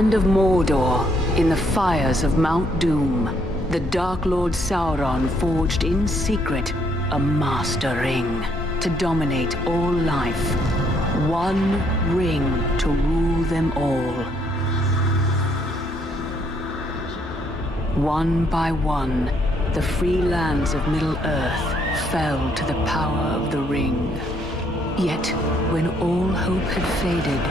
land of Mordor, in the fires of Mount Doom, the Dark Lord Sauron forged in secret a master ring to dominate all life. One ring to rule them all. One by one, the free lands of Middle-earth fell to the power of the ring. Yet, when all hope had faded,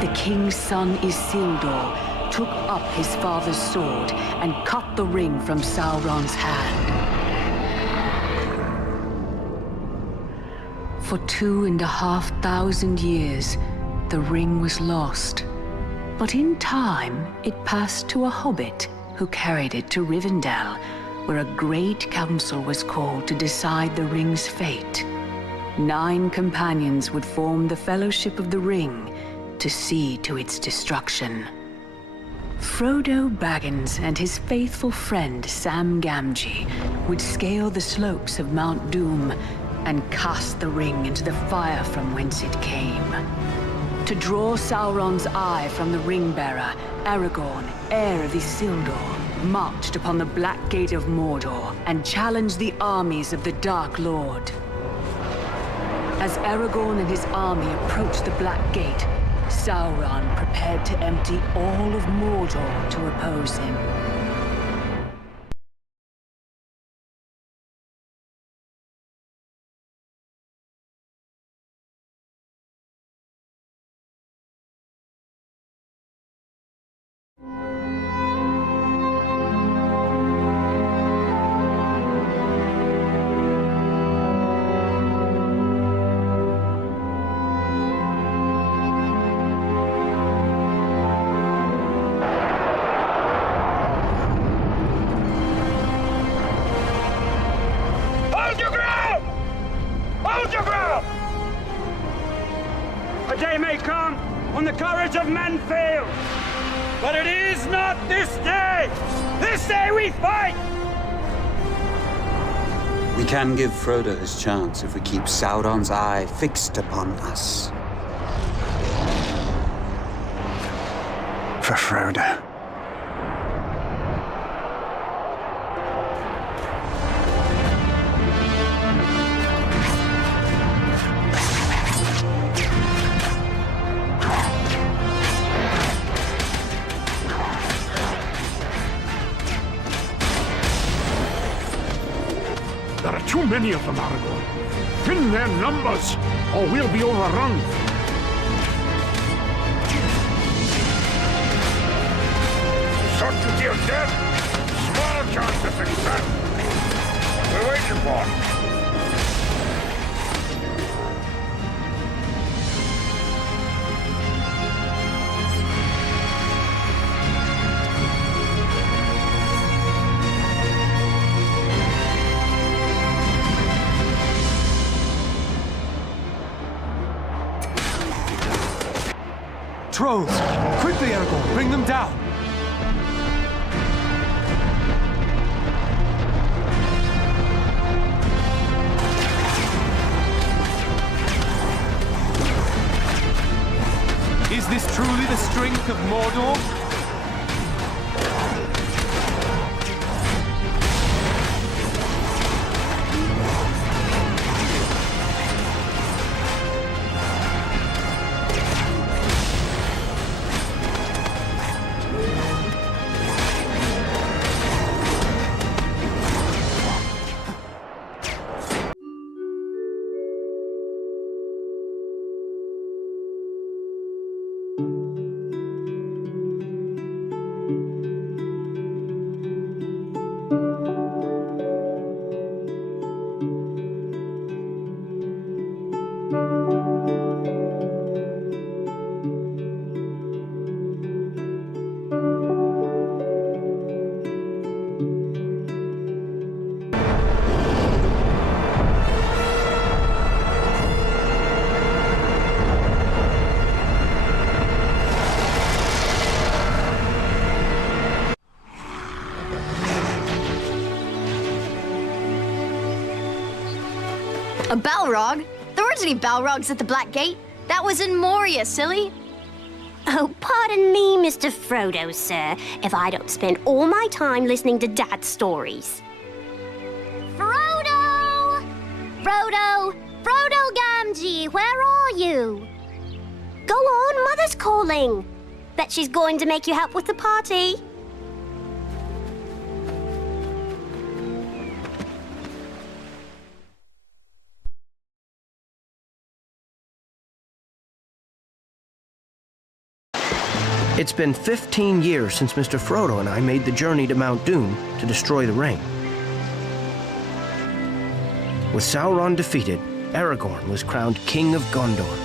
the king's son Isildur took up his father's sword and cut the ring from Sauron's hand. For 2,500 years, the ring was lost. But in time, it passed to a hobbit who carried it to Rivendell, where a great council was called to decide the ring's fate. 9 companions would form the Fellowship of the Ring to see to its destruction. Frodo Baggins and his faithful friend Sam Gamgee would scale the slopes of Mount Doom and cast the ring into the fire from whence it came. To draw Sauron's eye from the ring-bearer, Aragorn, heir of Isildur, marched upon the Black Gate of Mordor and challenged the armies of the Dark Lord. As Aragorn and his army approached the Black Gate, Sauron prepared to empty all of Mordor to oppose him. A day may come when the courage of men fails, but it is not this day! This day we fight! We can give Frodo his chance if we keep Sauron's eye fixed upon us. For Frodo. There are too many of them, Aragorn. Thin their numbers, or we'll be overrun. Certainty of death, small chance of success. We're waiting for. Trolls! Quickly, Aragorn, bring them down! Is this truly the strength of Mordor? A Balrog? There weren't any Balrogs at the Black Gate. That was in Moria, silly. Oh, pardon me, Mr. Frodo, sir, if I don't spend all my time listening to Dad's stories. Frodo! Frodo! Frodo Gamgee, where are you? Go on, Mother's calling. Bet she's going to make you help with the party. It's been 15 years since Mr. Frodo and I made the journey to Mount Doom to destroy the ring. With Sauron defeated, Aragorn was crowned King of Gondor.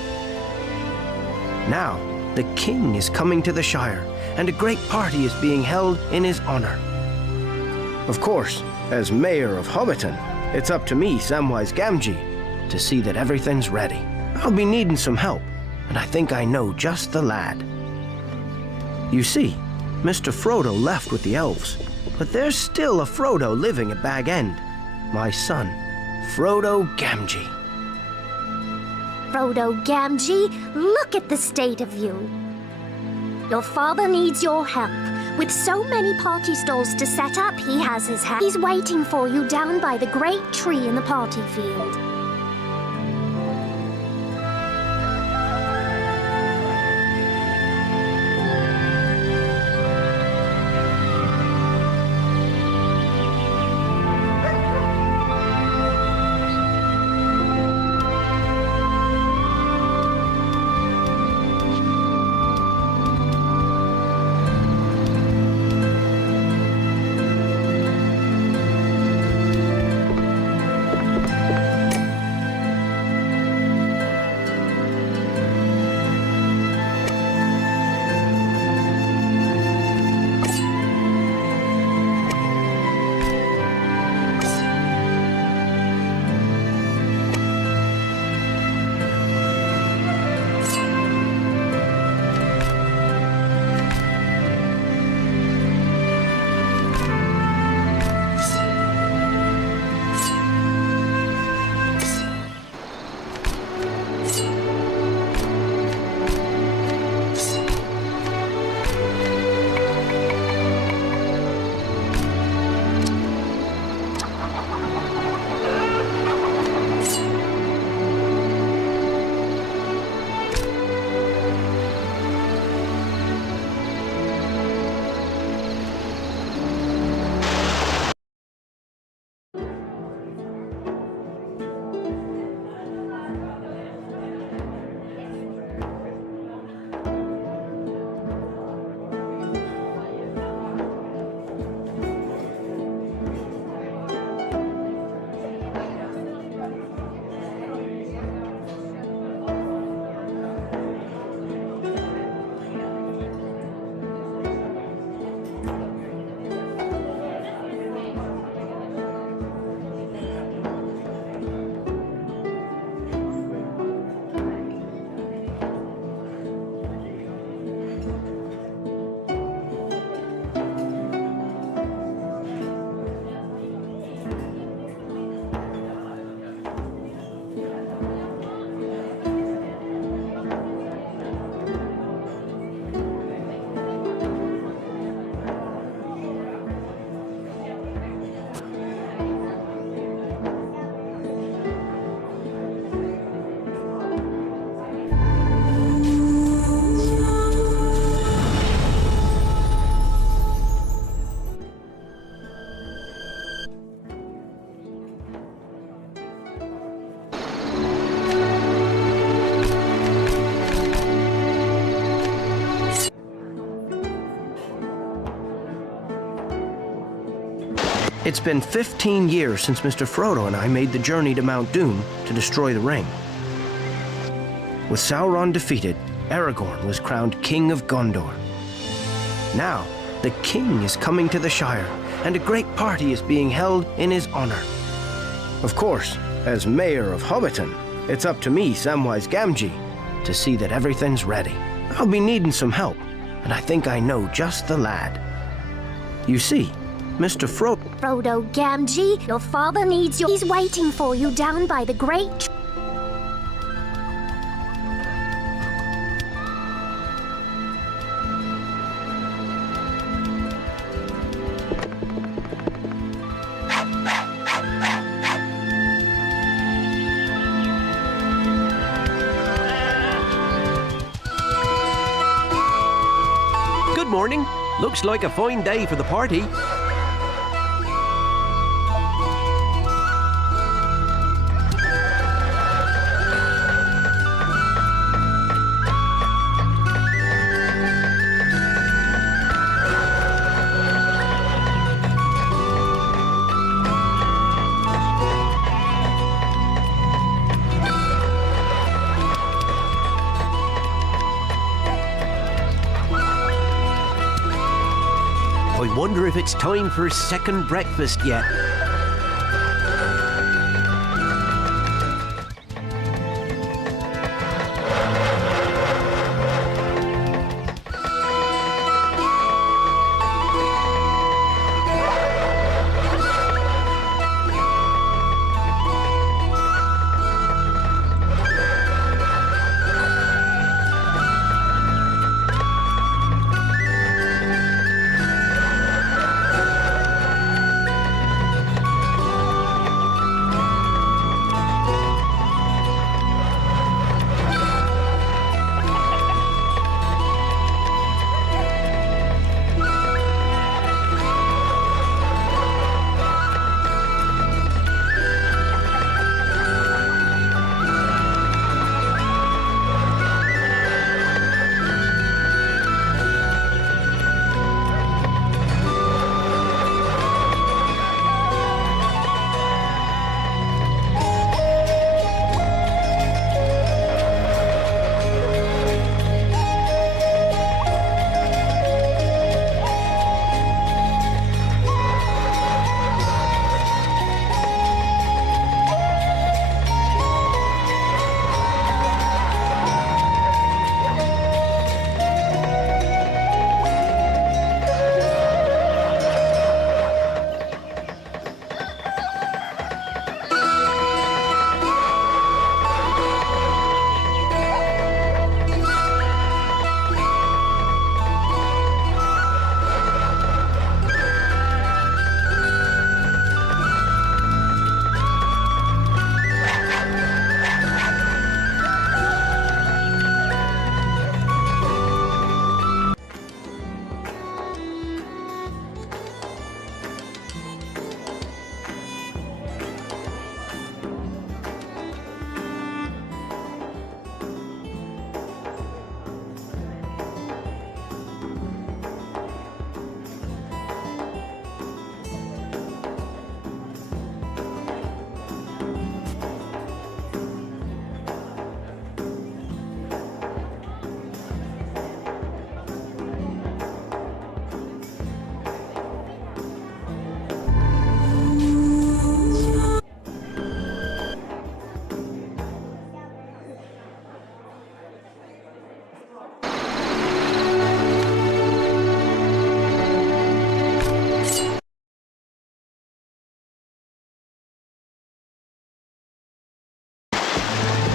Now, the king is coming to the Shire, and a great party is being held in his honor. Of course, as mayor of Hobbiton, it's up to me, Samwise Gamgee, to see that everything's ready. I'll be needing some help, and I think I know just the lad. You see, Mr. Frodo left with the elves, but there's still a Frodo living at Bag End. My son, Frodo Gamgee. Frodo Gamgee, look at the state of you. Your father needs your help. With so many party stalls to set up, he has his hand. He's waiting for you down by the great tree in the party field. It's been 15 years since Mr. Frodo and I made the journey to Mount Doom to destroy the ring. With Sauron defeated, Aragorn was crowned King of Gondor. Now, the king is coming to the Shire, and a great party is being held in his honor. Of course, as mayor of Hobbiton, it's up to me, Samwise Gamgee, to see that everything's ready. I'll be needing some help, and I think I know just the lad. You see, Mr. Frodo Gamgee, your father needs you. He's waiting for you down by the great tree. Good morning. Looks like a fine day for the party. I wonder if it's time for a second breakfast yet.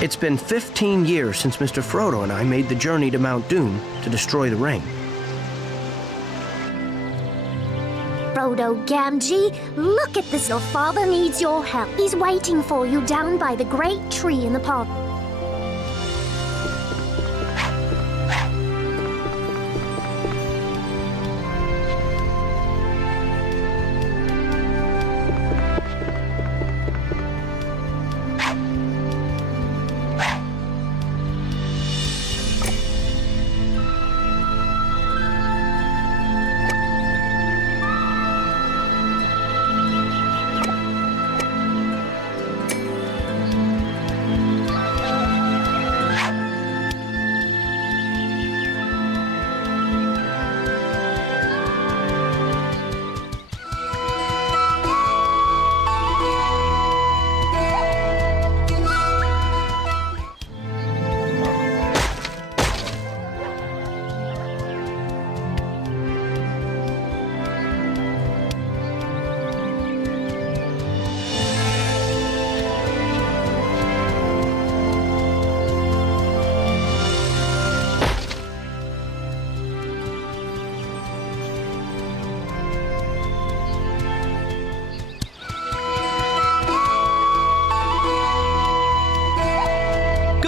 It's been 15 years since Mr. Frodo and I made the journey to Mount Doom to destroy the ring. Frodo Gamgee, look at this. Your father needs your help. He's waiting for you down by the great tree in the park.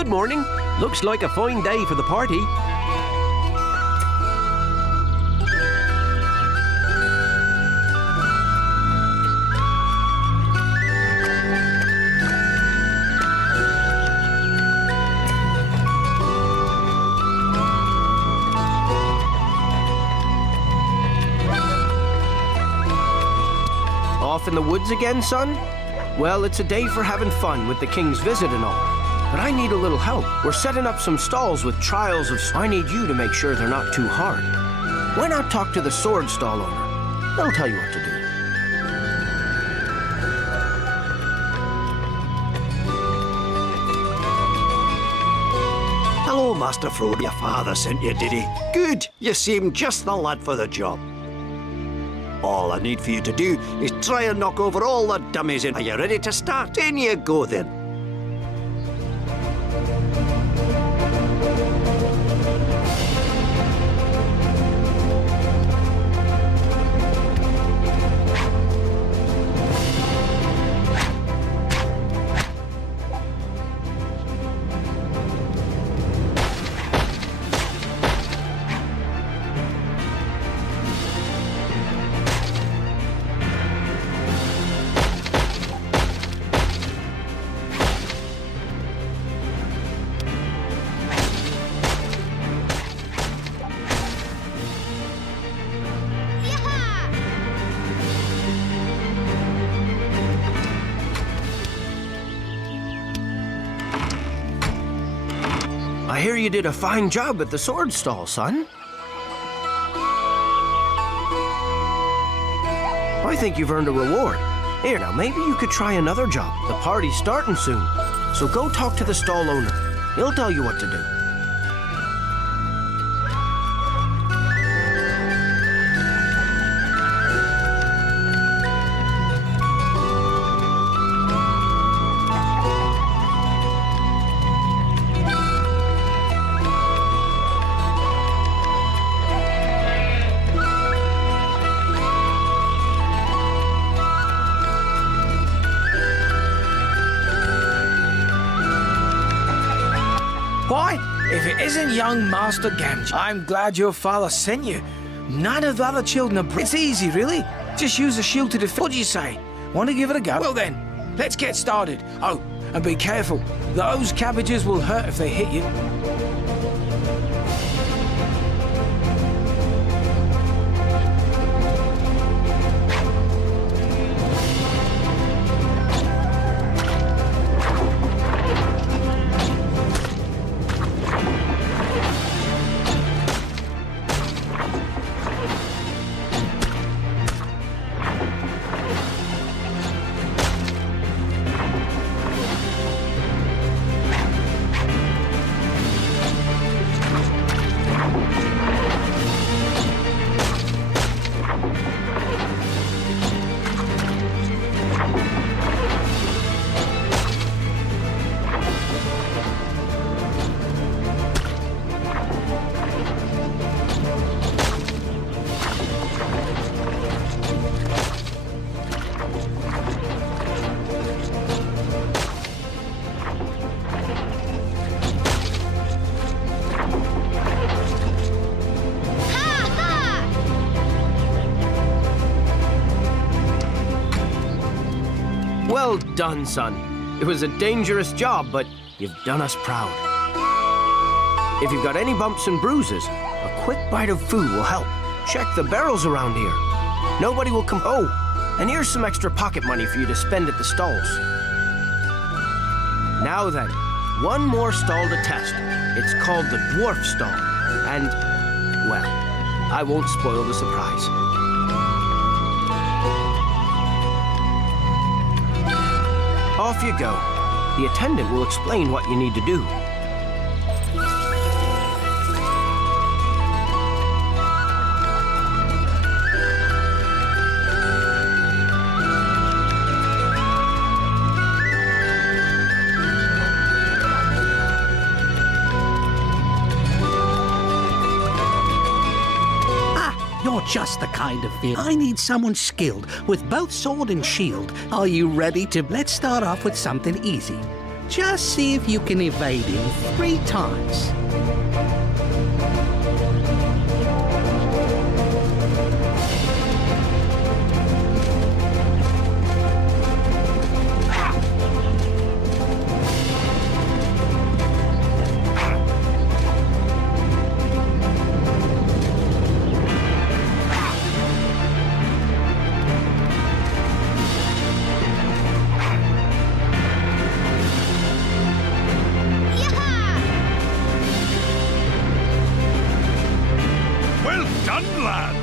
Good morning. Looks like a fine day for the party. off in the woods again, son? Well, it's a day for having fun with the king's visit and all. But I need a little help. We're setting up some stalls with trials of... I need you to make sure they're not too hard. Why not talk to the sword stall owner? They'll tell you what to do. Hello, Master Frodo. Your father sent you, did he? Good. You seem just the lad for the job. All I need for you to do is try and knock over all the dummies in. Are you ready to start? In you go, then. I hear you did a fine job at the sword stall, son. I think you've earned a reward. Here, now, maybe you could try another job. The party's starting soon. So go talk to the stall owner. He'll tell you what to do. Why, if it isn't young Master Gandalf, I'm glad your father sent you. None of the other children are... It's easy, really. Just use a shield to defend. What do you say? Want to give it a go? Well then, let's get started. Oh, and be careful. Those cabbages will hurt if they hit you. Well done, son. It was a dangerous job, but you've done us proud. If you've got any bumps and bruises, a quick bite of food will help. Check the barrels around here. Nobody will come... Oh, and here's some extra pocket money for you to spend at the stalls. Now then, one more stall to test. It's called the Dwarf Stall. And, well, I won't spoil the surprise. Off you go. The attendant will explain what you need to do. You're just the kind of field. I need someone skilled with both sword and shield. Are you ready to... Let's start off with something easy. Just see if you can evade him 3 times. done, lad.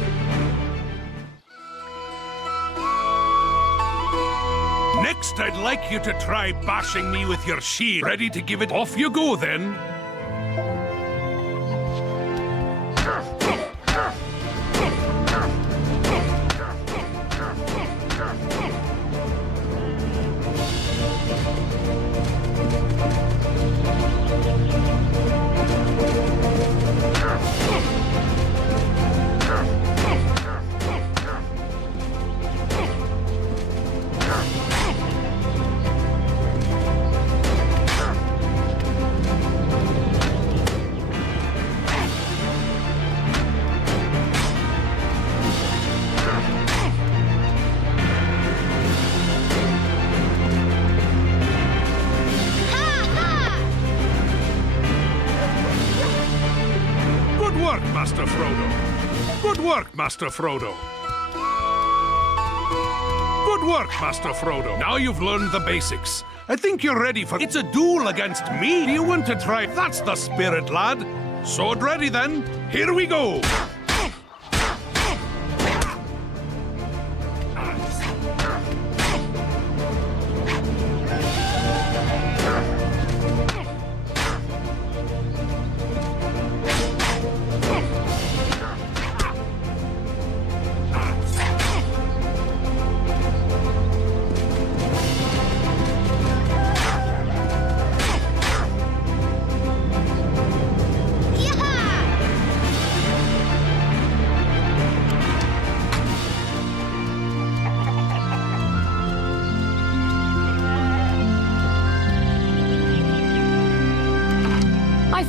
Next, I'd like you to try bashing me with your shield. Ready to give it? Off you go, then. Master Frodo. Good work, Master Frodo. Good work, Master Frodo. Now you've learned the basics. I think you're ready for... It's a duel against me. Do you want to try? That's the spirit, lad. Sword ready, then. Here we go.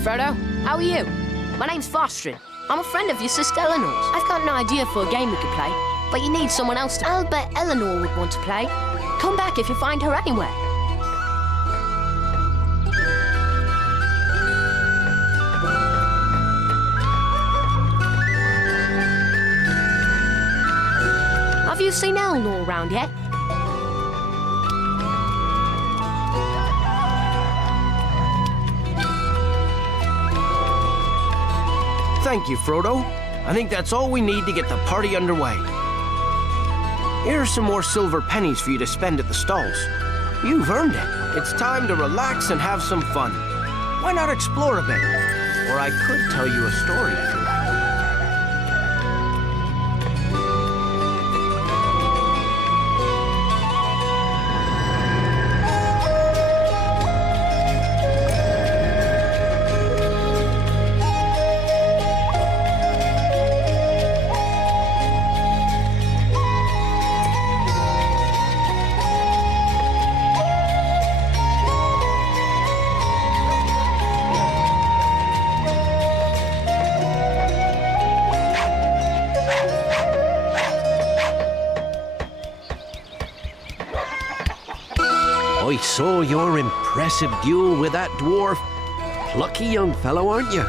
Frodo, how are you? My name's Fostrin. I'm a friend of your sister Eleanor's. I've got an idea for a game we could play, but you need someone else to... I'll bet Eleanor would want to play. Come back if you find her anywhere. Have you seen Eleanor around yet? Thank you, Frodo. I think that's all we need to get the party underway. Here are some more silver pennies for you to spend at the stalls. You've earned it. It's time to relax and have some fun. Why not explore a bit? Or I could tell you a story if you like. I saw your impressive duel with that dwarf. Plucky young fellow, aren't you?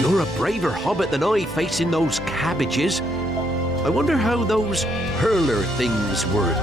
You're a braver hobbit than I facing those cabbages. I wonder how those hurler things work.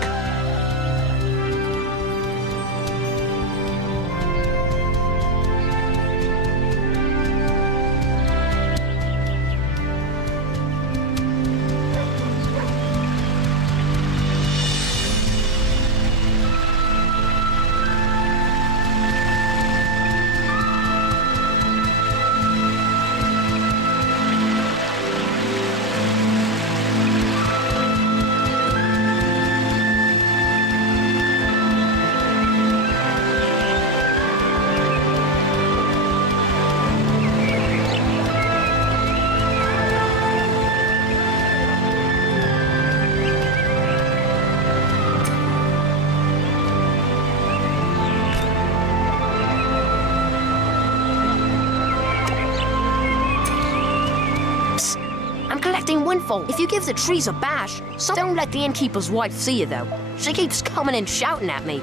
windfall if you give the trees a bash. So don't let the innkeeper's wife see you, though. She keeps coming and shouting at me.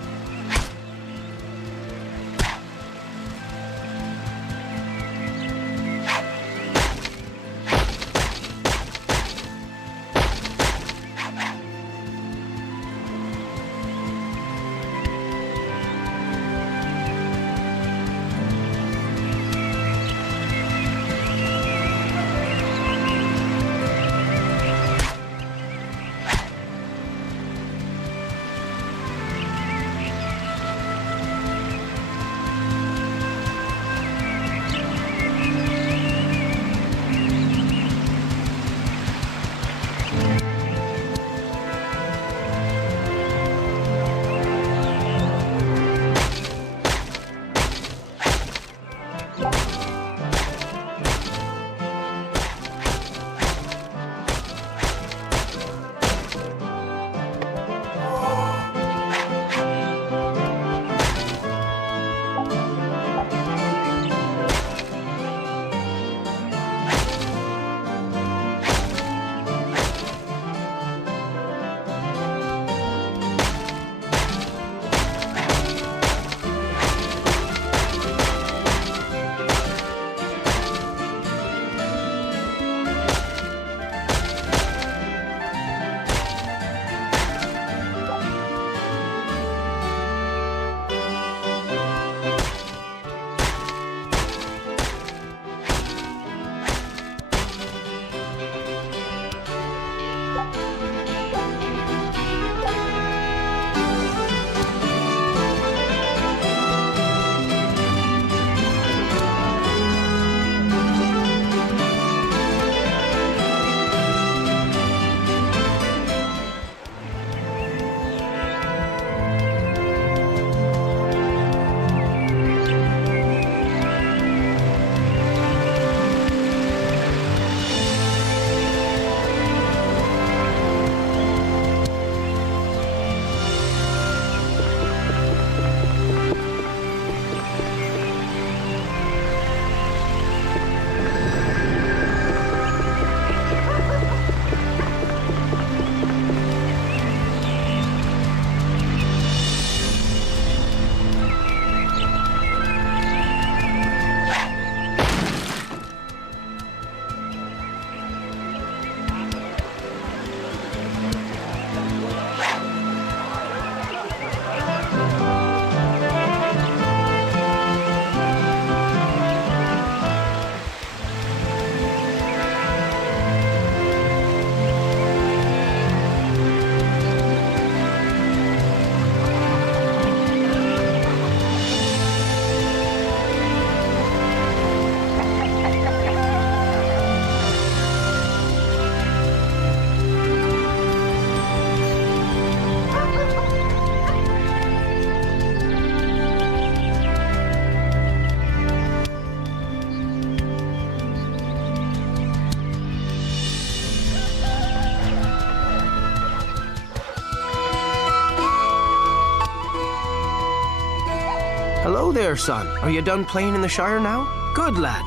Hello there, son. Are you done playing in the Shire now? Good lad.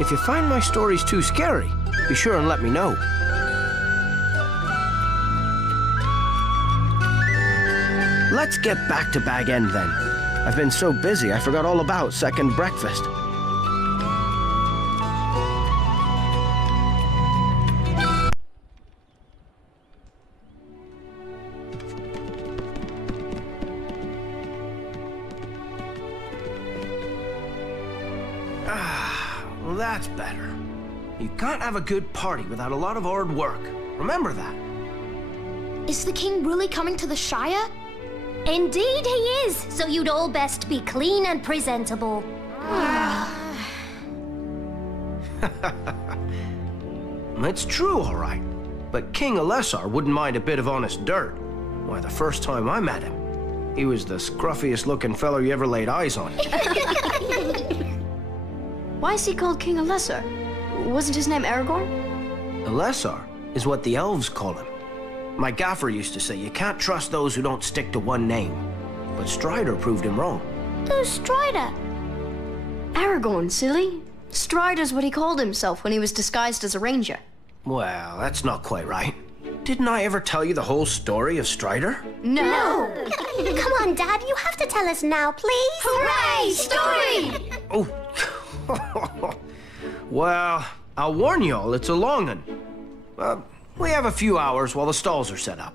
If you find my stories too scary, be sure and let me know. Let's get back to Bag End then. I've been so busy I forgot all about second breakfast. Well, that's better. You can't have a good party without a lot of hard work. Remember that. Is the king really coming to the Shire? Indeed he is, so you'd all best be clean and presentable. It's true, all right. But King Alessar wouldn't mind a bit of honest dirt. Why, the first time I met him, he was the scruffiest looking fellow you ever laid eyes on. Why is he called King Alessar? Wasn't his name Aragorn? Alessar is what the elves call him. My gaffer used to say you can't trust those who don't stick to one name. But Strider proved him wrong. Who's Strider? Aragorn, silly. Strider's what he called himself when he was disguised as a ranger. Well, that's not quite right. Didn't I ever tell you the whole story of Strider? No! Come on, Dad, you have to tell us now, please! Hooray! Story! Oh. Well, I'll warn you all, it's a long one. We have a few hours while the stalls are set up.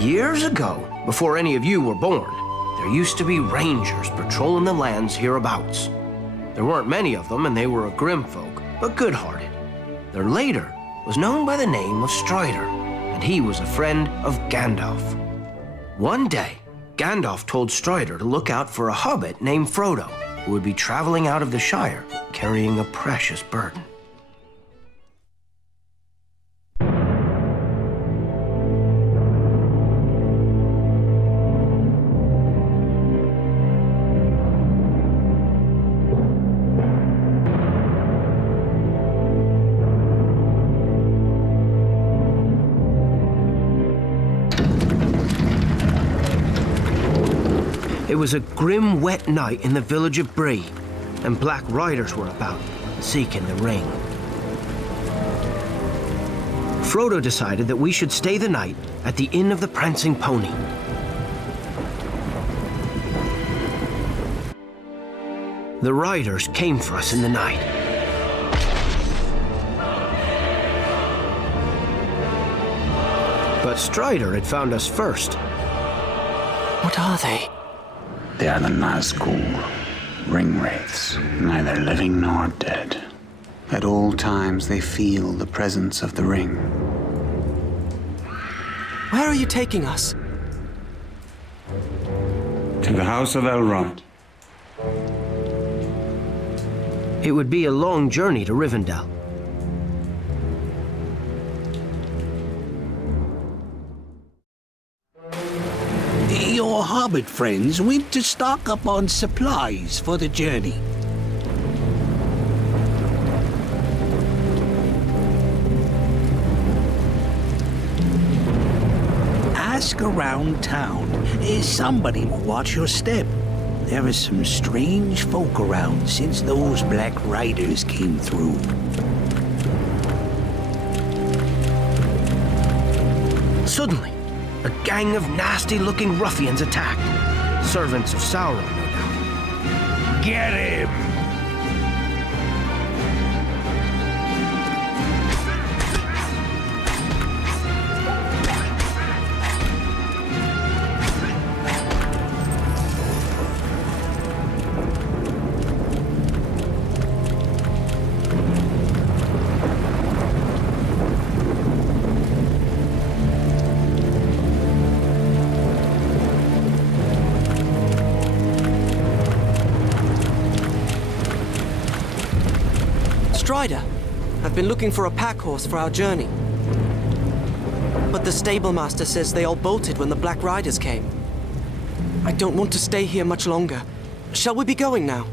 Years ago, before any of you were born, there used to be rangers patrolling the lands hereabouts. There weren't many of them, and they were a grim folk, but good-hearted. Their leader was known by the name of Strider, and he was a friend of Gandalf. One day, Gandalf told Strider to look out for a hobbit named Frodo, who would be traveling out of the Shire, carrying a precious burden. It was a grim, wet night in the village of Bree, and black riders were about, seeking the ring. Frodo decided that we should stay the night at the Inn of the Prancing Pony. The riders came for us in the night. But Strider had found us first. What are they? They are the Nazgul, ring wraiths, neither living nor dead. At all times they feel the presence of the ring. Where are you taking us? To the House of Elrond. It would be a long journey to Rivendell. Your hobbit friends went to stock up on supplies for the journey. Ask around town. Somebody will watch your step. There is some strange folk around since those black riders came through. Suddenly, a gang of nasty-looking ruffians attacked. Servants of Sauron, no doubt. Get him! Strider, I've been looking for a pack horse for our journey. But the stable master says they all bolted when the Black Riders came. I don't want to stay here much longer. Shall we be going now?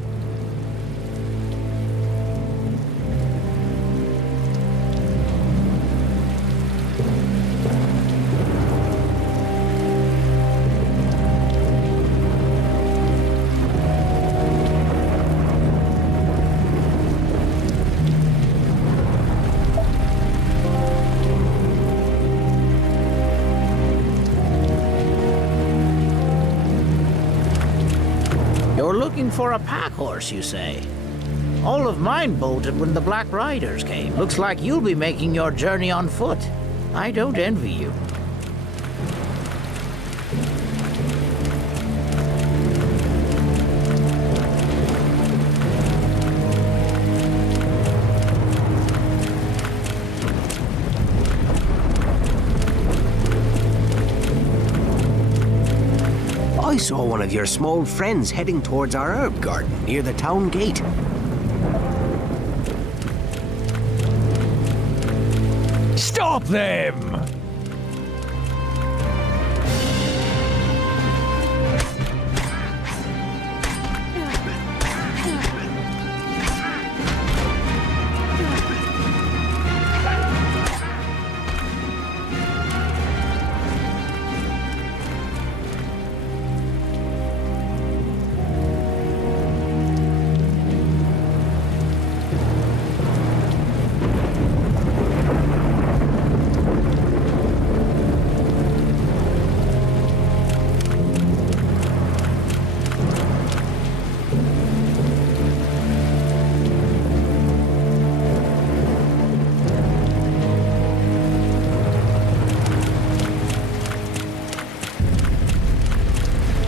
For a pack horse, you say? All of mine bolted when the Black Riders came. Looks like you'll be making your journey on foot. I don't envy you. saw one of your small friends heading towards our herb garden near the town gate. Stop them!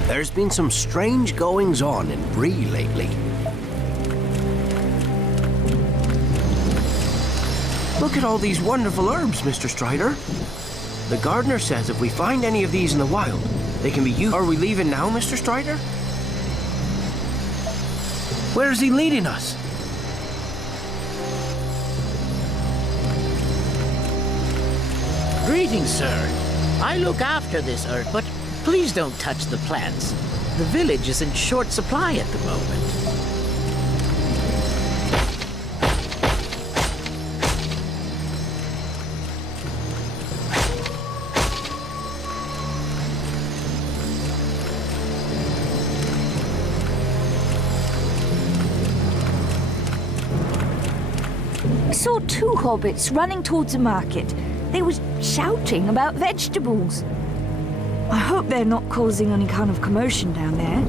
There's been some strange goings-on in Bree lately. Look at all these wonderful herbs, Mr. Strider. The gardener says if we find any of these in the wild, they can be used. Are we leaving now, Mr. Strider? Where is he leading us? Greetings, sir. I look after this earth, but please don't touch the plants. The village is in short supply at the moment. I saw two hobbits running towards the market. They was shouting about vegetables. I hope they're not causing any kind of commotion down there.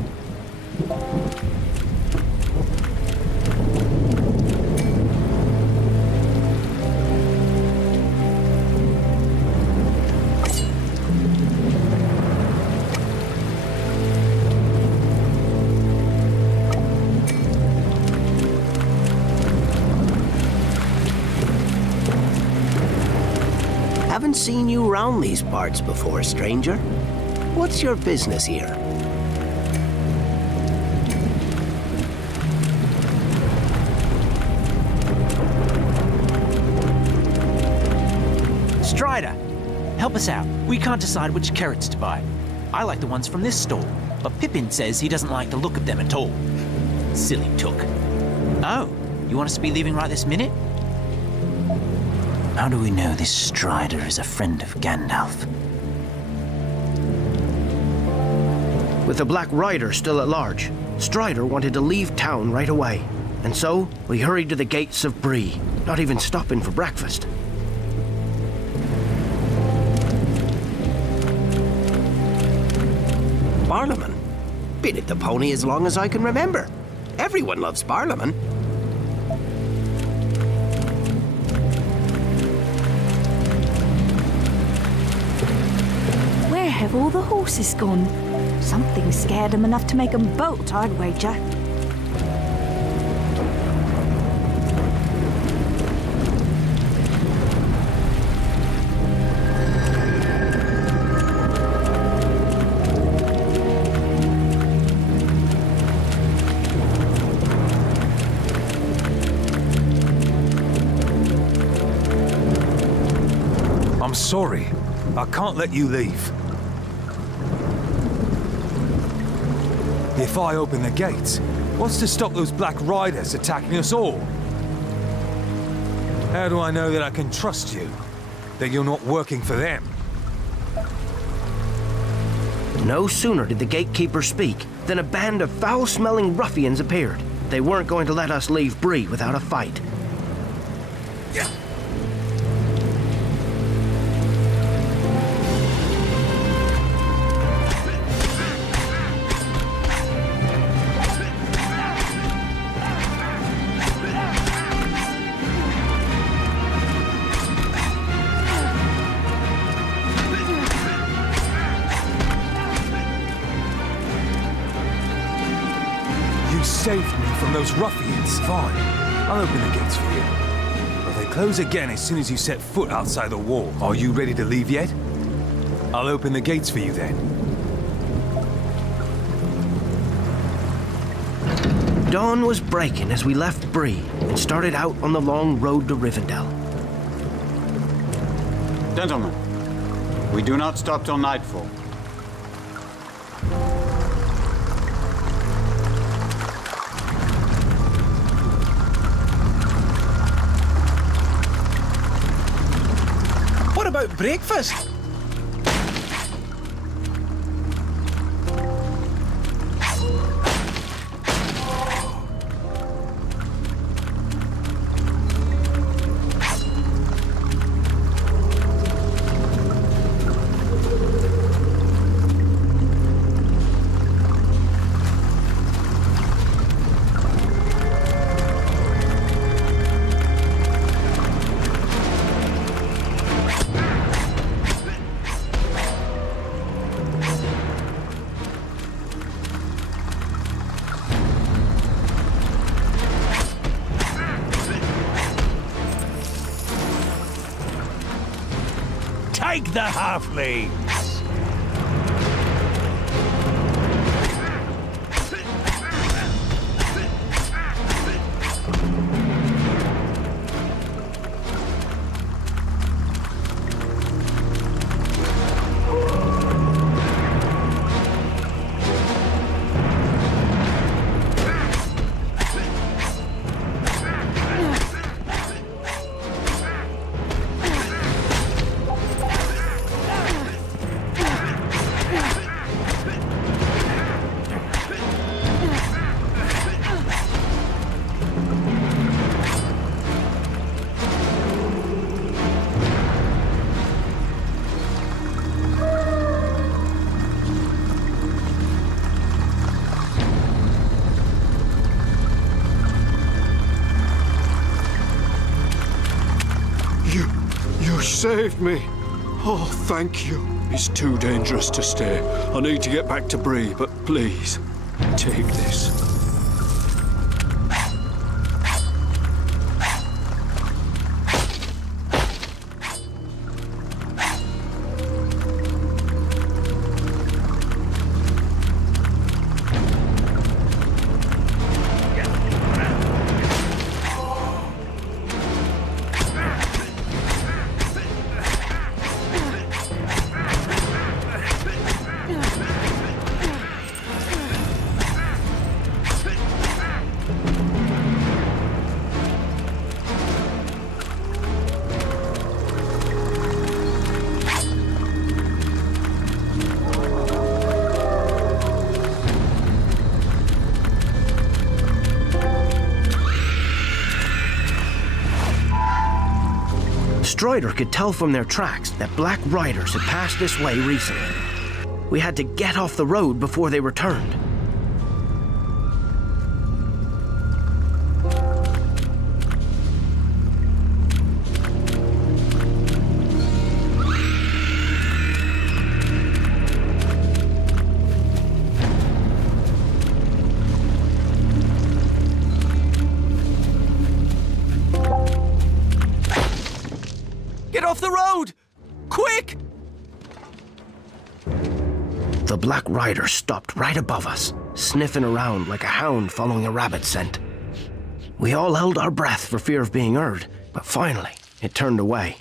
Haven't seen you round these parts before, stranger. What's your business here? Strider, help us out. We can't decide which carrots to buy. I like the ones from this stall, but Pippin says he doesn't like the look of them at all. Silly took. Oh, you want us to be leaving right this minute? How do we know this Strider is a friend of Gandalf? With the Black Rider still at large, Strider wanted to leave town right away. And so, we hurried to the gates of Bree, not even stopping for breakfast. Barlaman? Been at the pony as long as I can remember. Everyone loves Barlaman. Where have all the horses gone? Something scared them enough to make them bolt, I'd wager. I'm sorry. I can't let you leave. If I open the gates, what's to stop those Black Riders attacking us all? How do I know that I can trust you? That you're not working for them? No sooner did the gatekeeper speak than a band of foul-smelling ruffians appeared. They weren't going to let us leave Bree without a fight. Saved me from those ruffians. Fine. I'll open the gates for you. But they close again as soon as you set foot outside the wall. Are you ready to leave yet? I'll open the gates for you then. Dawn was breaking as we left Bree and started out on the long road to Rivendell. Gentlemen, we do not stop till nightfall. What about breakfast? Take the halflings! You saved me. Oh, thank you. It's too dangerous to stay. I need to get back to Bree, but please, take this. Strider could tell from their tracks that Black Riders had passed this way recently. We had to get off the road before they returned. Get off the road! Quick! The Black Rider stopped right above us, sniffing around like a hound following a rabbit scent. We all held our breath for fear of being heard, but finally, it turned away.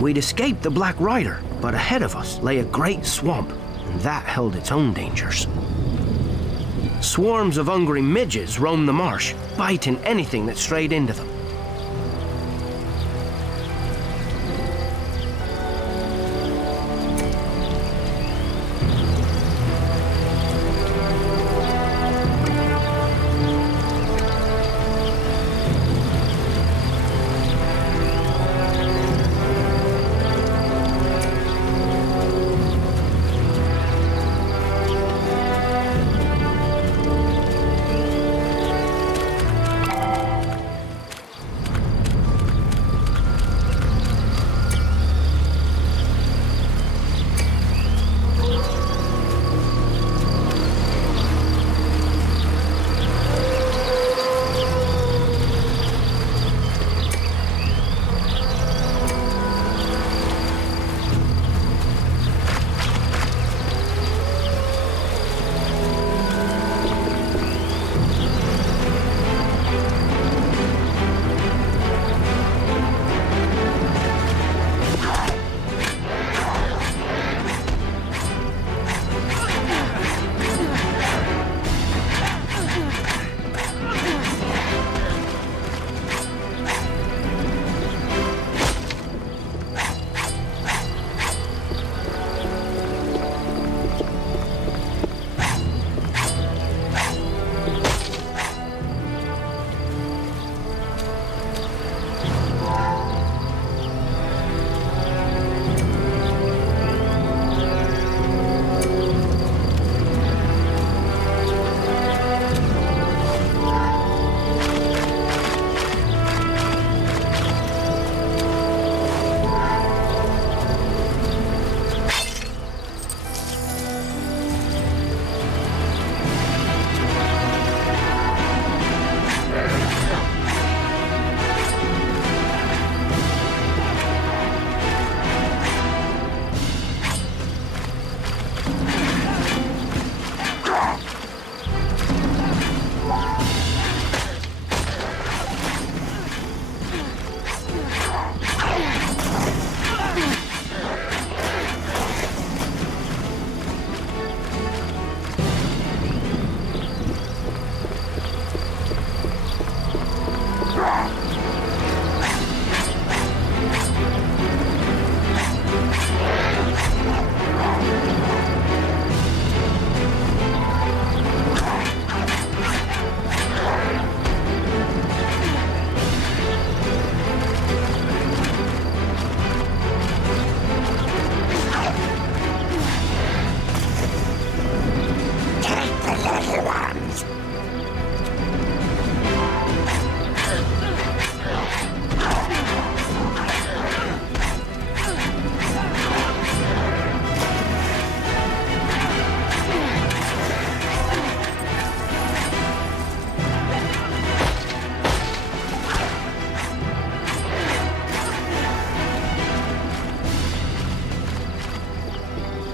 We'd escaped the Black Rider, but ahead of us lay a great swamp, and that held its own dangers. Swarms of hungry midges roamed the marsh, biting anything that strayed into them.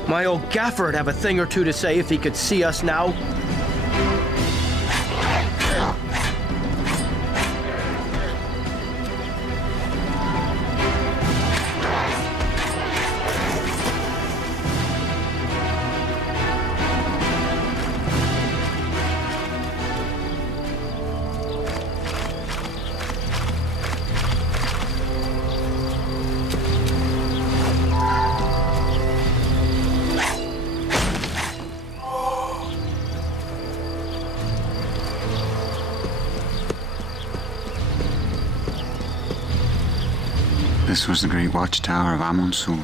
My old gaffer'd have a thing or two to say if he could see us now. This was the great watchtower of Amonsul.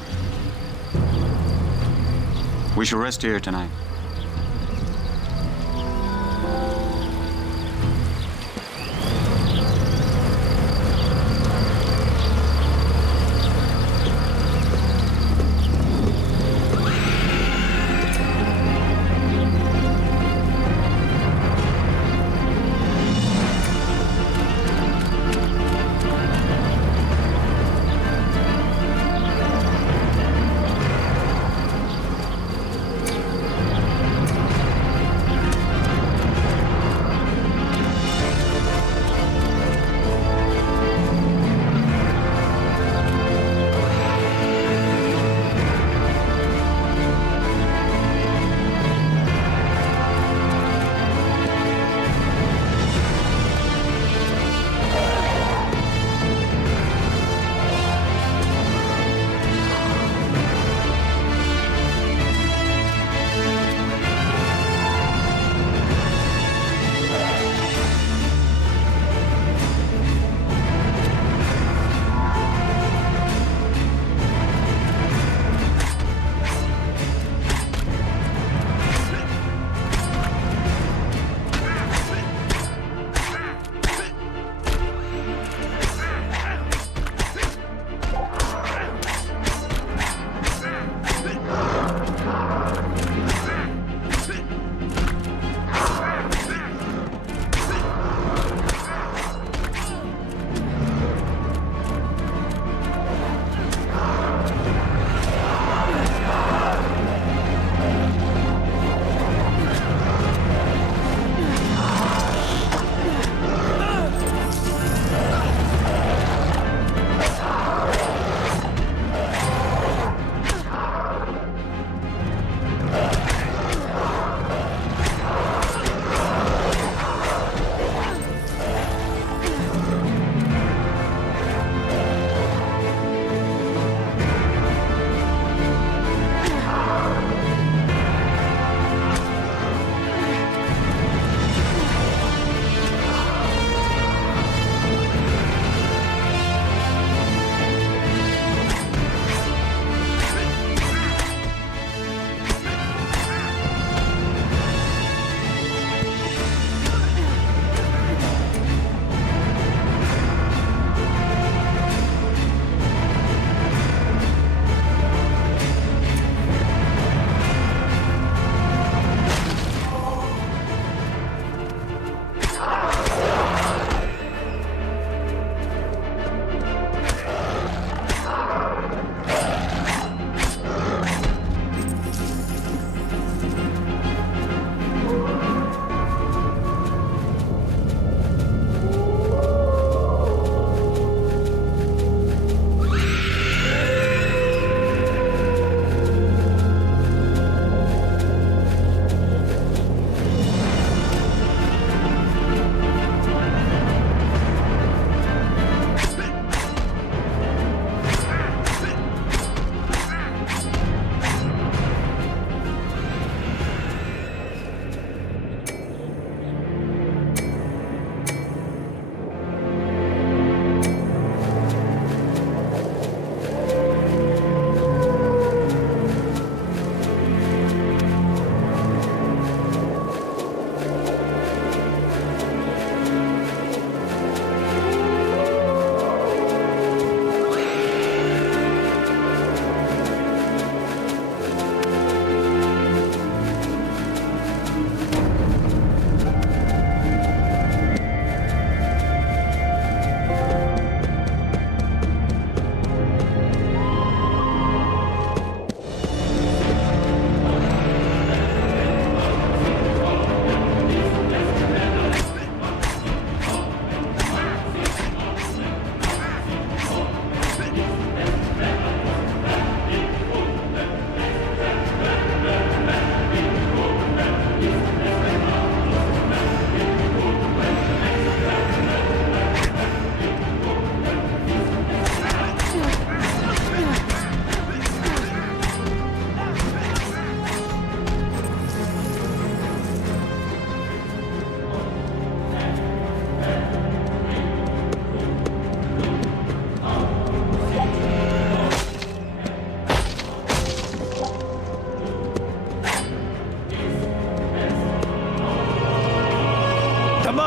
We shall rest here tonight.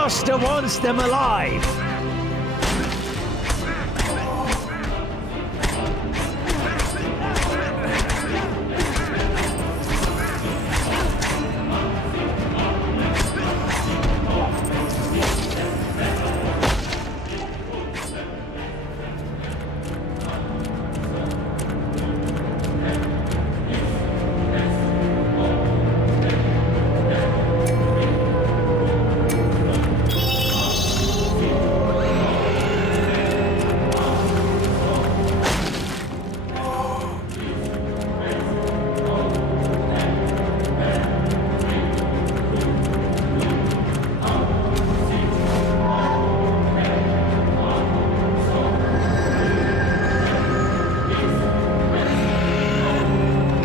Master wants them alive.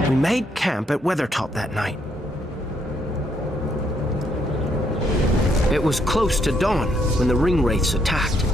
We made camp at Weathertop that night. It was close to dawn when the ring wraiths attacked.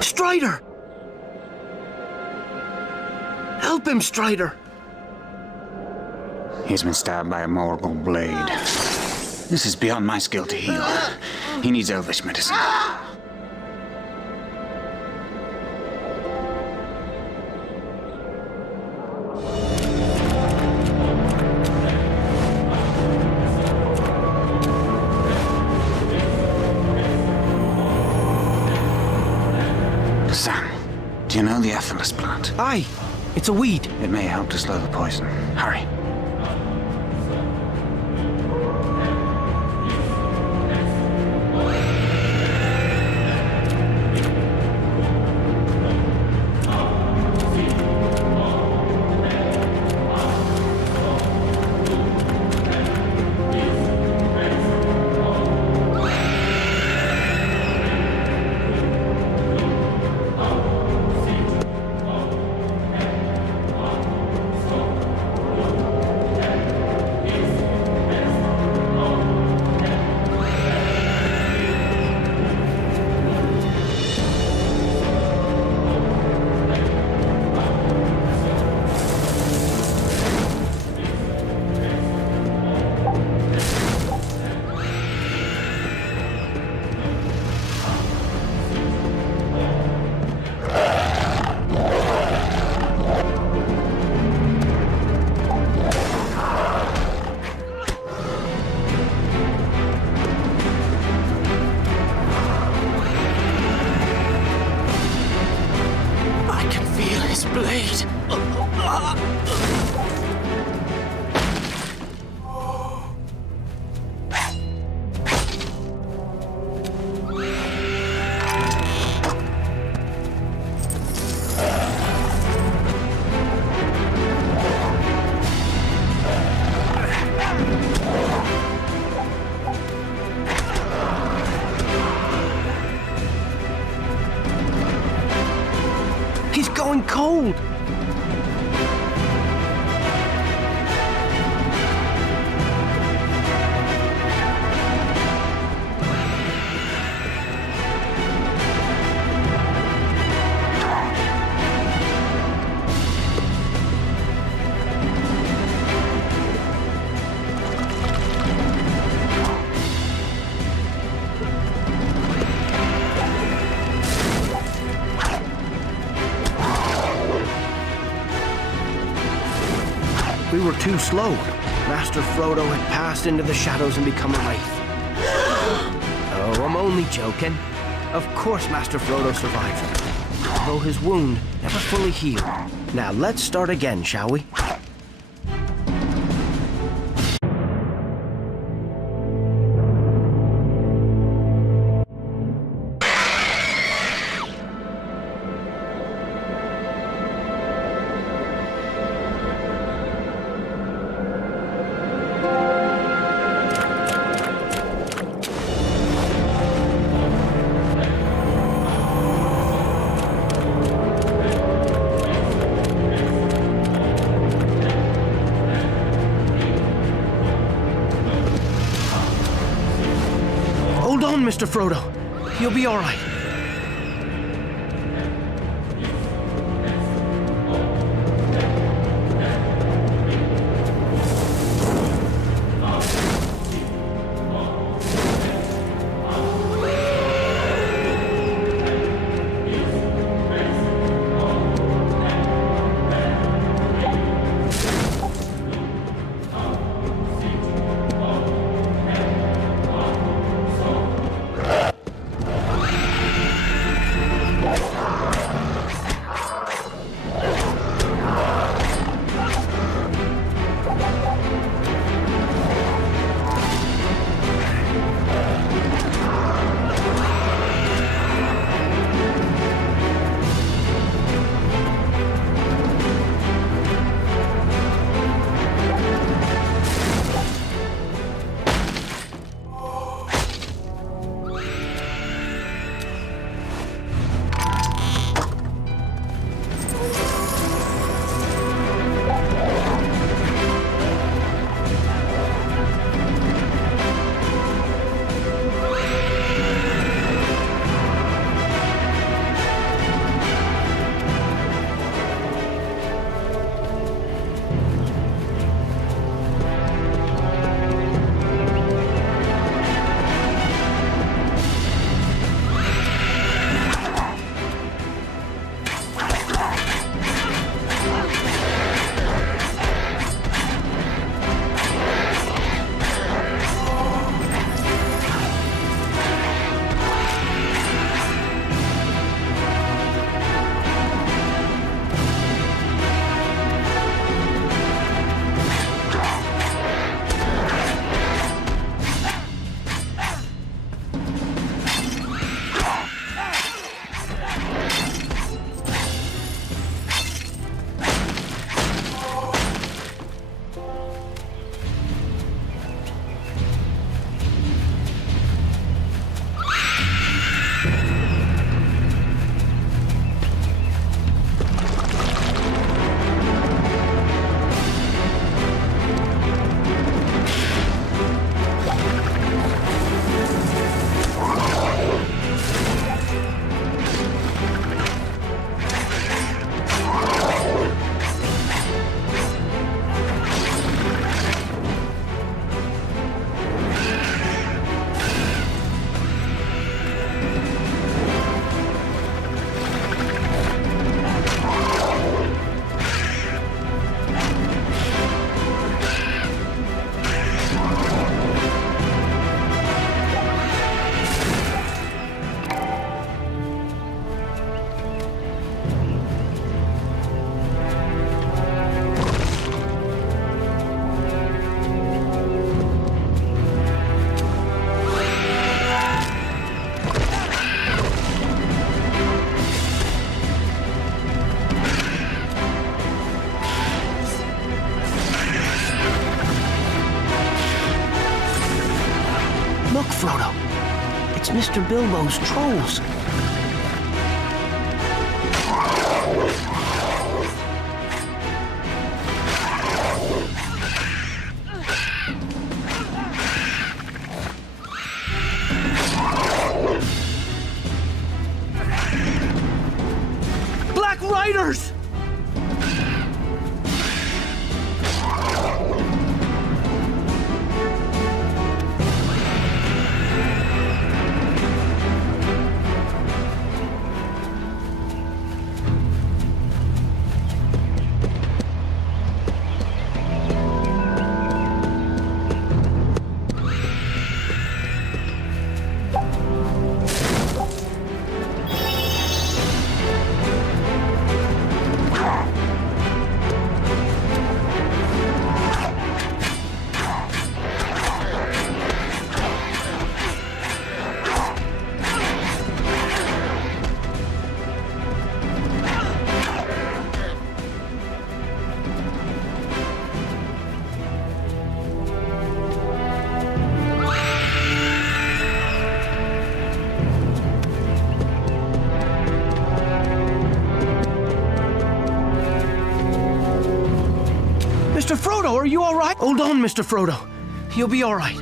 Strider! Help him, Strider! He's been stabbed by a Morgul blade. This is beyond my skill to heal. He needs elvish medicine. Sam, do you know the Aethelus plant? Aye, it's a weed. It may help to slow the poison. Hurry. too slow. Master Frodo had passed into the shadows and become a wraith. Oh, I'm only joking. Of course Master Frodo survived, though his wound never fully healed. Now let's start again, shall we? Hold on, Mr. Frodo. You'll be all right. Look, Frodo. It's Mr. Bilbo's trolls. Black Riders! right? Hold on, Mr. Frodo. You'll be all right.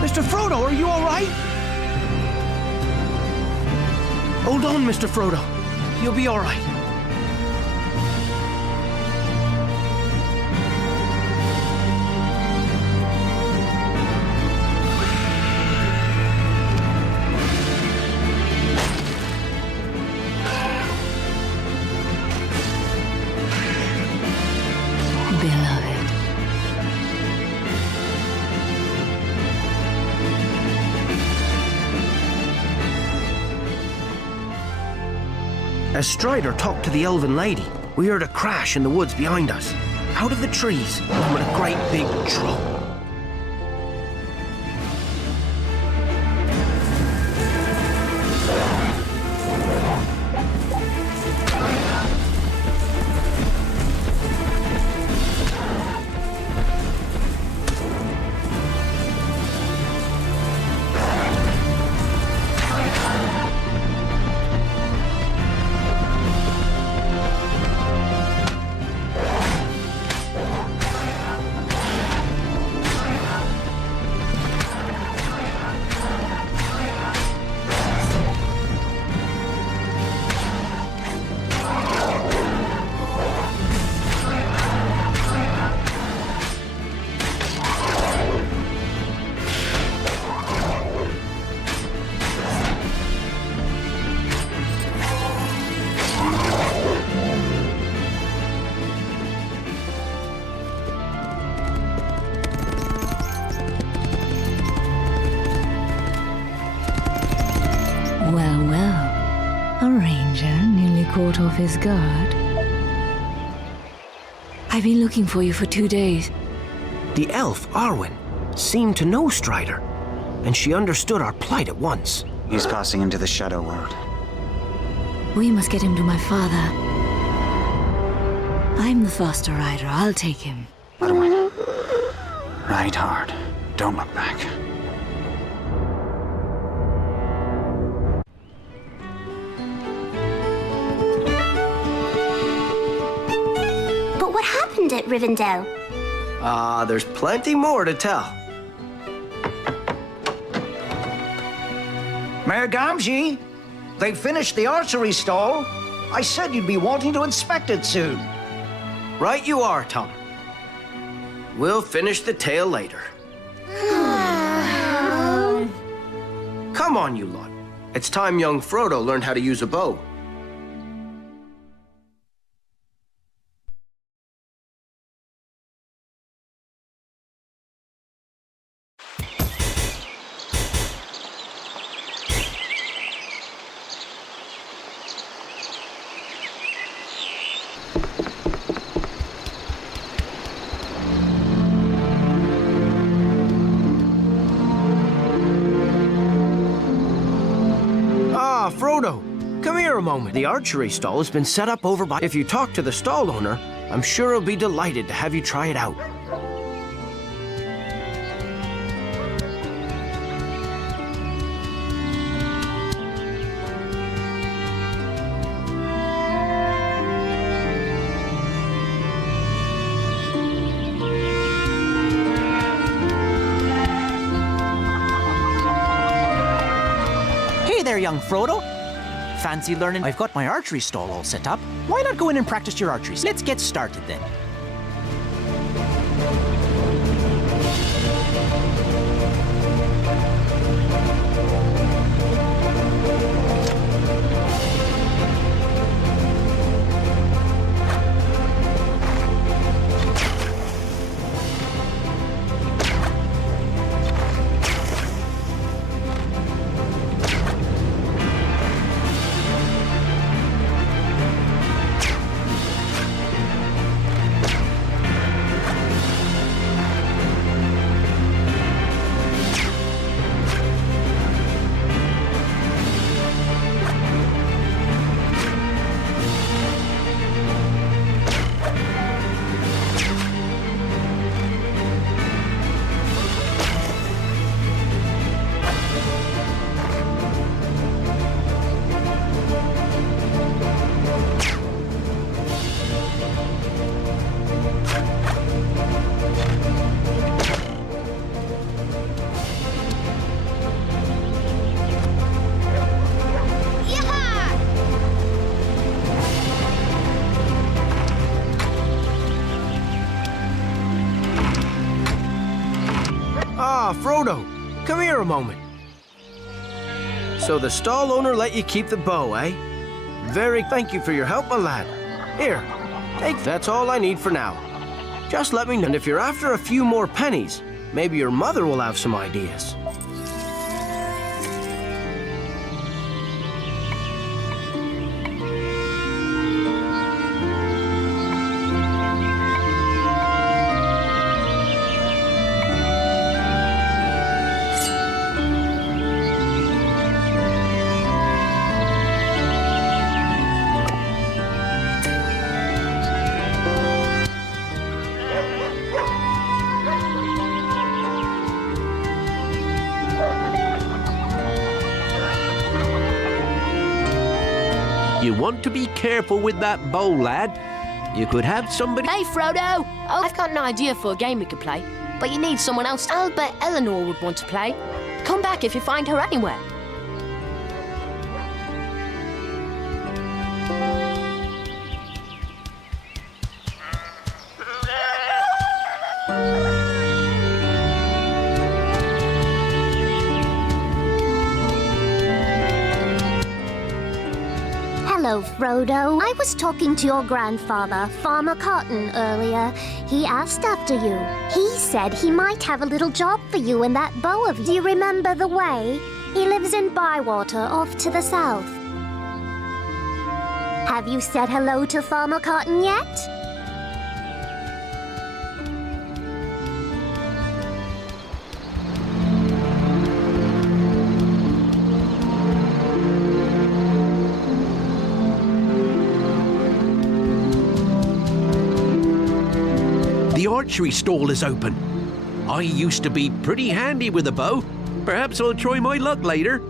Mr. Frodo, are you all right? Hold on, Mr. Frodo. You'll be all right. Beloved. As Strider talked to the elven lady, we heard a crash in the woods behind us. Out of the trees, went a great big troll. Well, well. A ranger nearly caught off his guard. I've been looking for you for 2 days. The elf, Arwen, seemed to know Strider, and she understood our plight at once. He's passing into the Shadow World. We must get him to my father. I'm the faster rider. I'll take him. Arwen, ride hard. Don't look back. But what happened at Rivendell? There's plenty more to tell. Mayor Gamgee, they finished the archery stall. I said you'd be wanting to inspect it soon. Right you are, Tom. We'll finish the tale later. Come on, you lot. It's time young Frodo learned how to use a bow. Frodo, come here a moment. The archery stall has been set up over by... If you talk to the stall owner, I'm sure he'll be delighted to have you try it out. there, young Frodo. Fancy learning? I've got my archery stall all set up. Why not go in and practice your archery? Let's get started then. Ah, Frodo, come here a moment. So the stall owner let you keep the bow, eh? Thank you for your help, my lad. Here, that's all I need for now. Just let me know, and if you're after a few more pennies, maybe your mother will have some ideas. You want to be careful with that bow, lad. You could have somebody... Hey, Frodo! Oh, I've got an idea for a game we could play, but you need someone else. I'll bet Eleanor would want to play. Come back if you find her anywhere. Hello, Frodo. I was talking to your grandfather, Farmer Cotton, earlier. He asked after you. He said he might have a little job for you in that bow of yours. Do you remember the way? He lives in Bywater, off to the south. Have you said hello to Farmer Cotton yet? The archery stall is open. I used to be pretty handy with a bow. Perhaps I'll try my luck later.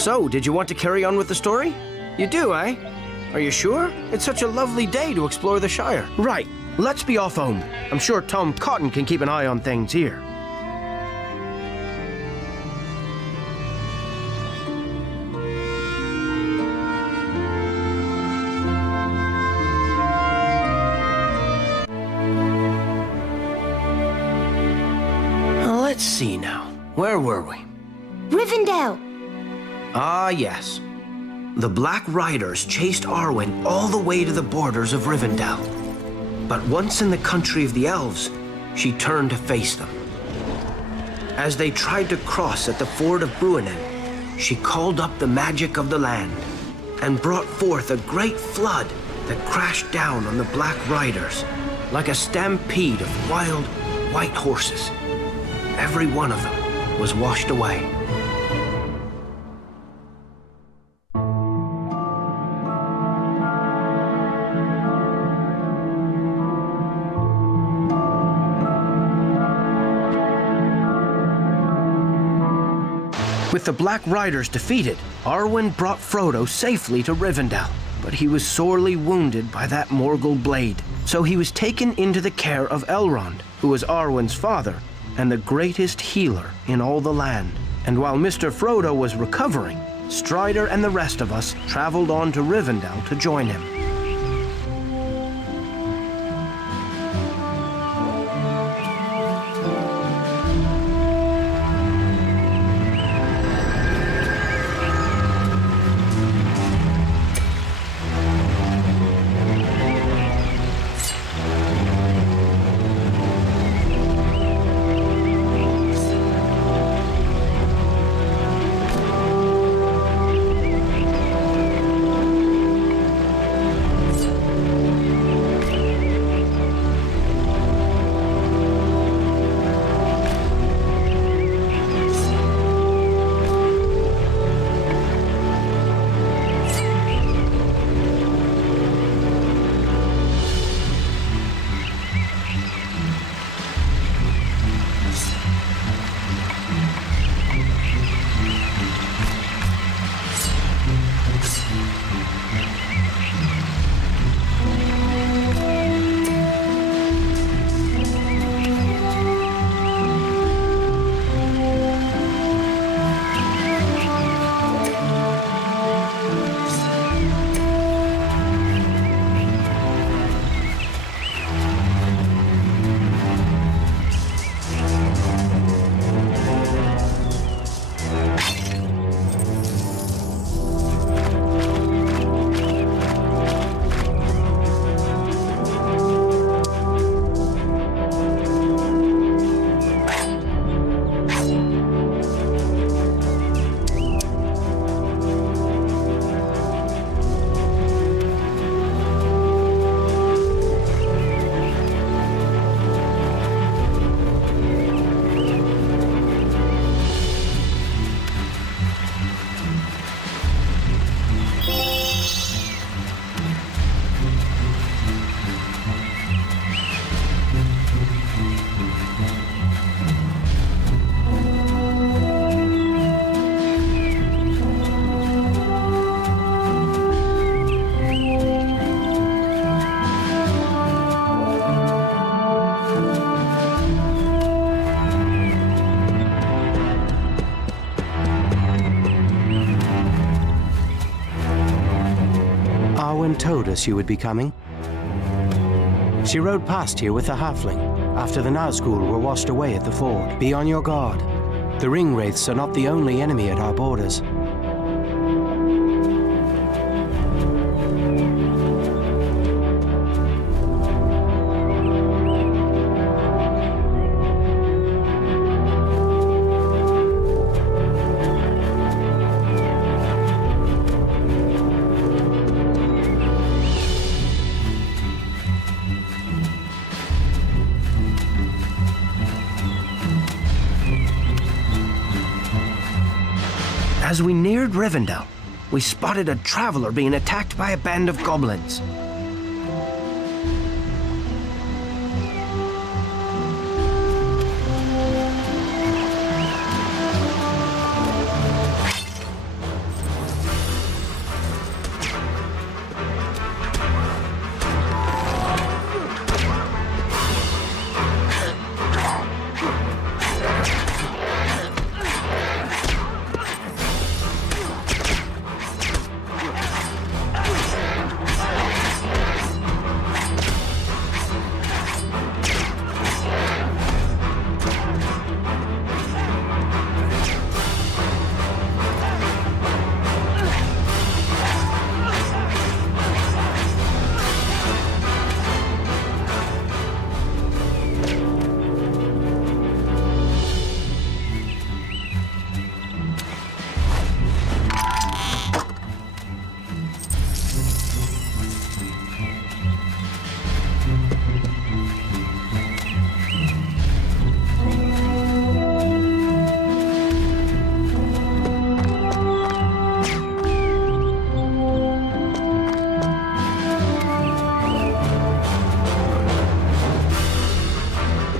So, did you want to carry on with the story? You do, eh? Are you sure? It's such a lovely day to explore the Shire. Right, let's be off home. I'm sure Tom Cotton can keep an eye on things here. Let's see now. Where were we? Rivendell. Ah, yes. The Black Riders chased Arwen all the way to the borders of Rivendell. But once in the country of the elves, she turned to face them. As they tried to cross at the ford of Bruinen, she called up the magic of the land and brought forth a great flood that crashed down on the Black Riders like a stampede of wild, white horses. Every one of them was washed away. With the Black Riders defeated, Arwen brought Frodo safely to Rivendell, but he was sorely wounded by that Morgul blade. So he was taken into the care of Elrond, who was Arwen's father and the greatest healer in all the land. And while Mr. Frodo was recovering, Strider and the rest of us traveled on to Rivendell to join him. Told us you would be coming. She rode past here with the halfling after the Nazgul were washed away at the ford. Be on your guard. The ring wraiths are not the only enemy at our borders. As we neared Rivendell, we spotted a traveler being attacked by a band of goblins.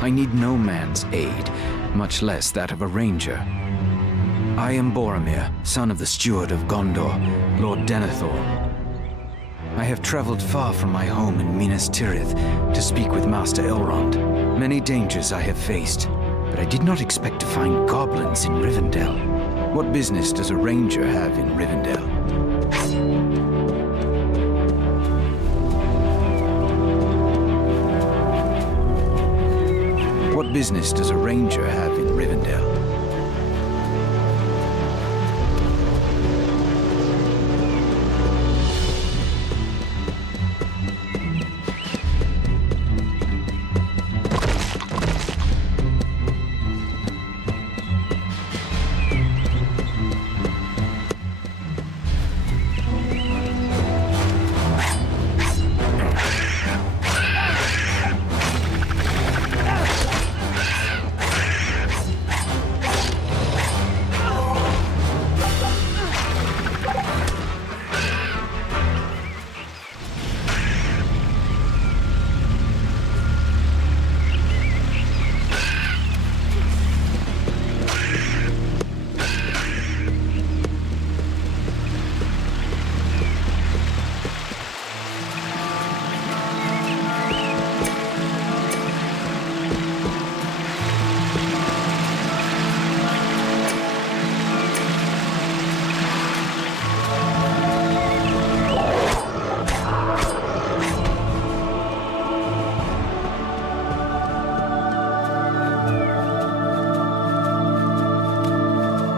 I need no man's aid, much less that of a ranger. I am Boromir, son of the steward of Gondor, Lord Denethor. I have traveled far from my home in Minas Tirith to speak with Master Elrond. Many dangers I have faced, but I did not expect to find goblins in Rivendell. What business does a ranger have in Rivendell? What business does a ranger have in Rivendell?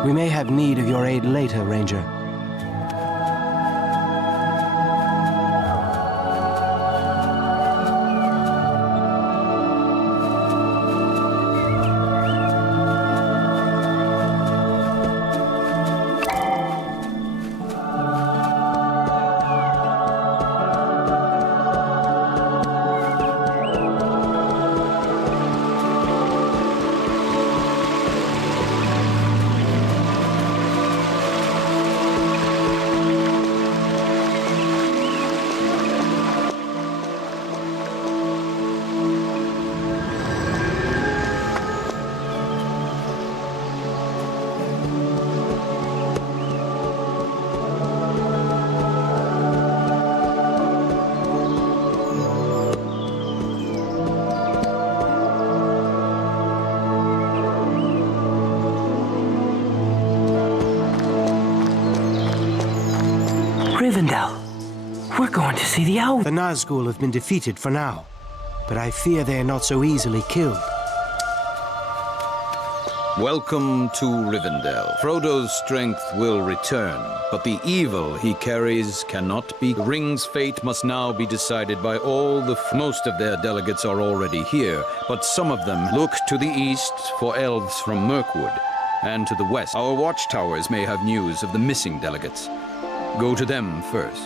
We may have need of your aid later, Ranger. Rivendell. We're going to see the owl. The Nazgul have been defeated for now, but I fear they are not so easily killed. Welcome to Rivendell. Frodo's strength will return, but the evil he carries cannot be. The ring's fate must now be decided by all the... Most of their delegates are already here, but some of them look to the east for elves from Mirkwood, and to the west. Our watchtowers may have news of the missing delegates. Go to them first.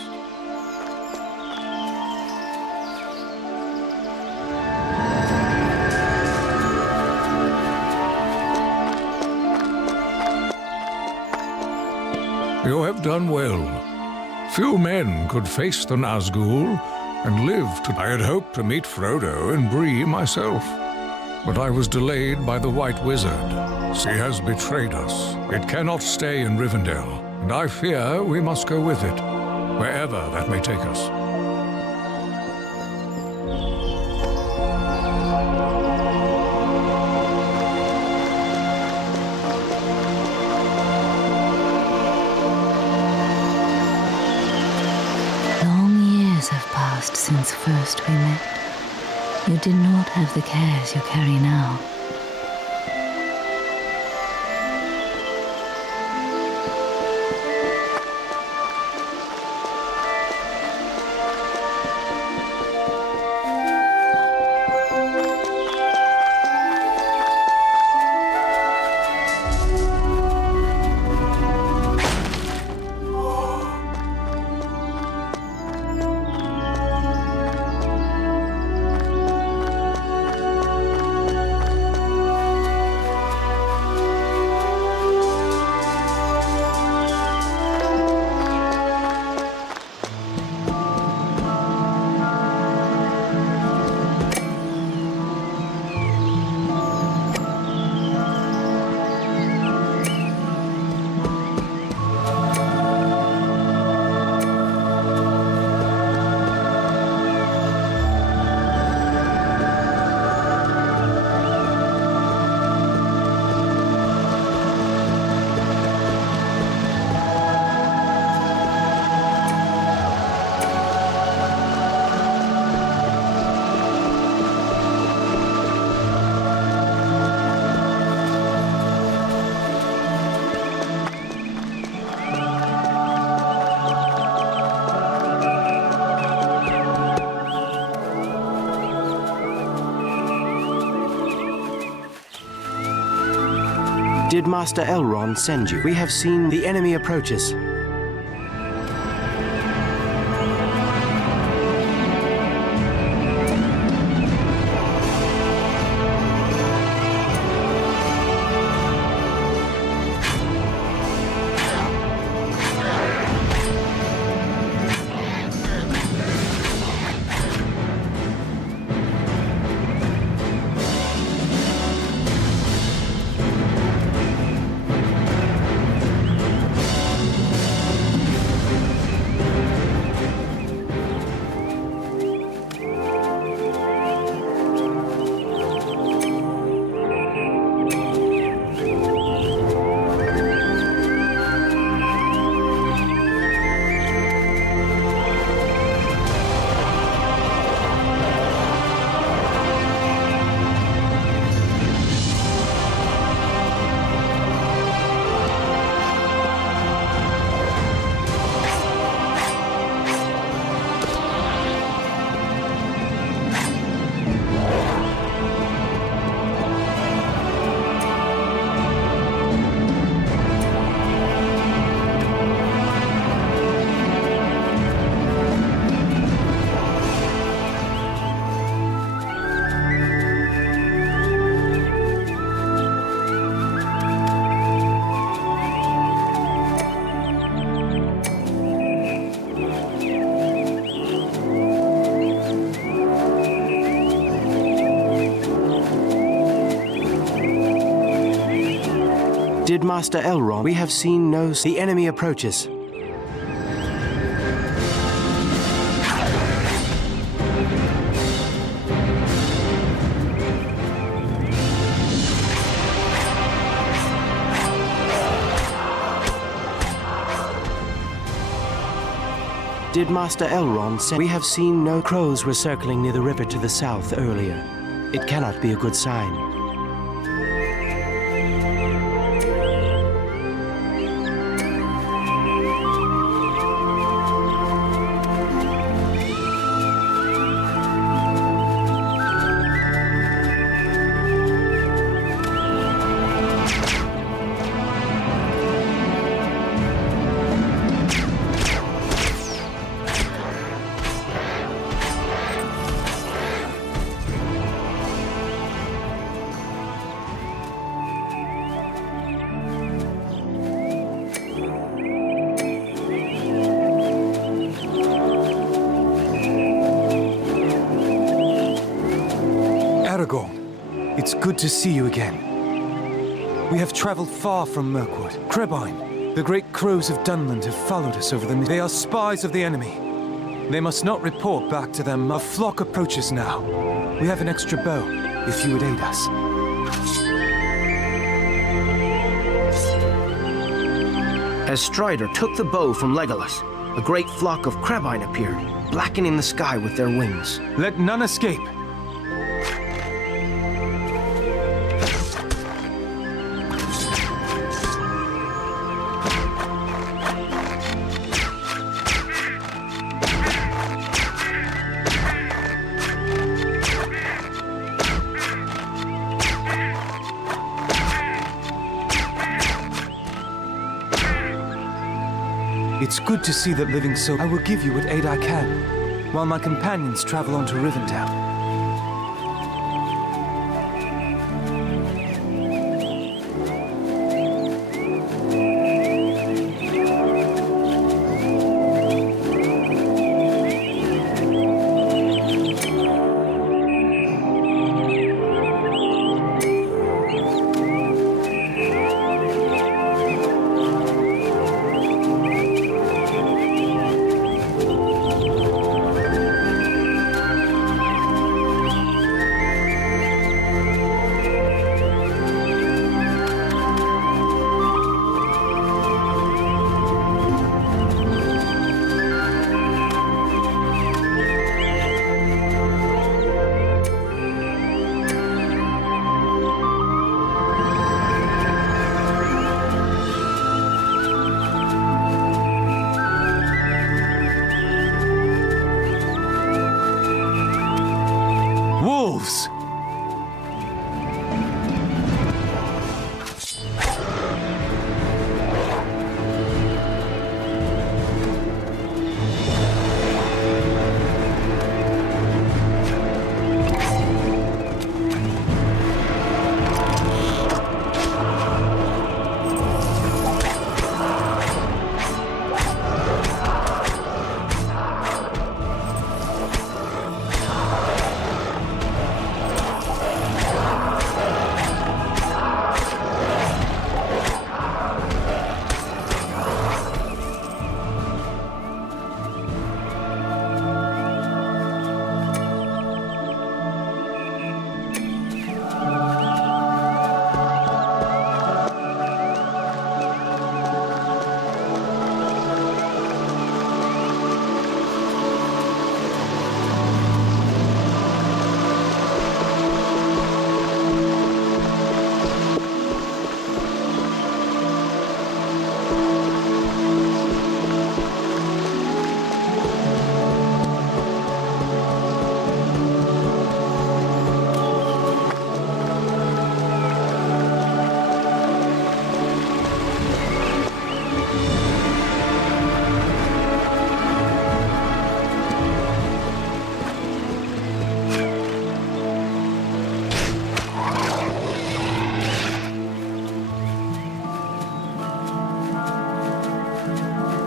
You have done well. Few men could face the Nazgul and live to... I had hoped to meet Frodo and Bree myself, but I was delayed by the White Wizard. She has betrayed us. It cannot stay in Rivendell, and I fear we must go with it, wherever that may take us. Have passed since first we met. You did not have the cares you carry now. Did Master Elrond send you? We have seen the enemy approaches. Did Master Elrond? We have seen no... The enemy approaches. Did Master Elrond say... We have seen no... Crows were circling near the river to the south earlier. It cannot be a good sign. Aragorn, it's good to see you again. We have traveled far from Mirkwood. Crebain, the great crows of Dunland have followed us over the... They are spies of the enemy. They must not report back to them. A flock approaches now. We have an extra bow, if you would aid us. As Strider took the bow from Legolas, a great flock of Crebain appeared, blackening the sky with their wings. Let none escape. It's good to see that living so... I will give you what aid I can, while my companions travel on to Rivendell.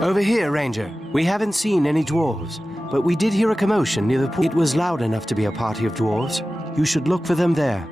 Over here, Ranger. We haven't seen any dwarves, but we did hear a commotion near the pool. It was loud enough to be a party of dwarves. You should look for them there.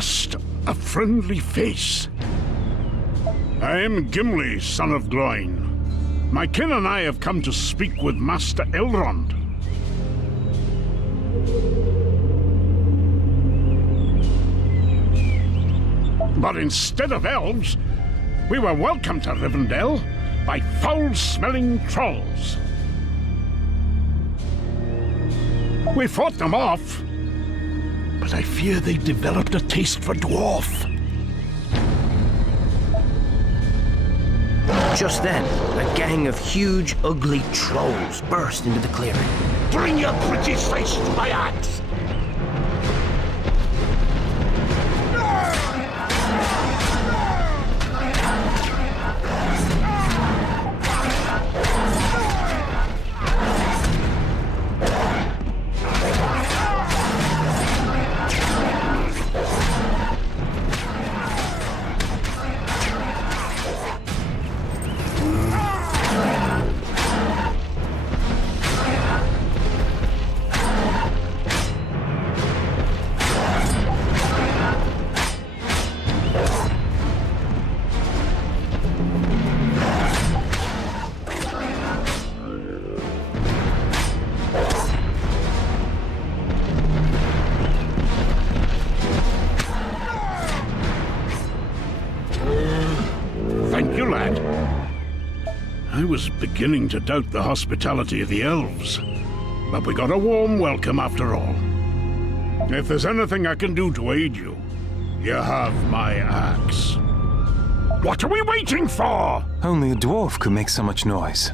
just a friendly face. I am Gimli, son of Gloin. My kin and I have come to speak with Master Elrond. But instead of elves, we were welcomed to Rivendell by foul-smelling trolls. We fought them off, but I fear they developed a taste for dwarf. Just then, a gang of huge, ugly trolls burst into the clearing. Bring your pretty face to my axe! Thank you, lad. I was beginning to doubt the hospitality of the elves, but we got a warm welcome after all. If there's anything I can do to aid you, you have my axe. What are we waiting for? Only a dwarf could make so much noise.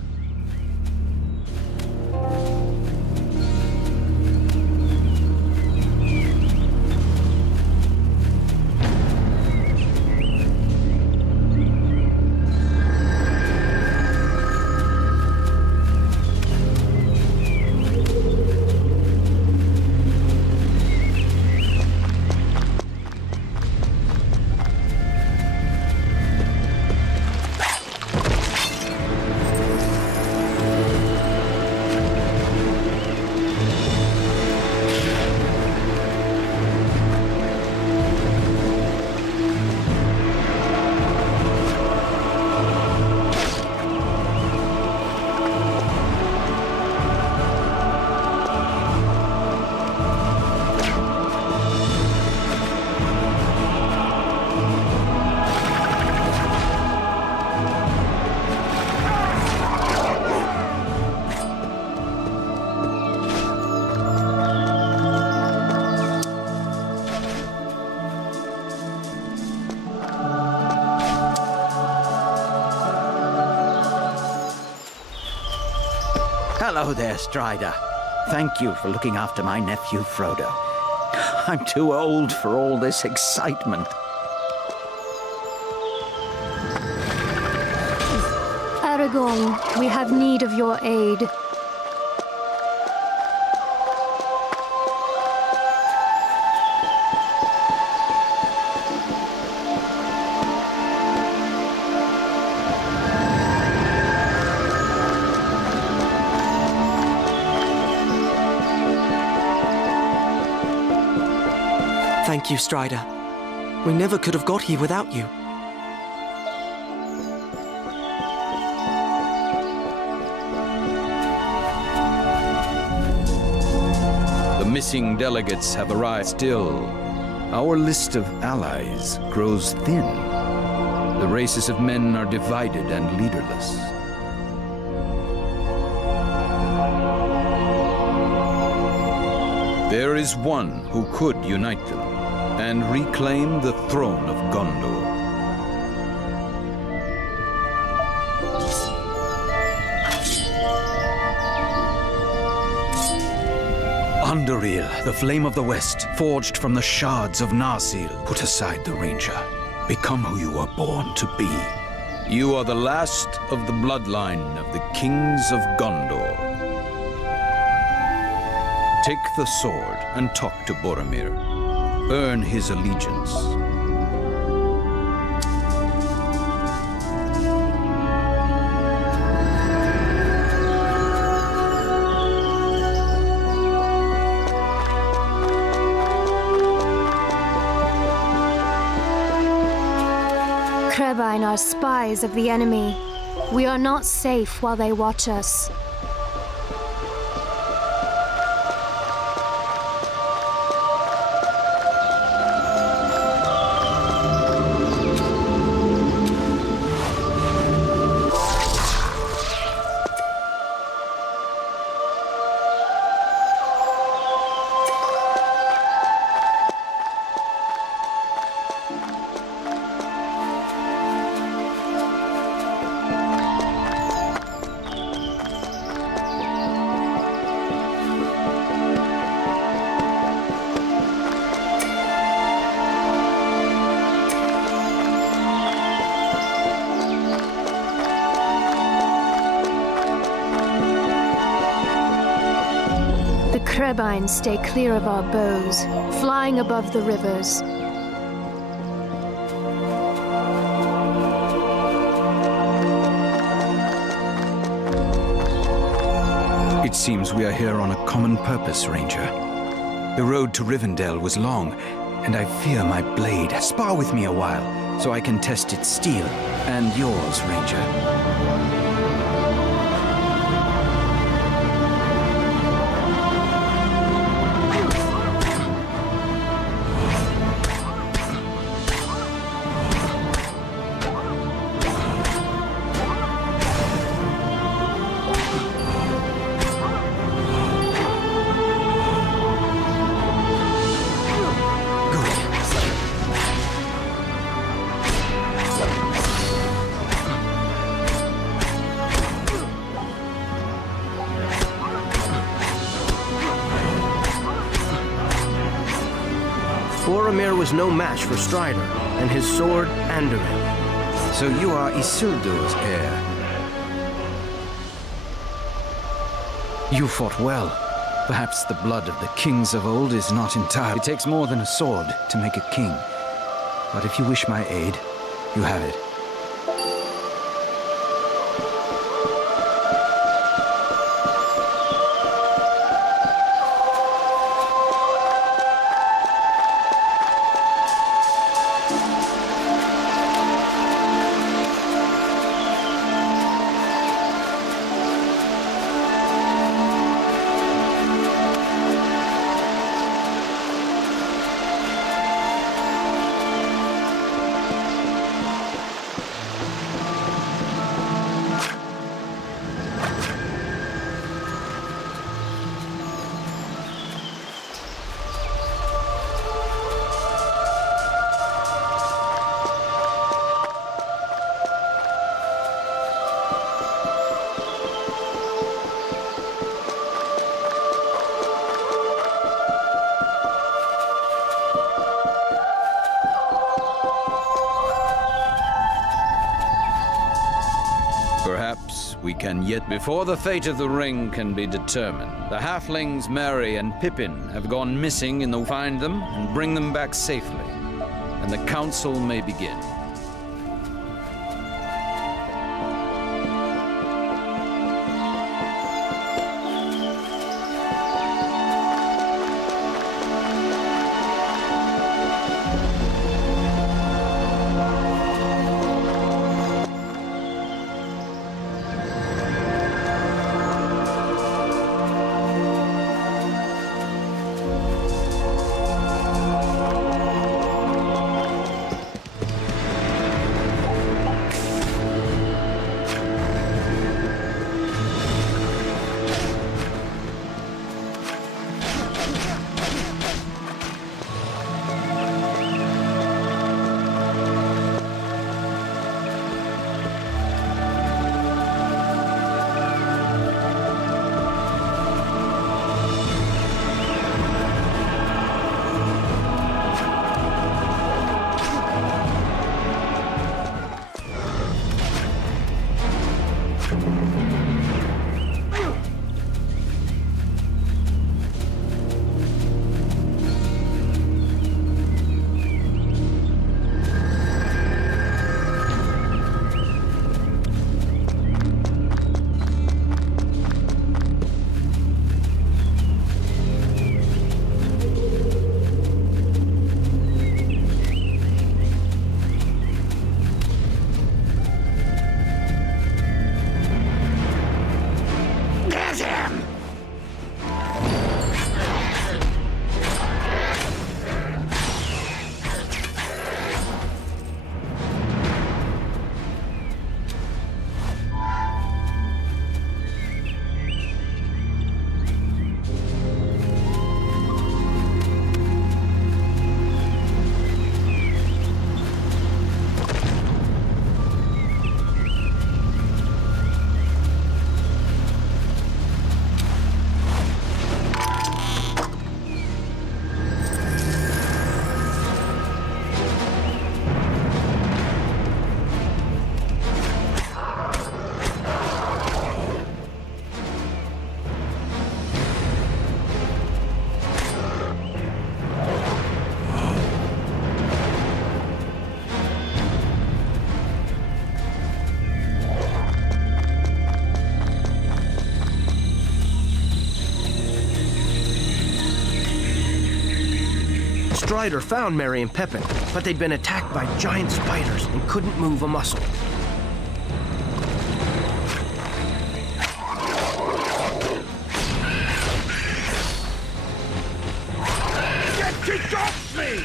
Hello there, Strider. Thank you for looking after my nephew, Frodo. I'm too old for all this excitement. Aragorn, we have need of your aid. Thank you, Strider. We never could have got here without you. The missing delegates have arrived. Still, our list of allies grows thin. The races of men are divided and leaderless. There is one who could unite them and reclaim the throne of Gondor. Anduril, the Flame of the West, forged from the shards of Narsil. Put aside the Ranger. Become who you were born to be. You are the last of the bloodline of the kings of Gondor. Take the sword and talk to Boromir. Earn his allegiance. Krebine are spies of the enemy. We are not safe while they watch us. Krebine stay clear of our bows, flying above the rivers. It seems we are here on a common purpose, Ranger. The road to Rivendell was long, and I fear my blade. Spar with me a while, so I can test its steel and yours, Ranger. Boromir was no match for Strider and his sword Anduin. So you are Isildur's heir. You fought well. Perhaps the blood of the kings of old is not entirely. It takes more than a sword to make a king. But if you wish my aid, you have it. Perhaps we can yet, before the fate of the ring can be determined. The halflings Merry and Pippin have gone missing, and they'll find them and bring them back safely, and the council may begin. Strider found Merry and Pippin, but they'd been attacked by giant spiders and couldn't move a muscle. Get it off me!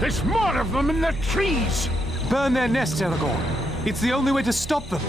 There's more of them in the trees! Burn their nest, Aragorn. It's the only way to stop them.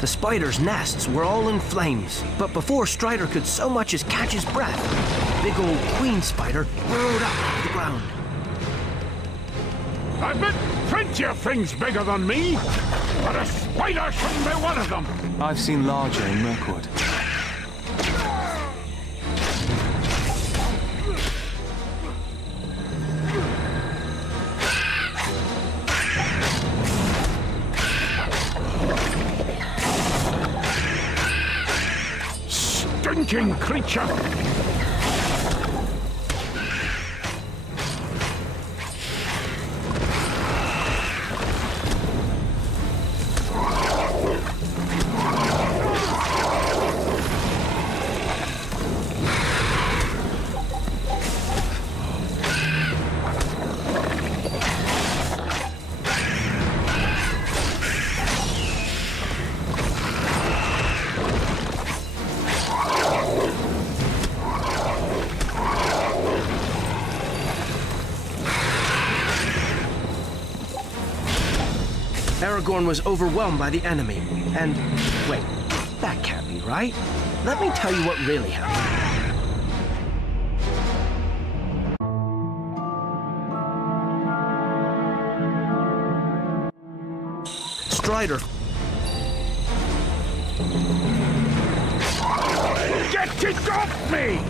The spiders' nests were all in flames, but before Strider could so much as catch his breath, the big old queen spider burrowed up out of the ground. I've met plenty of things bigger than me, but a spider shouldn't be one of them. I've seen larger in Mirkwood. Stinking creature! Aragorn was overwhelmed by the enemy, and... wait, that can't be right. Let me tell you what really happened. Strider... Get it off me!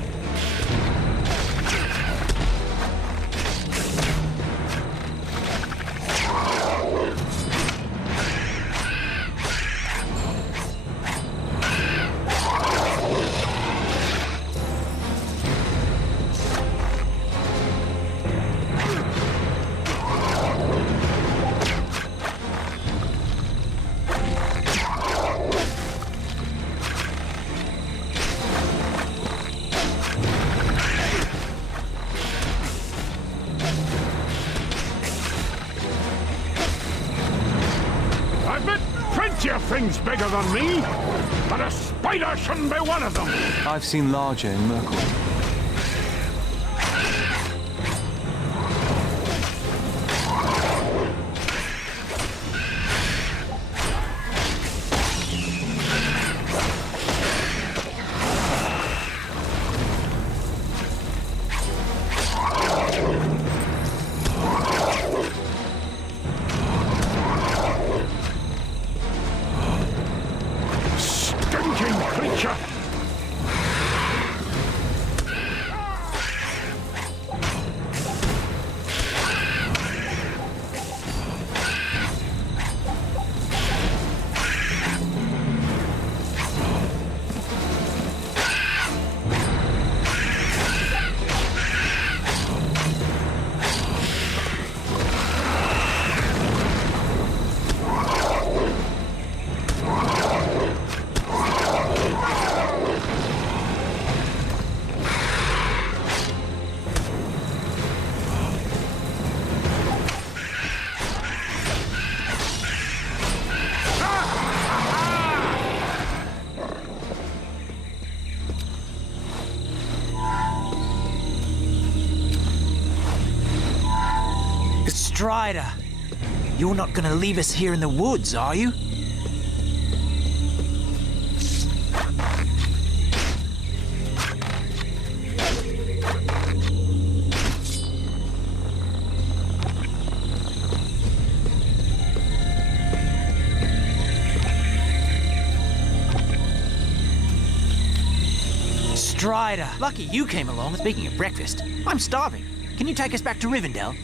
Things bigger than me, but a spider shouldn't be one of them. I've seen larger in Mirkwood. Strider, you're not gonna leave us here in the woods, are you? Strider, lucky you came along. Speaking of breakfast, I'm starving. Can you take us back to Rivendell?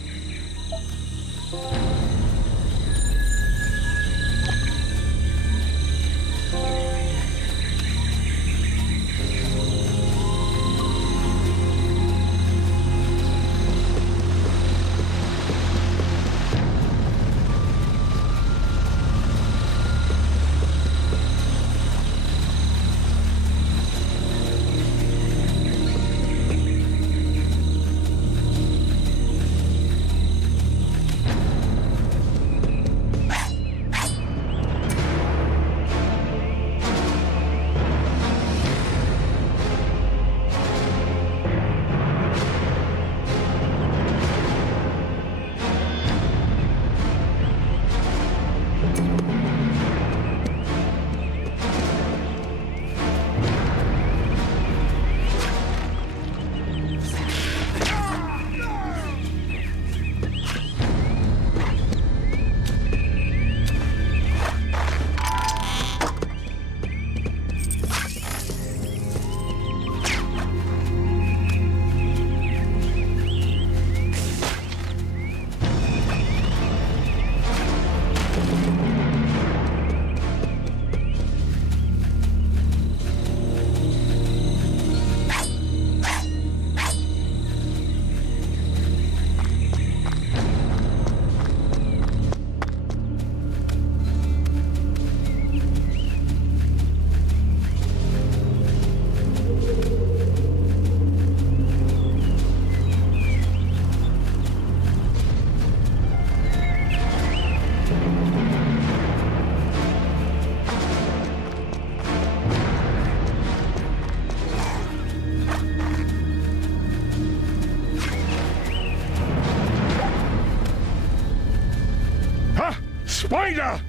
Spider!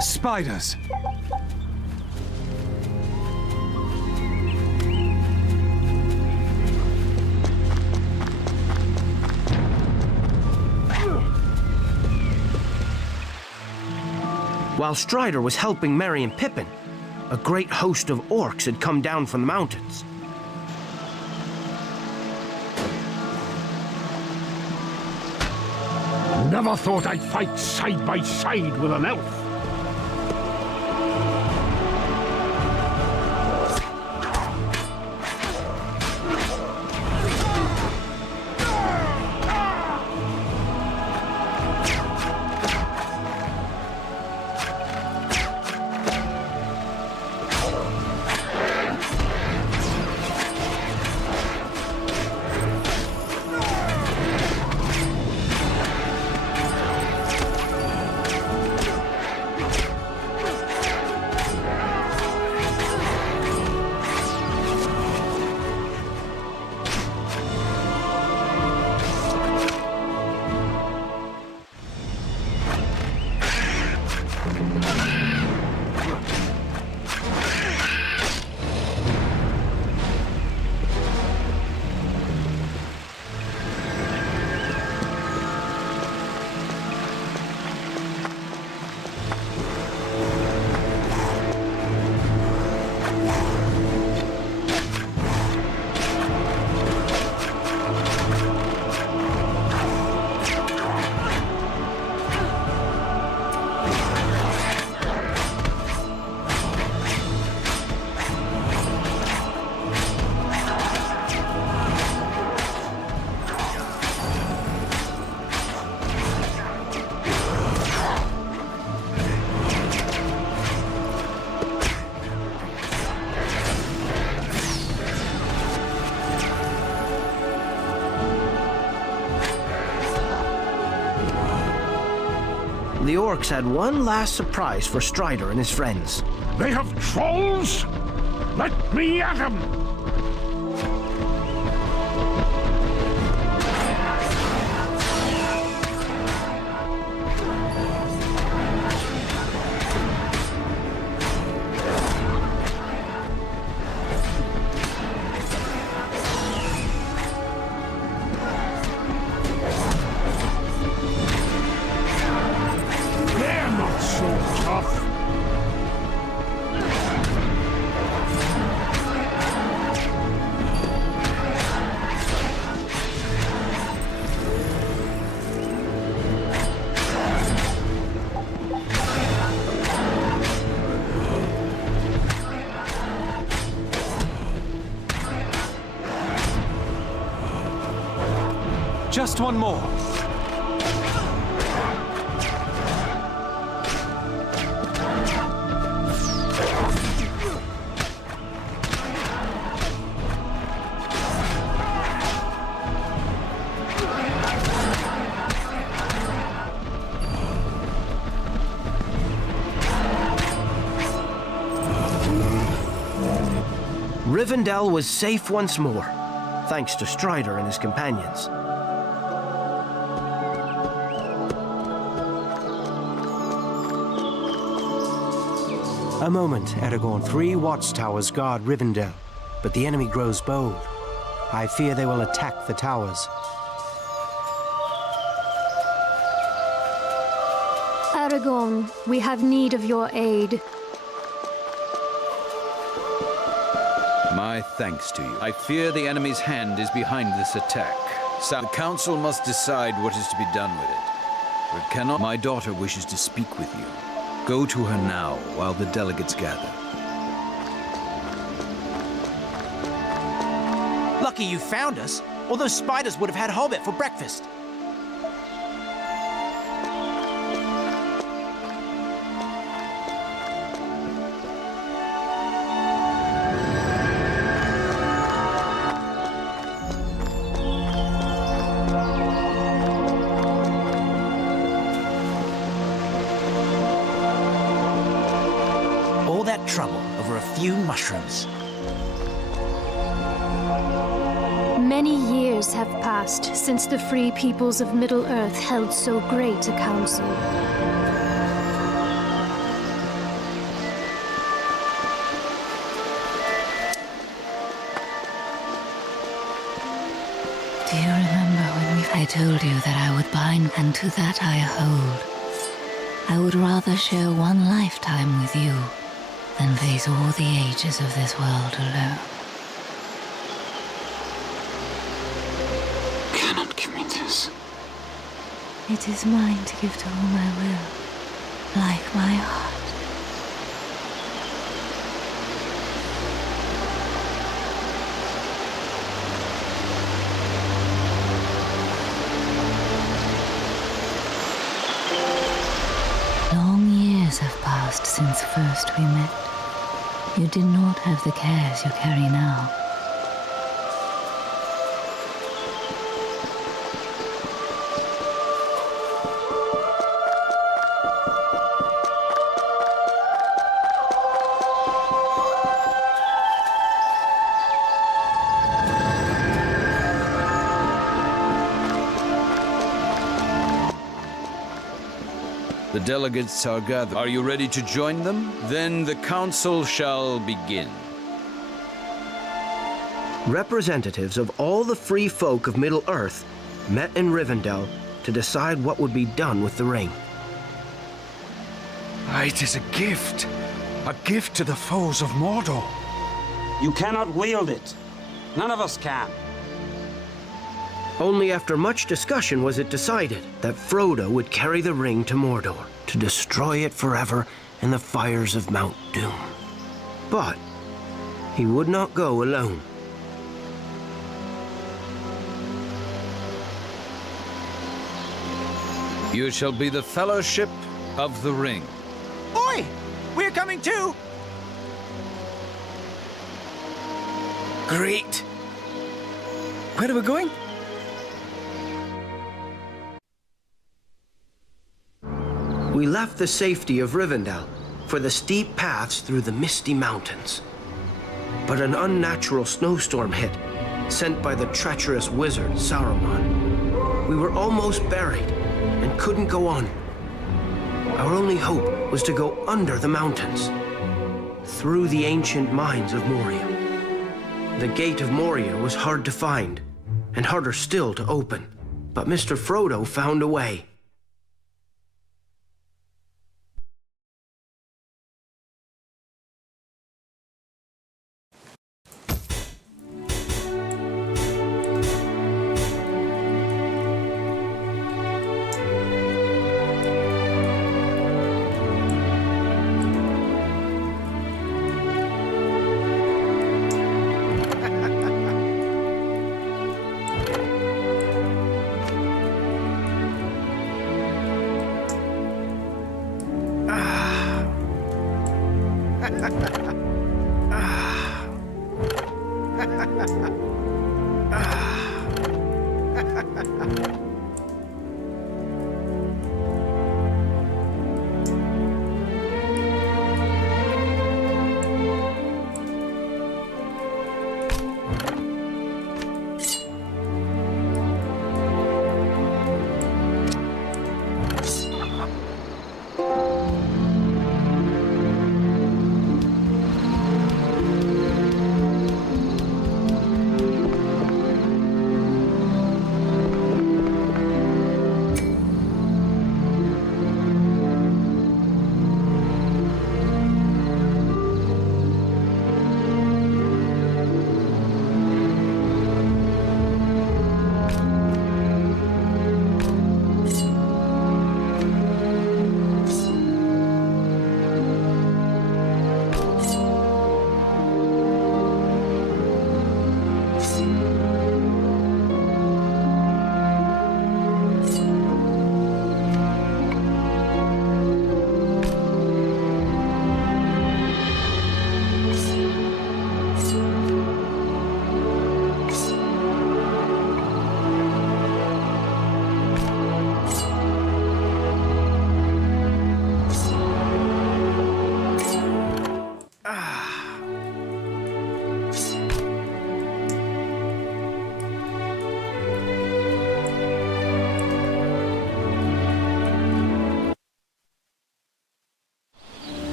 Spiders! While Strider was helping Merry and Pippin, a great host of orcs had come down from the mountains. Never thought I'd fight side by side with an elf. The orcs had one last surprise for Strider and his friends. They have trolls? Let me at them! Just one more. Rivendell was safe once more, thanks to Strider and his companions. A moment, Aragorn. 3 watchtowers guard Rivendell, but the enemy grows bold. I fear they will attack the towers. Aragorn, we have need of your aid. My thanks to you. I fear the enemy's hand is behind this attack. So the council must decide what is to be done with it. For it cannot. My daughter wishes to speak with you. Go to her now while the delegates gather. Lucky you found us, or those spiders would have had Hobbit for breakfast. Trouble over a few mushrooms. Many years have passed since the free peoples of Middle-earth held so great a council. Do you remember when I told you that I would bind, and to that I hold? I would rather share one lifetime with you than face all the ages of this world alone. Cannot give me this. It is mine to give to whom I will, like my heart. Long years have passed since first we met. You did not have the cares you carry now. The delegates are gathered. Are you ready to join them? Then the council shall begin. Representatives of all the free folk of Middle-earth met in Rivendell to decide what would be done with the ring. It is a gift to the foes of Mordor. You cannot wield it. None of us can. Only after much discussion was it decided that Frodo would carry the ring to Mordor to destroy it forever in the fires of Mount Doom. But he would not go alone. You shall be the Fellowship of the Ring. Oi! We're coming too! Great. Where are we going? We left the safety of Rivendell for the steep paths through the misty mountains. But an unnatural snowstorm hit, sent by the treacherous wizard Saruman. We were almost buried and couldn't go on. Our only hope was to go under the mountains, through the ancient mines of Moria. The gate of Moria was hard to find, and harder still to open, but Mr. Frodo found a way.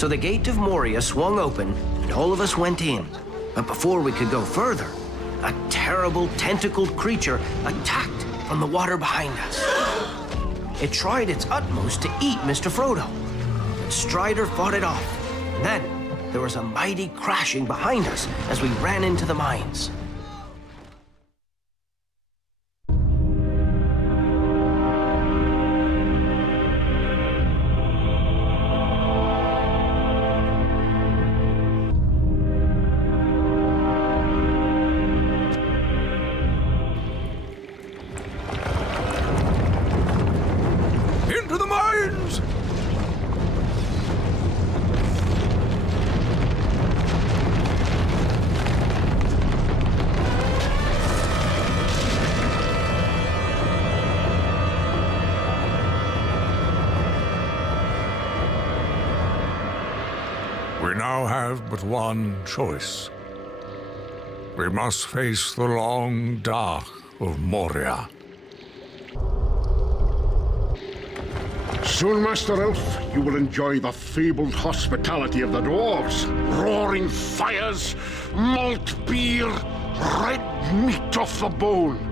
So the gate of Moria swung open, and all of us went in. But before we could go further, a terrible tentacled creature attacked from the water behind us. It tried its utmost to eat Mr. Frodo, but Strider fought it off. Then there was a mighty crashing behind us as we ran into the mines. Into the mines! We now have but one choice. We must face the long dark of Moria. Soon, Master Elf, you will enjoy the fabled hospitality of the dwarves. Roaring fires, malt beer, red meat off the bone.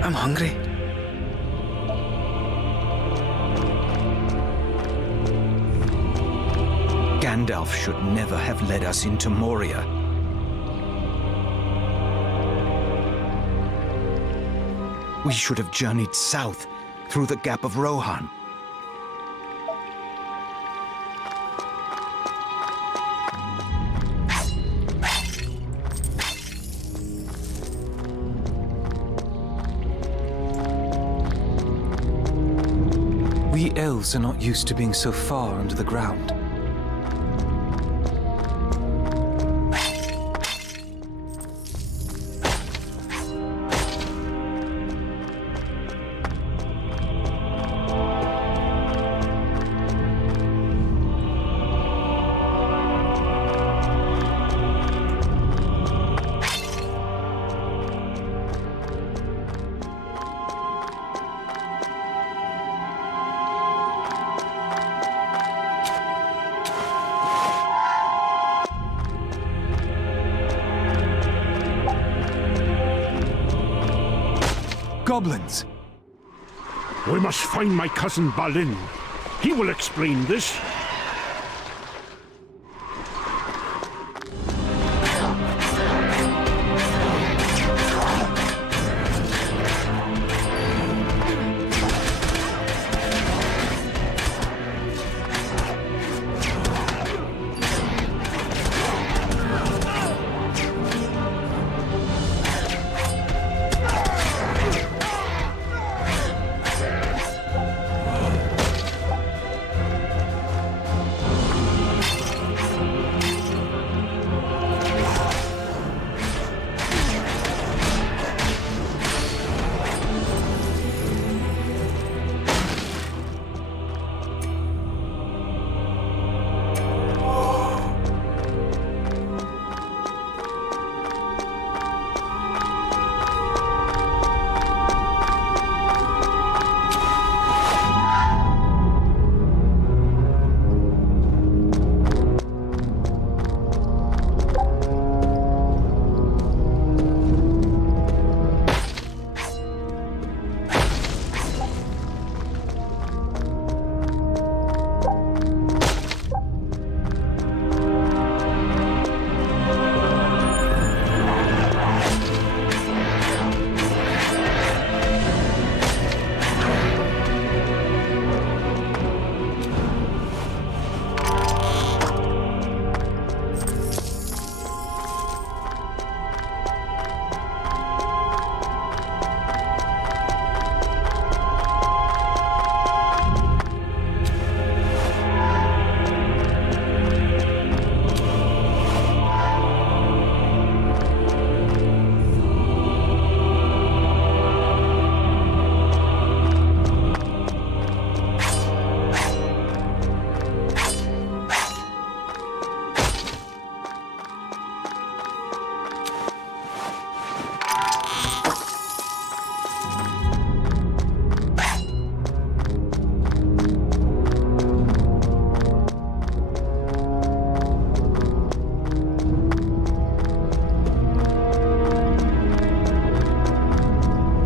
I'm hungry. Gandalf should never have led us into Moria. We should have journeyed south through the Gap of Rohan. We elves are not used to being so far under the ground. Goblins! We must find my cousin Balin. He will explain this.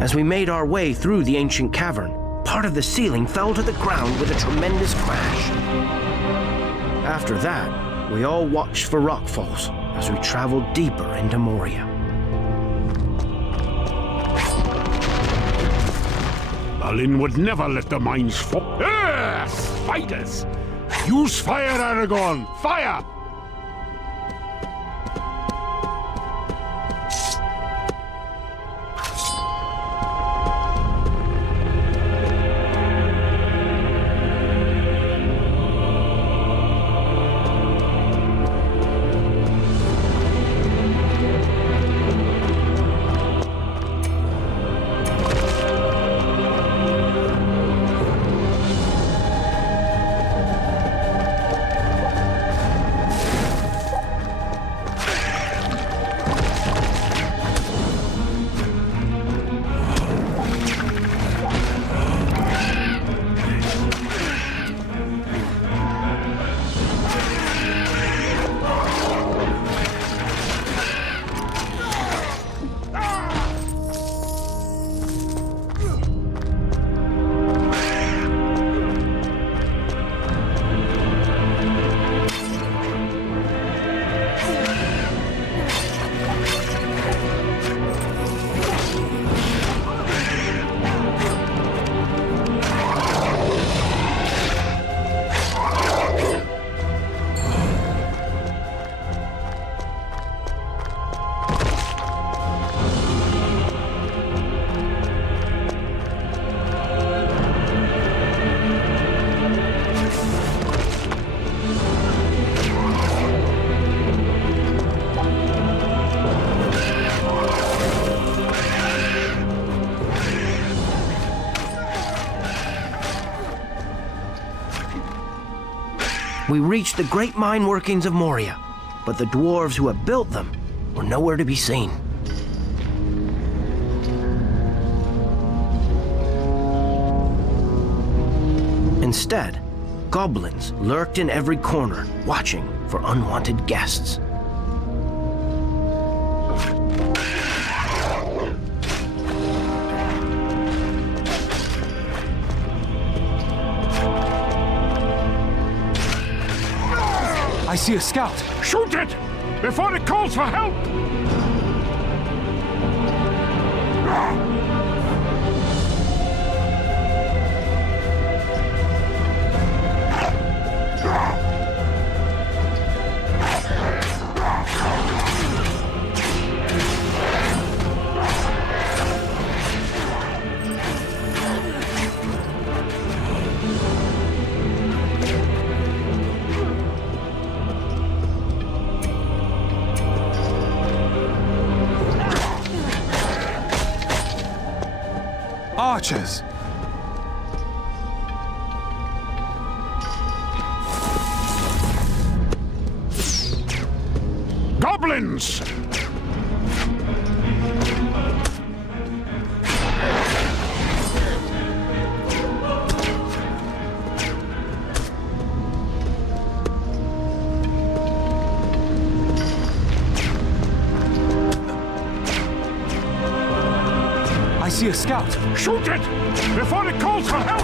As we made our way through the ancient cavern, part of the ceiling fell to the ground with a tremendous crash. After that, we all watched for rockfalls as we traveled deeper into Moria. Balin would never let the mines fall. Spiders! Use fire, Aragorn! Fire! We reached the great mine workings of Moria, but the dwarves who had built them were nowhere to be seen. Instead, goblins lurked in every corner, watching for unwanted guests. I see a scout. Shoot it! Before it calls for help! Archers! Goblins! I see a scout. Shoot it! Before it calls for help!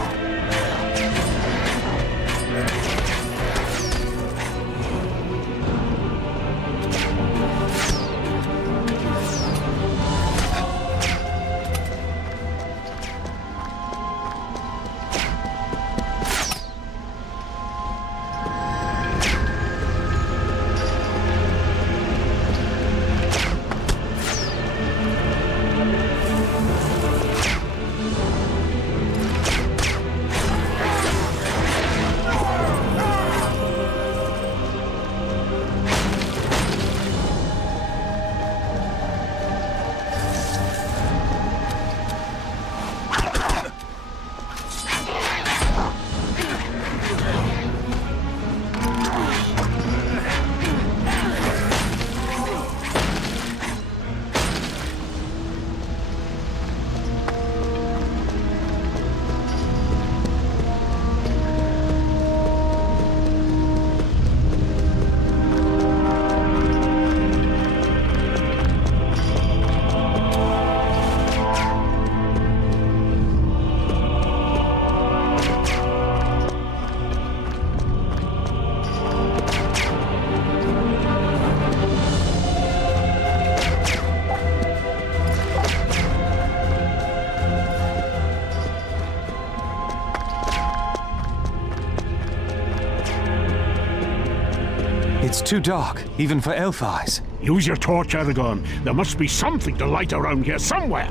It's too dark, even for elf eyes. Use your torch, Aragorn. There must be something to light around here somewhere.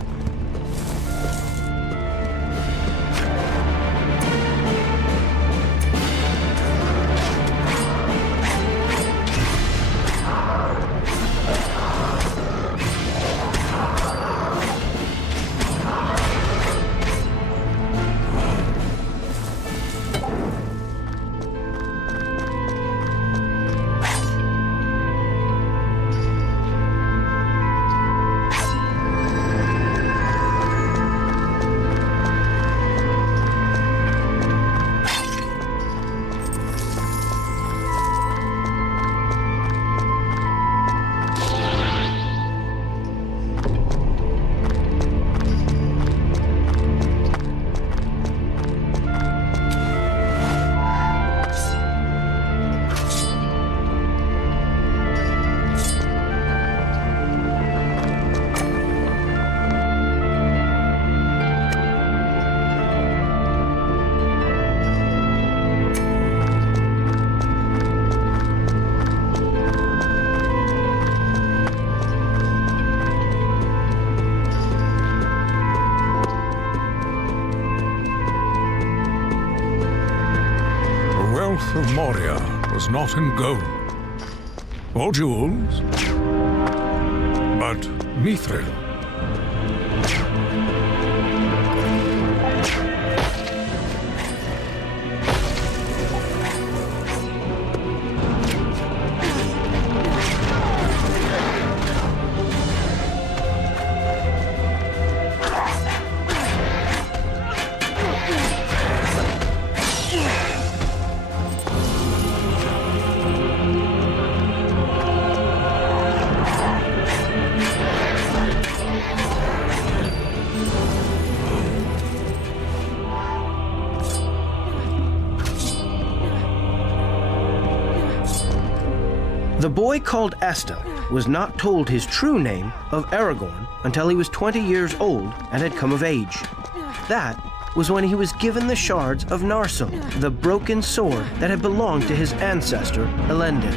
Of Moria was not in gold or jewels, but mithril. The boy called Estel was not told his true name of Aragorn until he was 20 years old and had come of age. That was when he was given the shards of Narsil, the broken sword that had belonged to his ancestor, Elendil.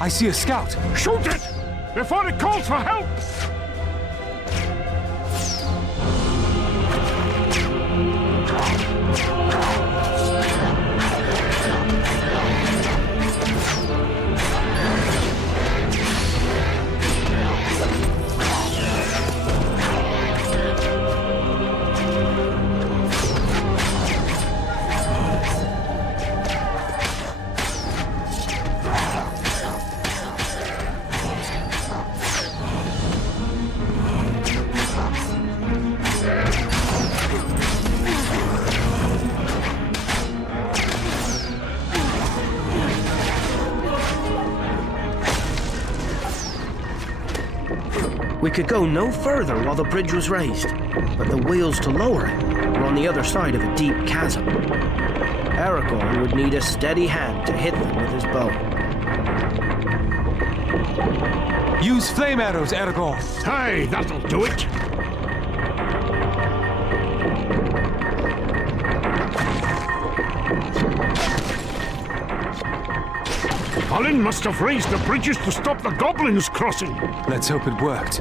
I see a scout. Shoot it! Before it calls for help! We could go no further while the bridge was raised, but the wheels to lower it were on the other side of a deep chasm. Aragorn would need a steady hand to hit them with his bow. Use flame arrows, Aragorn. Aye, that'll do it. Balin must have raised the bridges to stop the goblins crossing. Let's hope it worked.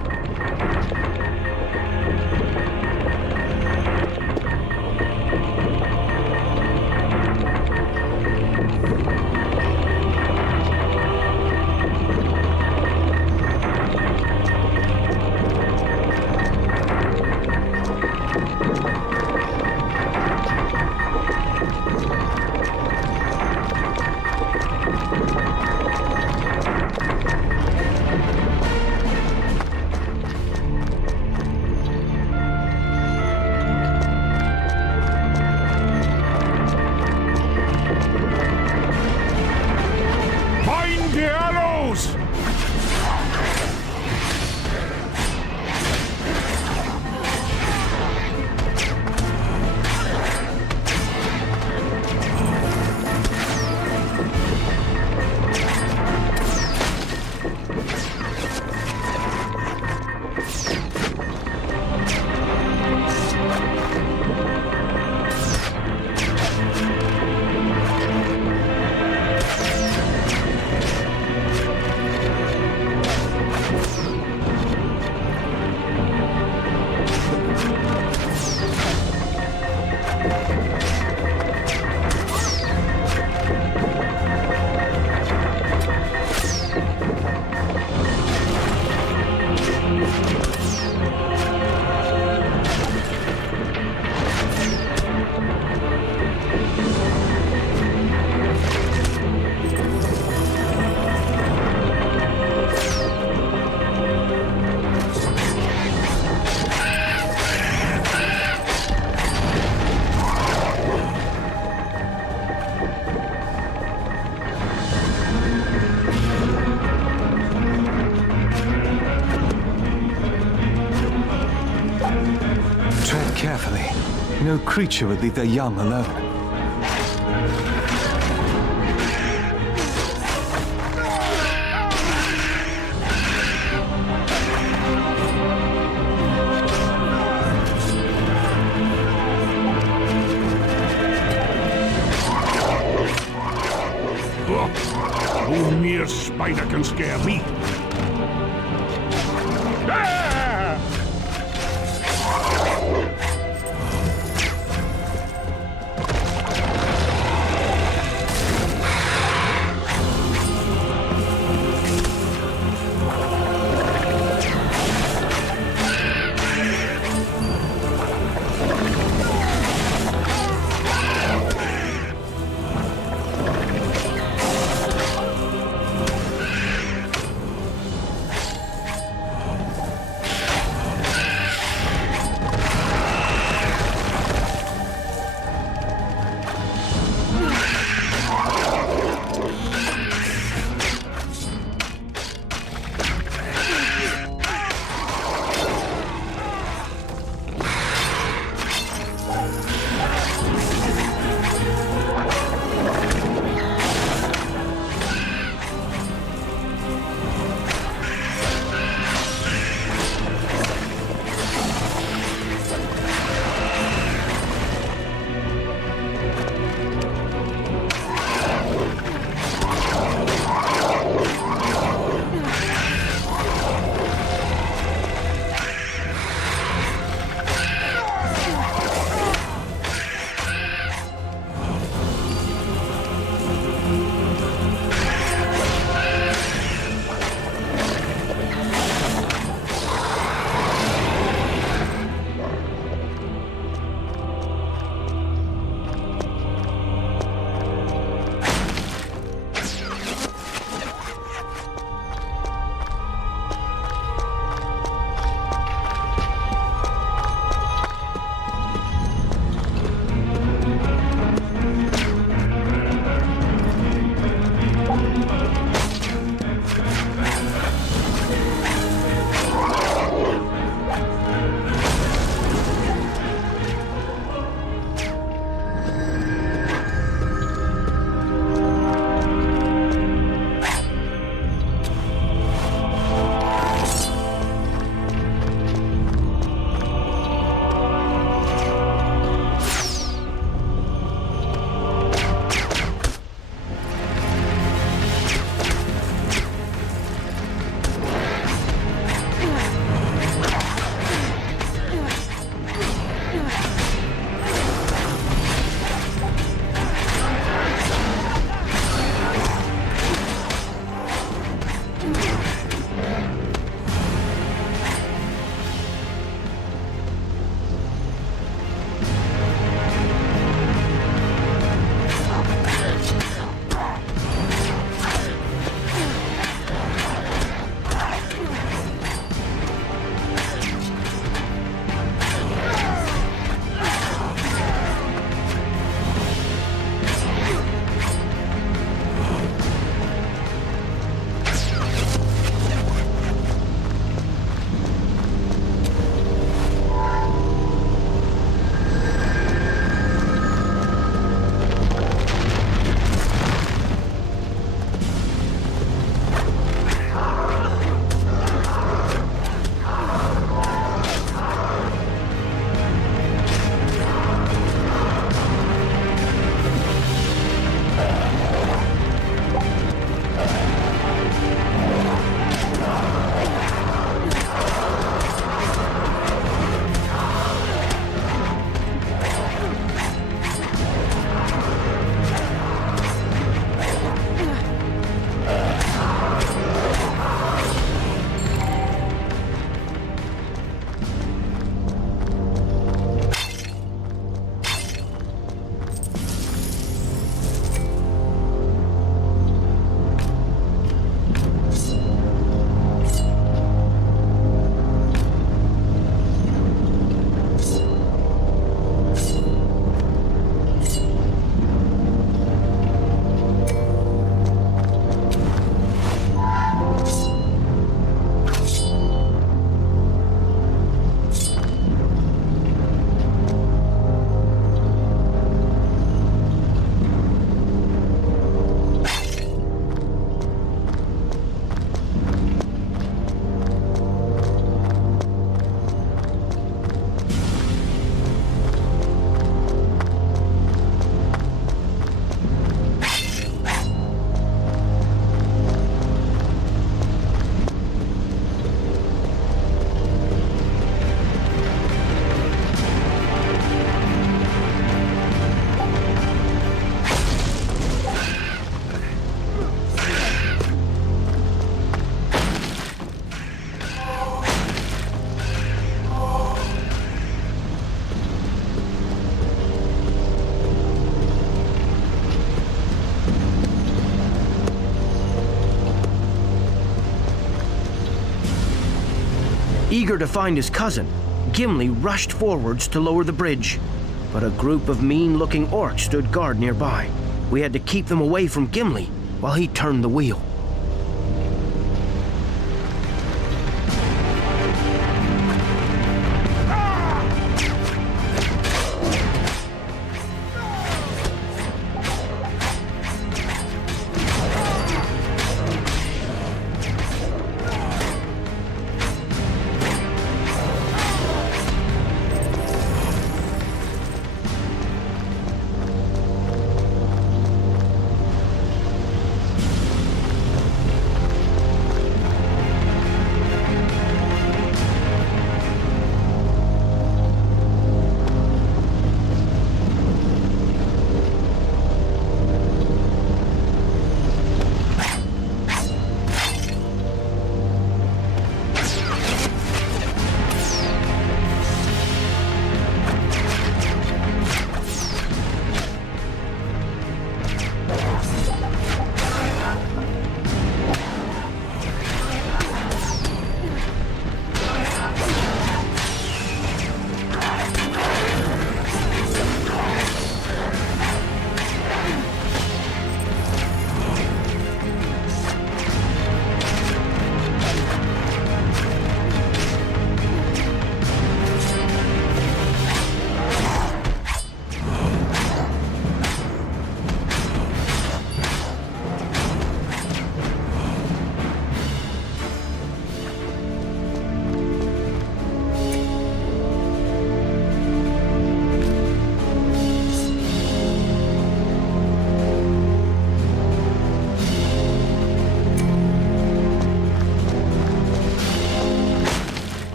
Carefully. No creature would leave their young alone. No mere spider can scare me. Eager to find his cousin, Gimli rushed forwards to lower the bridge. But a group of mean-looking orcs stood guard nearby. We had to keep them away from Gimli while he turned the wheel.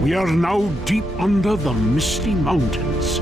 We are now deep under the misty mountains.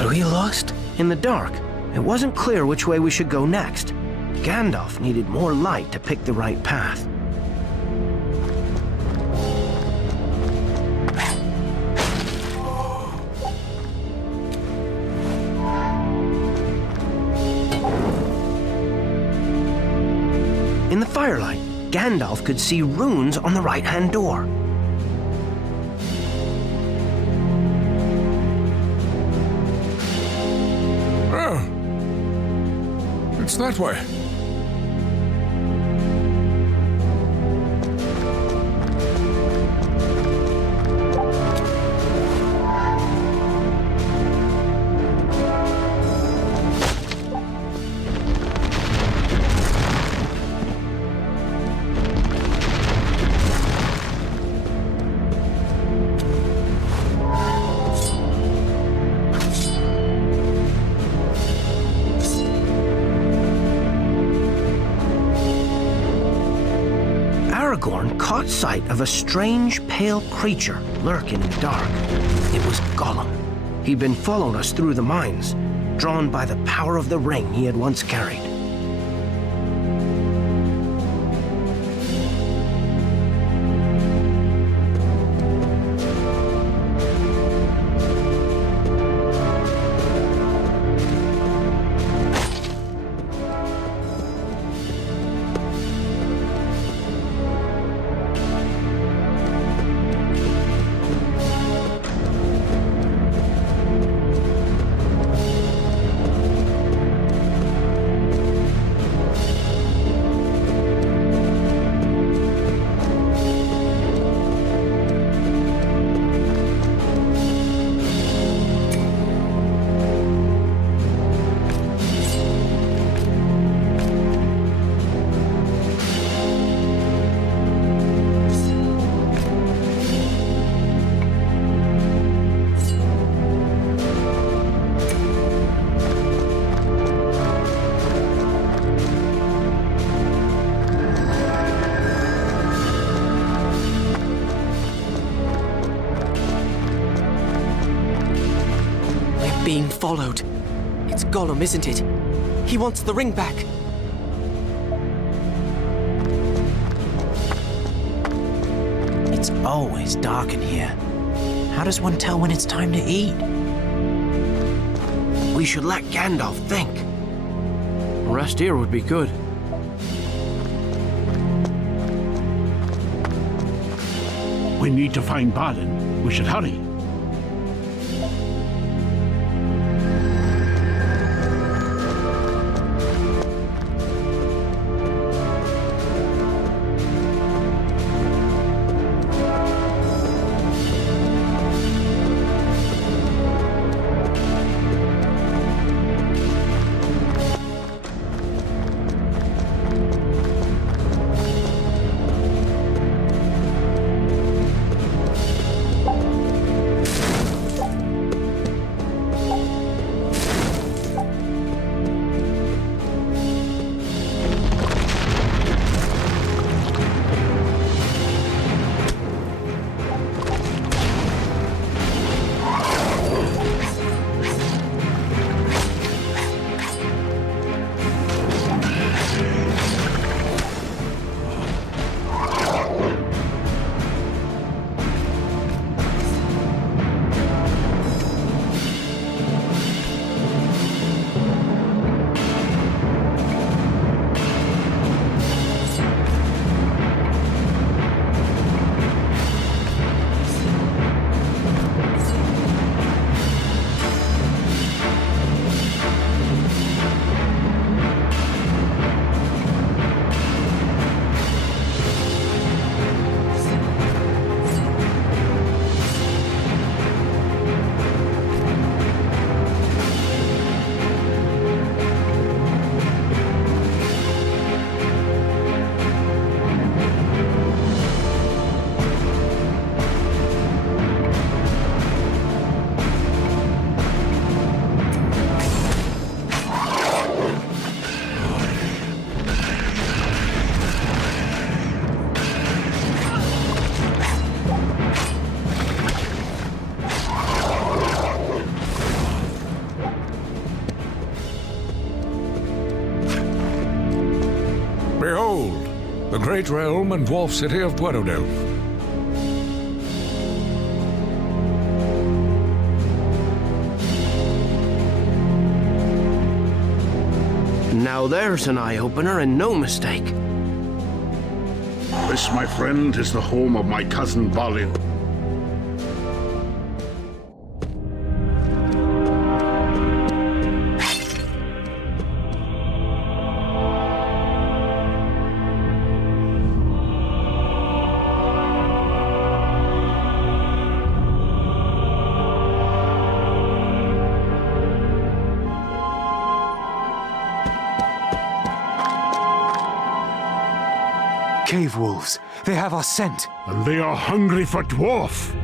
Are we lost? In the dark, it wasn't clear which way we should go next. Gandalf needed more light to pick the right path. In the firelight, Gandalf could see runes on the right-hand door. It's that way. Aragorn caught sight of a strange, pale creature lurking in the dark. It was Gollum. He'd been following us through the mines, drawn by the power of the ring he had once carried. being followed. It's Gollum, isn't it? He wants the ring back. It's always dark in here. How does one tell when it's time to eat? We should let Gandalf think. Rest here would be good. We need to find Balin. We should hurry. Behold, the great realm and dwarf city of Dwerodelf. Now there's an eye-opener and no mistake. This, my friend, is the home of my cousin Balin. Cave wolves. They have our scent. And they are hungry for dwarf.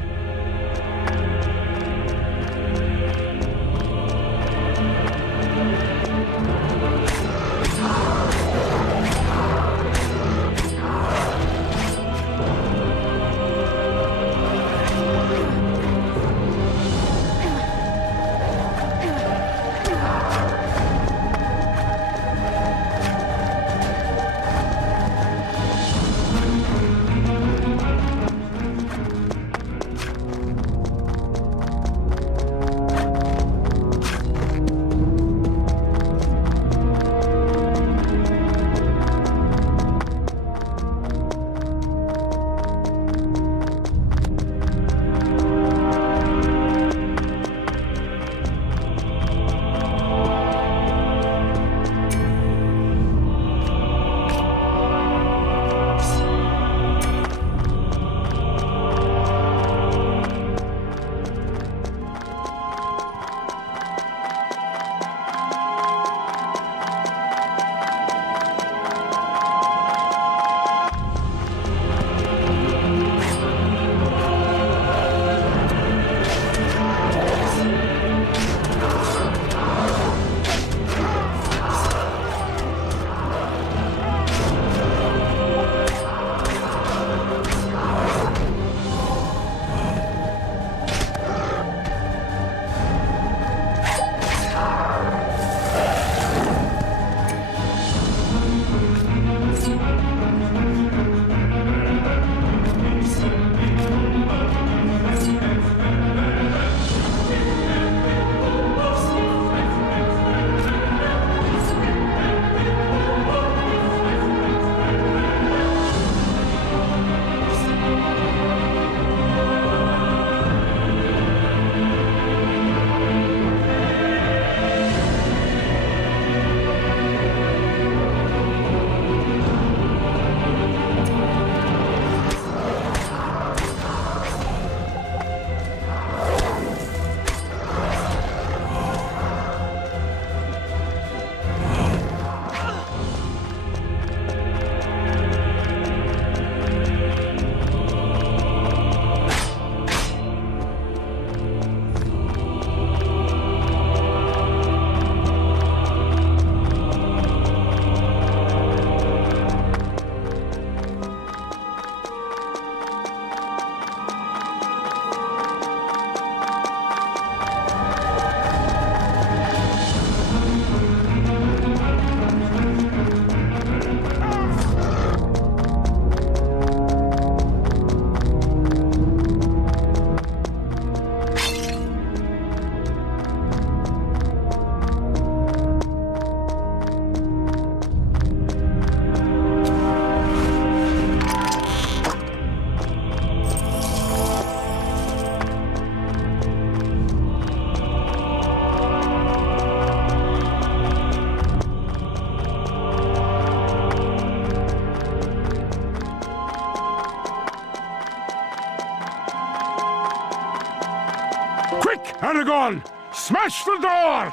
Aragorn! Smash the door!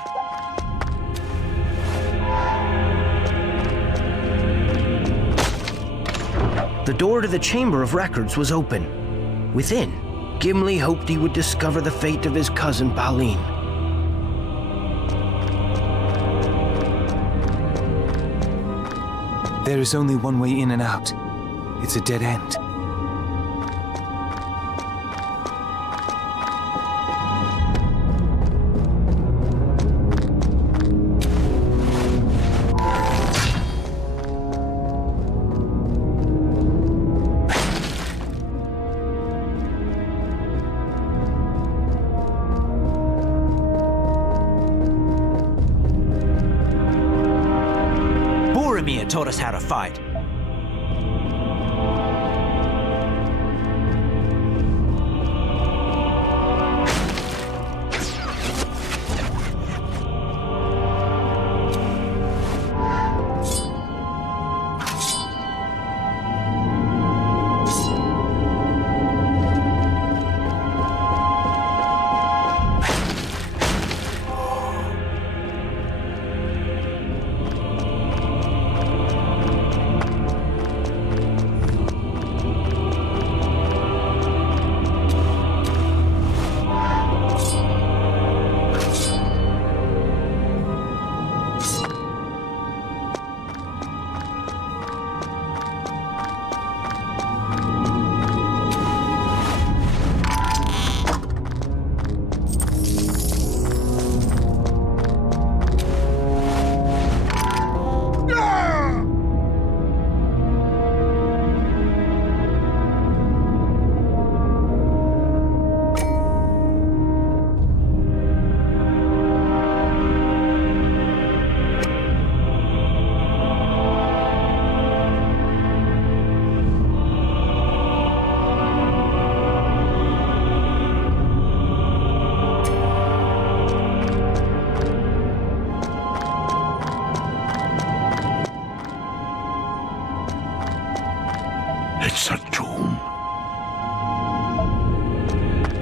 The door to the Chamber of Records was open. Within, Gimli hoped he would discover the fate of his cousin Balin. There is only one way in and out. It's a dead end. Boromir taught us how to fight. It's a tomb.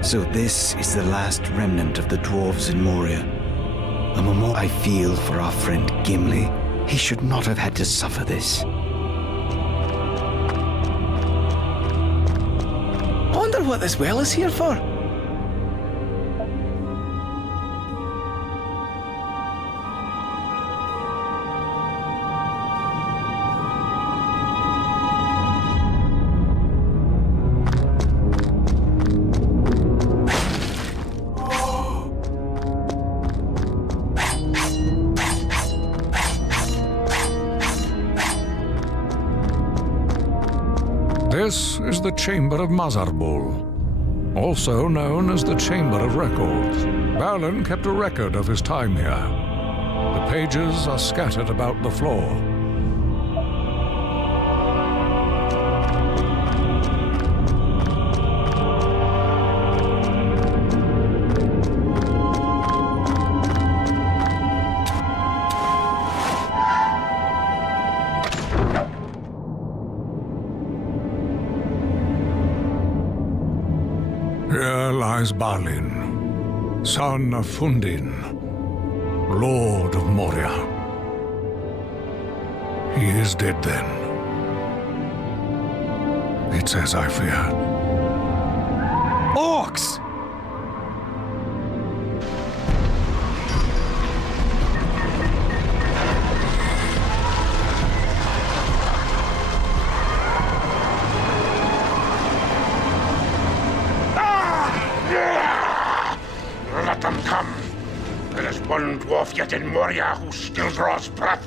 So this is the last remnant of the dwarves in Moria. A memorial I feel for our friend Gimli. He should not have had to suffer this. Wonder what this well is here for. This is the Chamber of Mazarbul, also known as the Chamber of Records. Balin kept a record of his time here. The pages are scattered about the floor. Here lies Balin, son of Fundin, Lord of Moria. He is dead then. It's as I feared. Orcs! Let them come. There is one dwarf yet in Moria who still draws breath.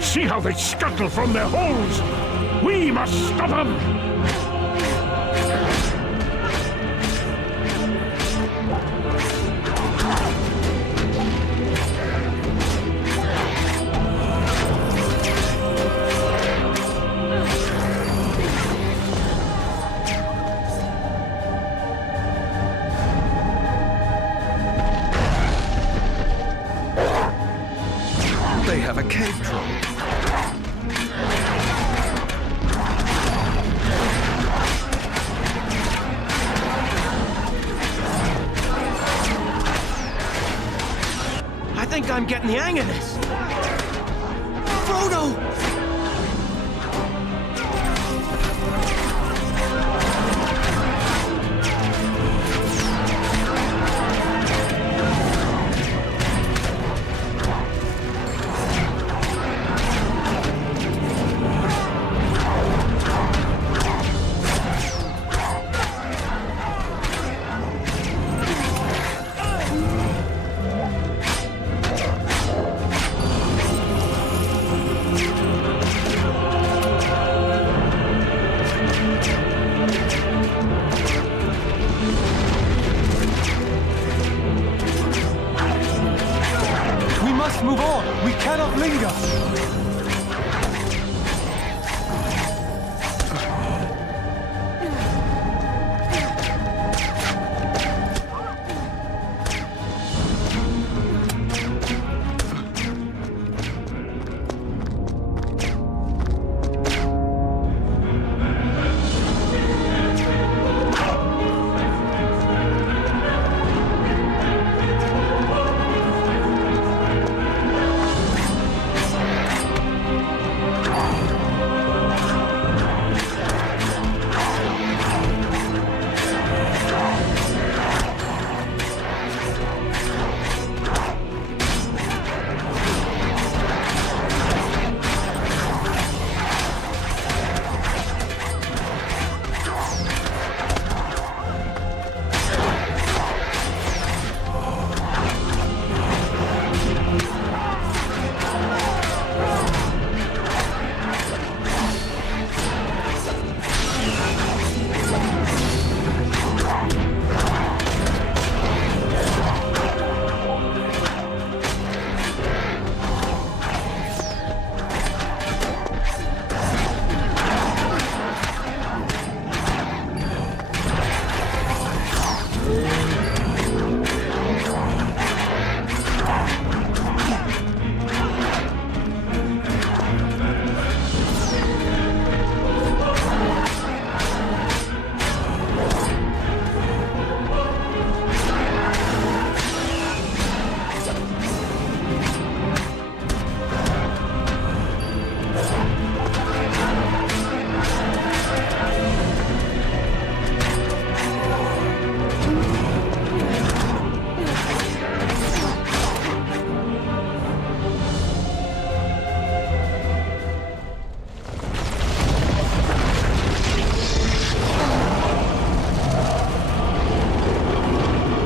See how they scuttle from their holes! We must stop them! have a cave troll. I think I'm getting the hang of this. Frodo! Move on! We cannot linger!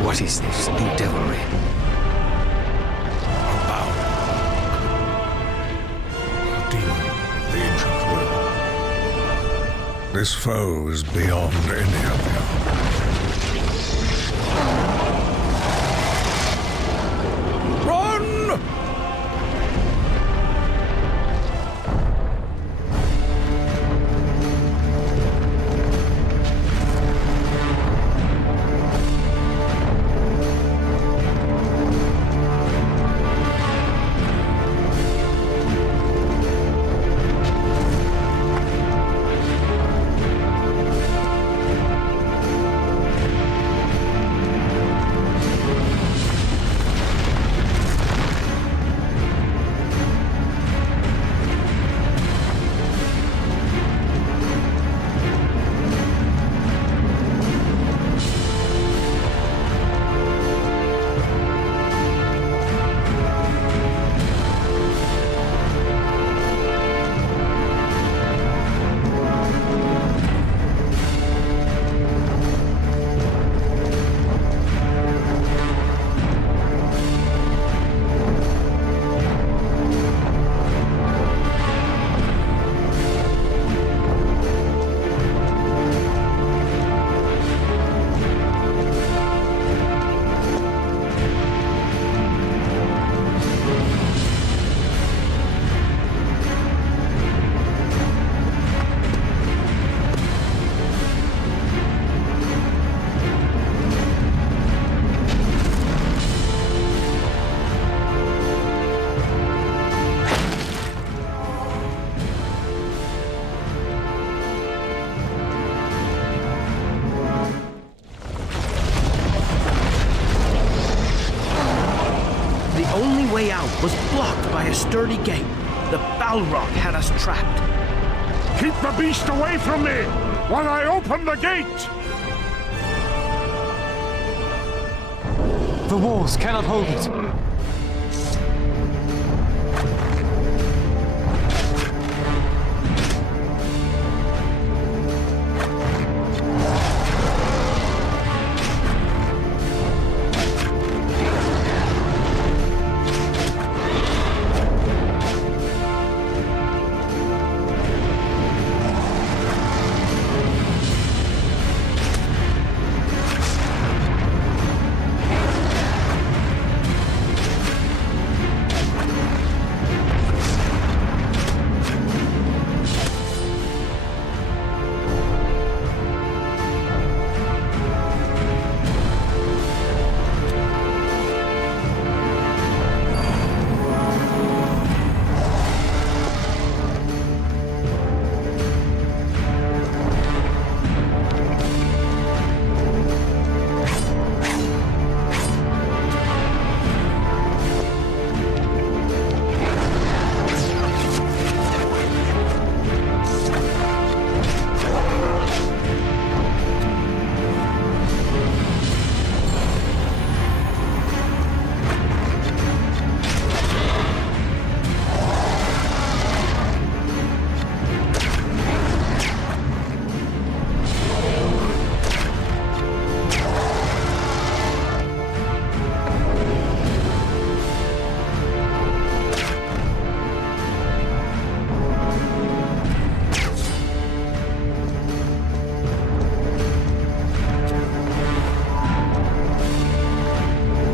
What is this new devilry? This foe is beyond any other. Run! only way out was blocked by a sturdy gate. The Balrog had us trapped. Keep the beast away from me while I open the gate! The walls cannot hold it.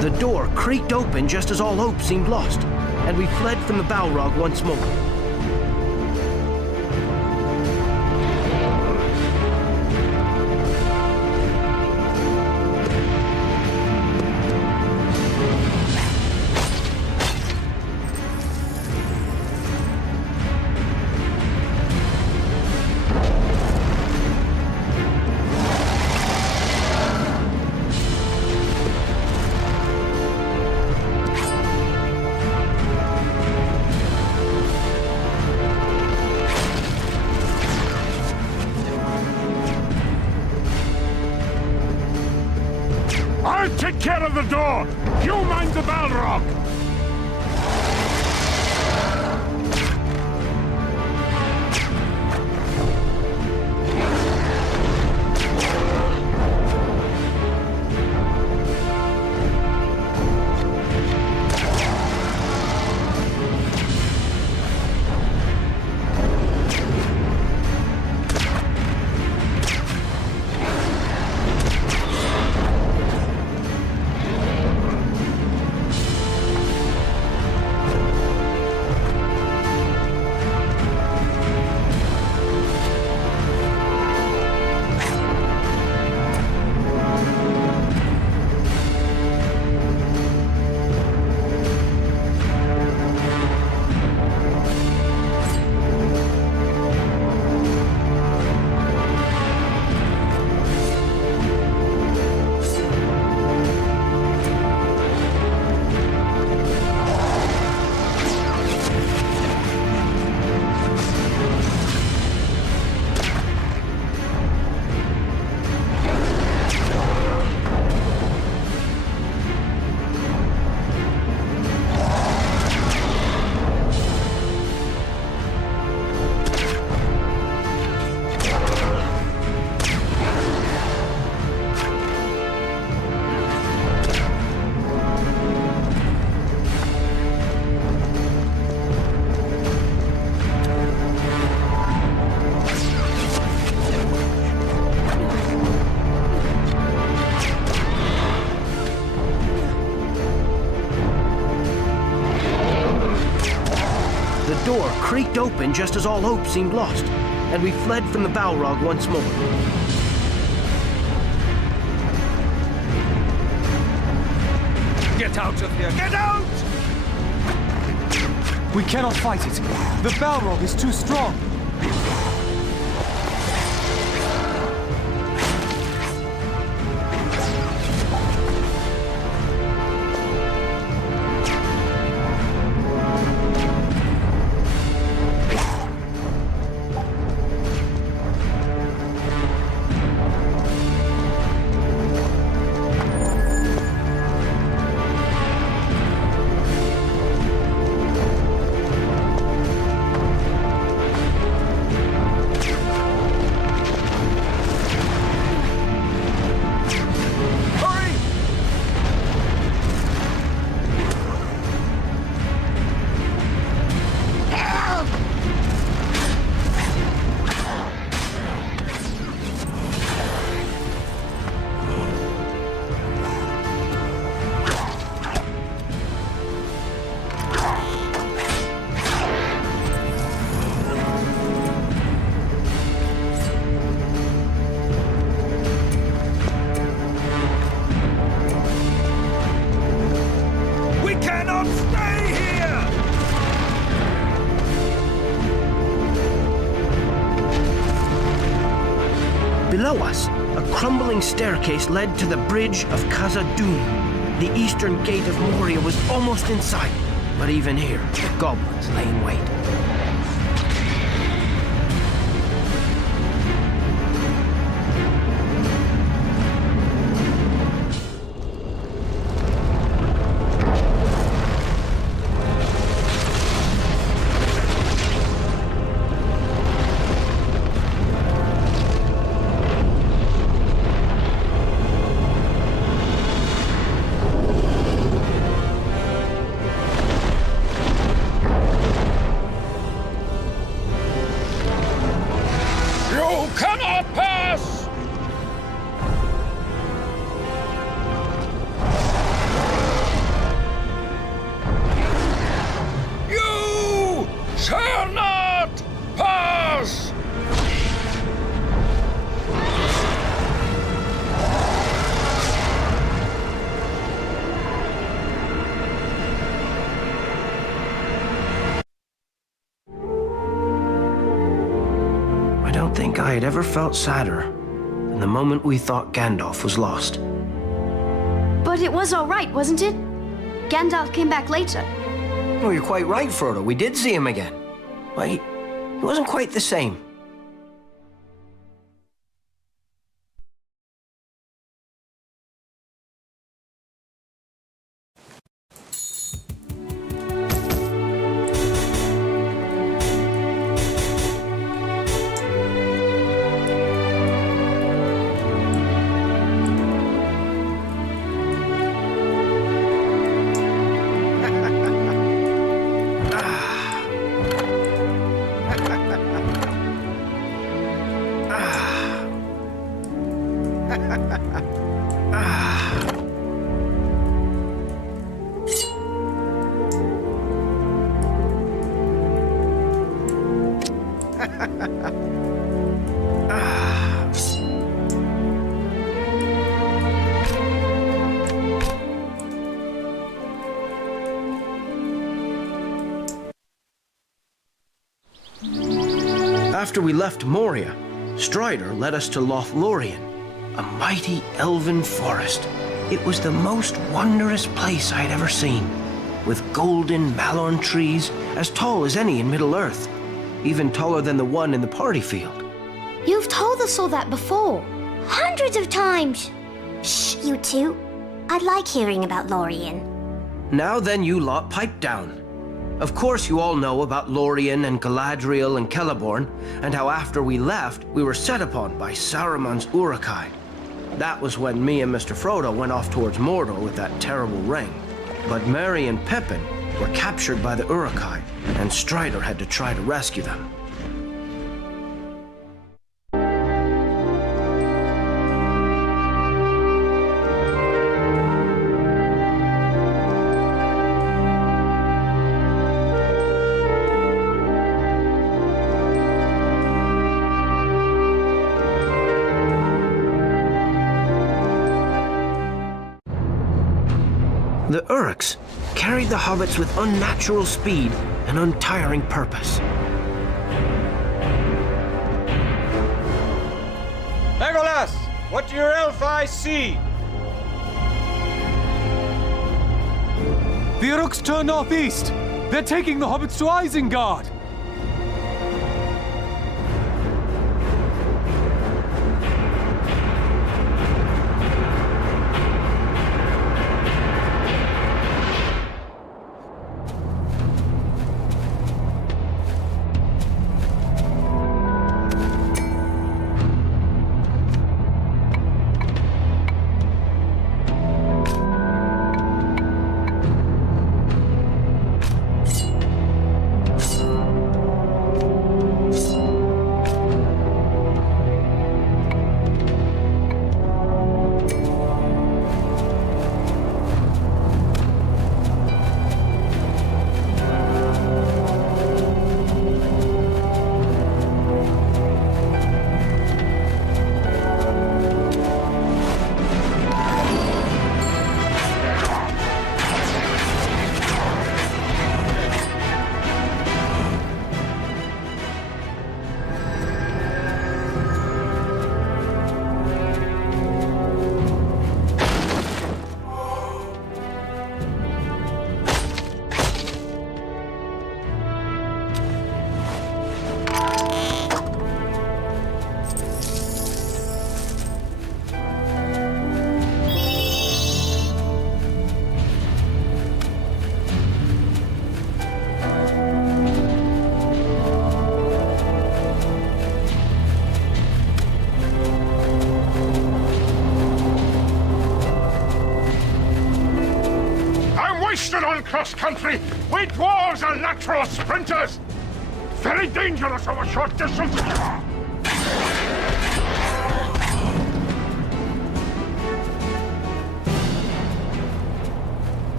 The door creaked open just as all hope seemed lost, and we fled from the Balrog once more. I'll take care of the door! You mind the Balrog! The door creaked open just as all hope seemed lost, and we fled from the Balrog once more. Get out of here! Get out! We cannot fight it. The Balrog is too strong. cannot stay here! Below us, a crumbling staircase led to the bridge of Khazad-dûm. The eastern gate of Moria was almost in sight, but even here, the goblins lay in wait. I had ever felt sadder than the moment we thought Gandalf was lost. But it was all right, wasn't it? Gandalf came back later. Oh, you're quite right, Frodo. We did see him again. Well, he wasn't quite the same. After we left Moria, Strider led us to Lothlorien, a mighty elven forest. It was the most wondrous place I'd ever seen, with golden malorn trees as tall as any in Middle-earth, even taller than the one in the party field. You've told us all that before. Hundreds of times. Shh, you two. I'd like hearing about Lorien. Now then, you lot, pipe down. Of course you all know about Lorien and Galadriel and Celeborn, and how after we left, we were set upon by Saruman's Uruk-hai. That was when me and Mr. Frodo went off towards Mordor with that terrible ring. But Merry and Pippin were captured by the Uruk-hai, and Strider had to try to rescue them. The Uruks carried the hobbits with unnatural speed and untiring purpose. Legolas, what do your elf eyes see? The Uruks turn northeast. They're taking the hobbits to Isengard. wasted on cross-country. We dwarves are natural sprinters. Very dangerous over short distance.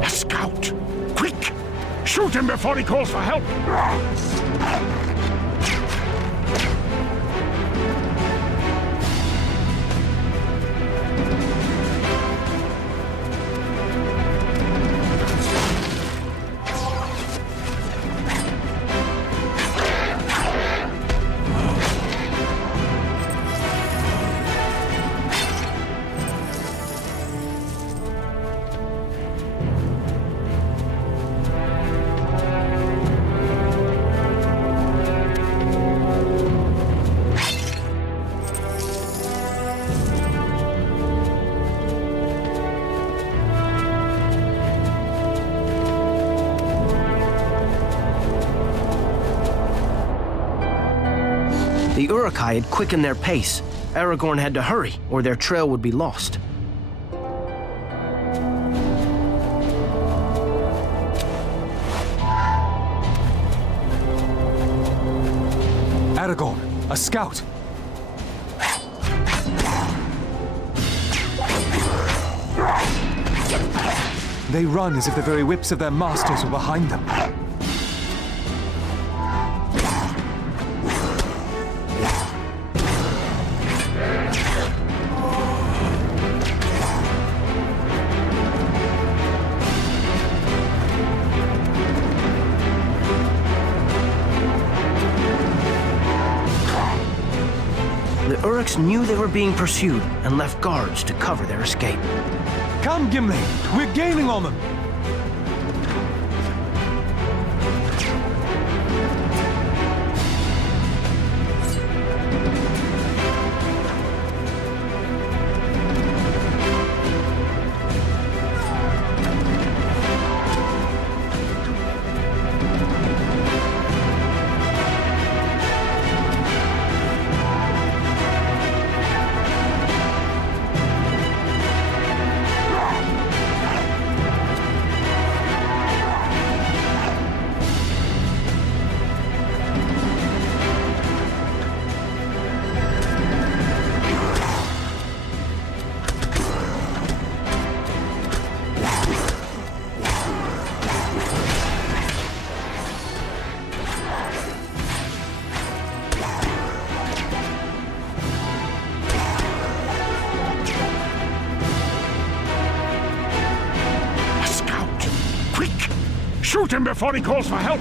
A scout! Quick! Shoot him before he calls for help! The Uruk-hai had quickened their pace. Aragorn had to hurry, or their trail would be lost. Aragorn, a scout. They run as if the very whips of their masters were behind them. The Uruks knew they were being pursued and left guards to cover their escape. Come, Gimli! We're gaining on them! Shoot him before he calls for help!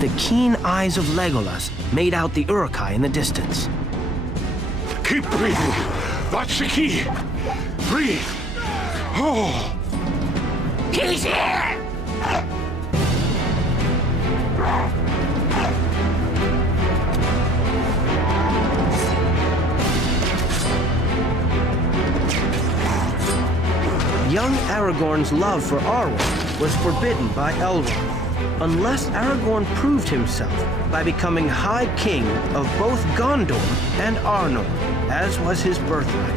The keen eyes of Legolas made out the Uruk-hai in the distance. Keep breathing. That's the key. Breathe. Oh. He's here! Young Aragorn's love for Arwen was forbidden by Elrond, unless Aragorn proved himself by becoming High King of both Gondor and Arnor, as was his birthright.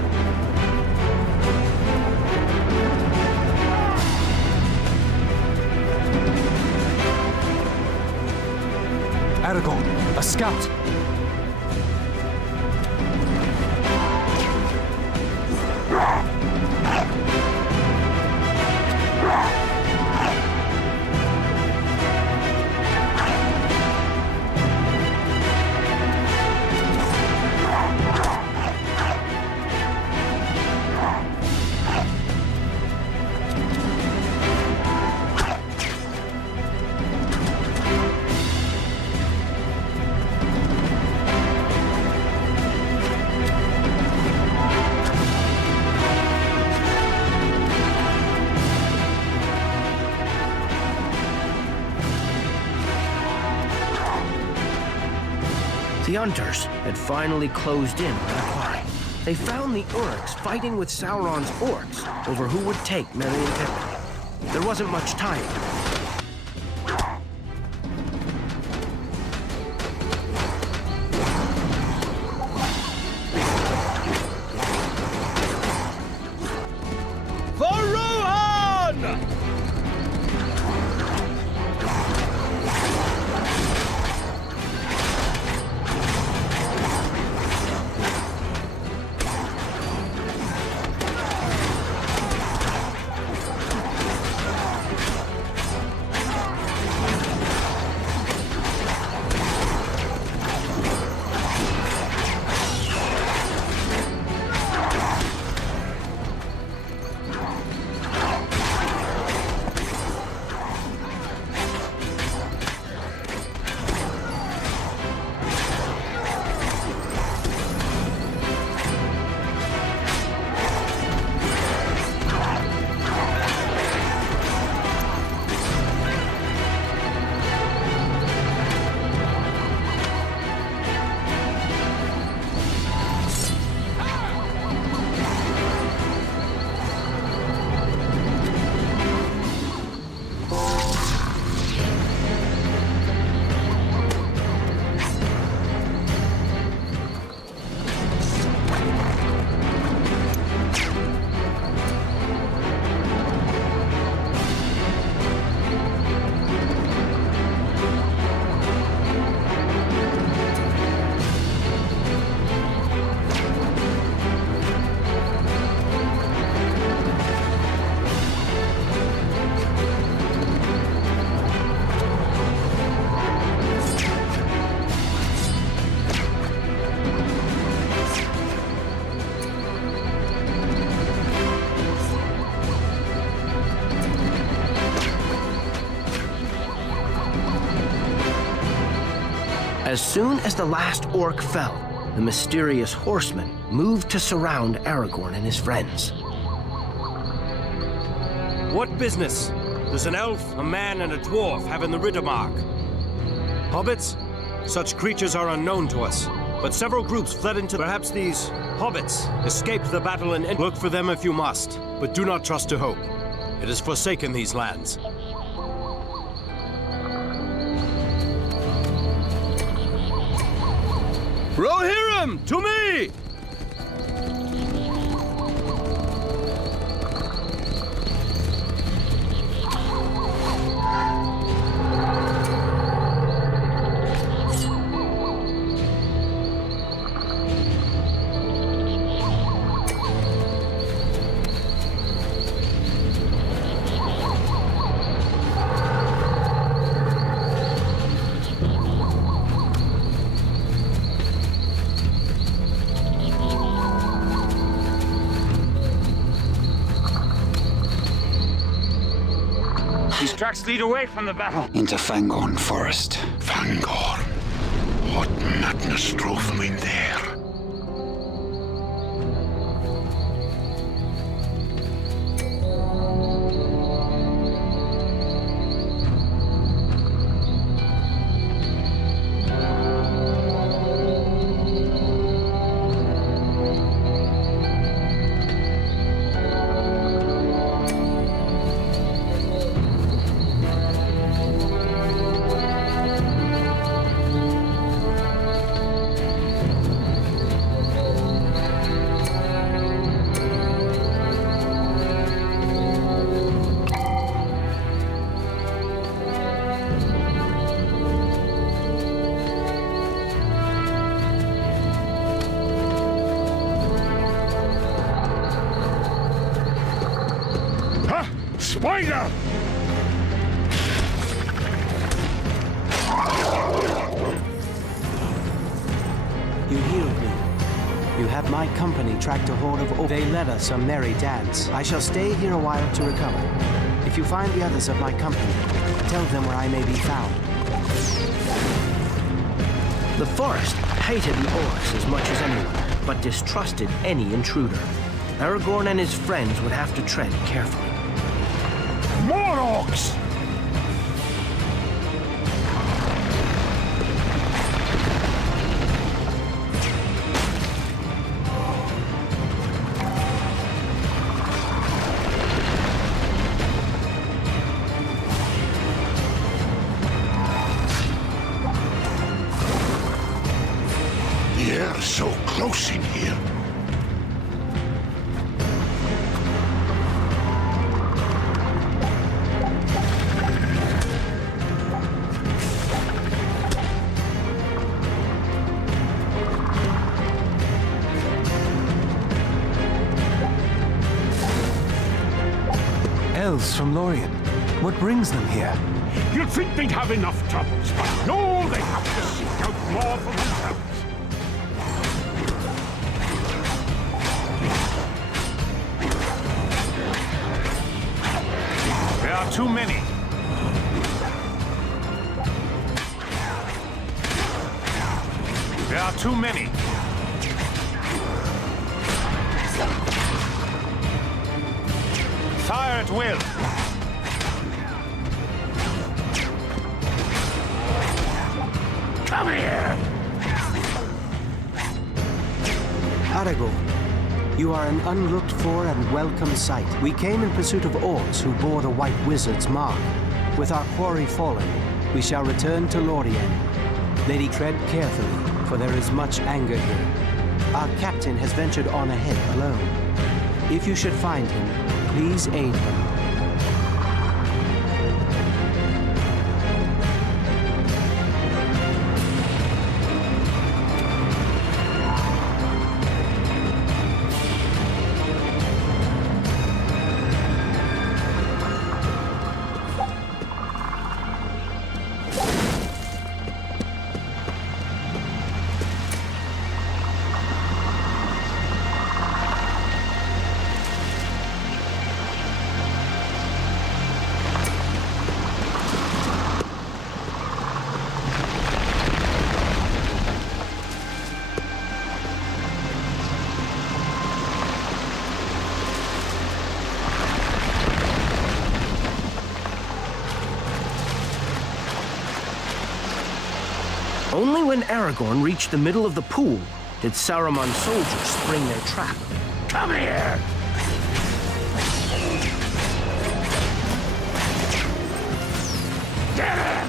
Aragorn, a scout. The hunters had finally closed in on the quarry. they found the Uruks fighting with Sauron's orcs over who would take Merry and Pippin. There wasn't much time. As soon as the last orc fell, the mysterious horsemen moved to surround Aragorn and his friends. What business does an elf, a man, and a dwarf have in the Riddermark? Hobbits? Such creatures are unknown to us, but several groups fled into... Perhaps these hobbits escaped the battle and look for them if you must, but do not trust to hope. It has forsaken these lands. Rohirrim, to me! These tracks lead away from the battle. Into Fangorn Forest. Fangorn? What madness drove them in there? Spider! You healed me. You have my company tracked a horde of orcs. They led us a merry dance. I shall stay here a while to recover. If you find the others of my company, tell them where I may be found. The forest hated the orcs as much as anyone, but distrusted any intruder. Aragorn and his friends would have to tread carefully. More orcs! Elves from Lorien. What brings them here? You'd think they'd have enough troubles, but no, they have to seek out more for themselves. There are too many. There are too many. Fire at will. Come here! Aragorn, you are an unlooked-for and welcome sight. We came in pursuit of orcs who bore the White Wizard's mark. With our quarry fallen, we shall return to Lorien. Lady, tread carefully, for there is much anger here. Our captain has ventured on ahead alone. If you should find him, please aid him. Only when Aragorn reached the middle of the pool did Saruman's soldiers spring their trap. Come here! Get him!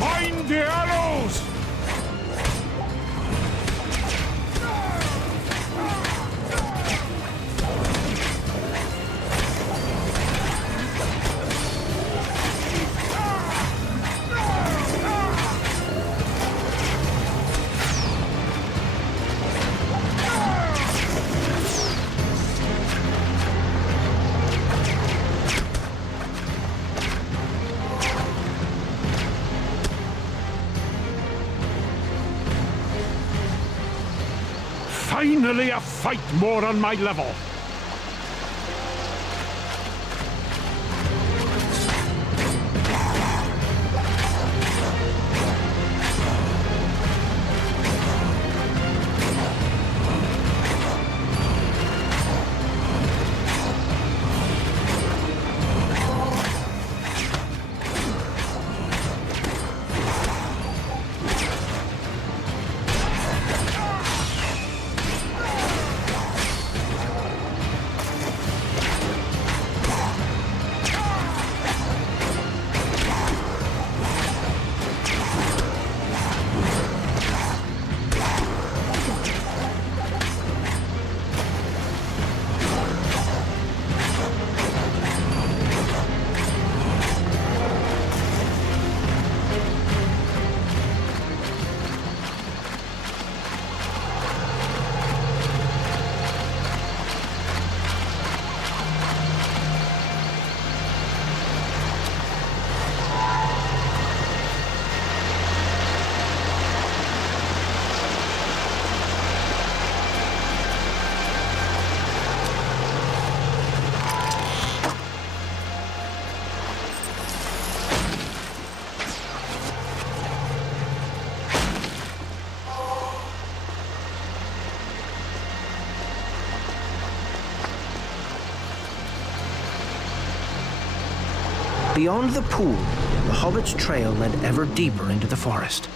Find the arrows! Finally a fight more on my level. Beyond the pool, the hobbit's trail led ever deeper into the forest.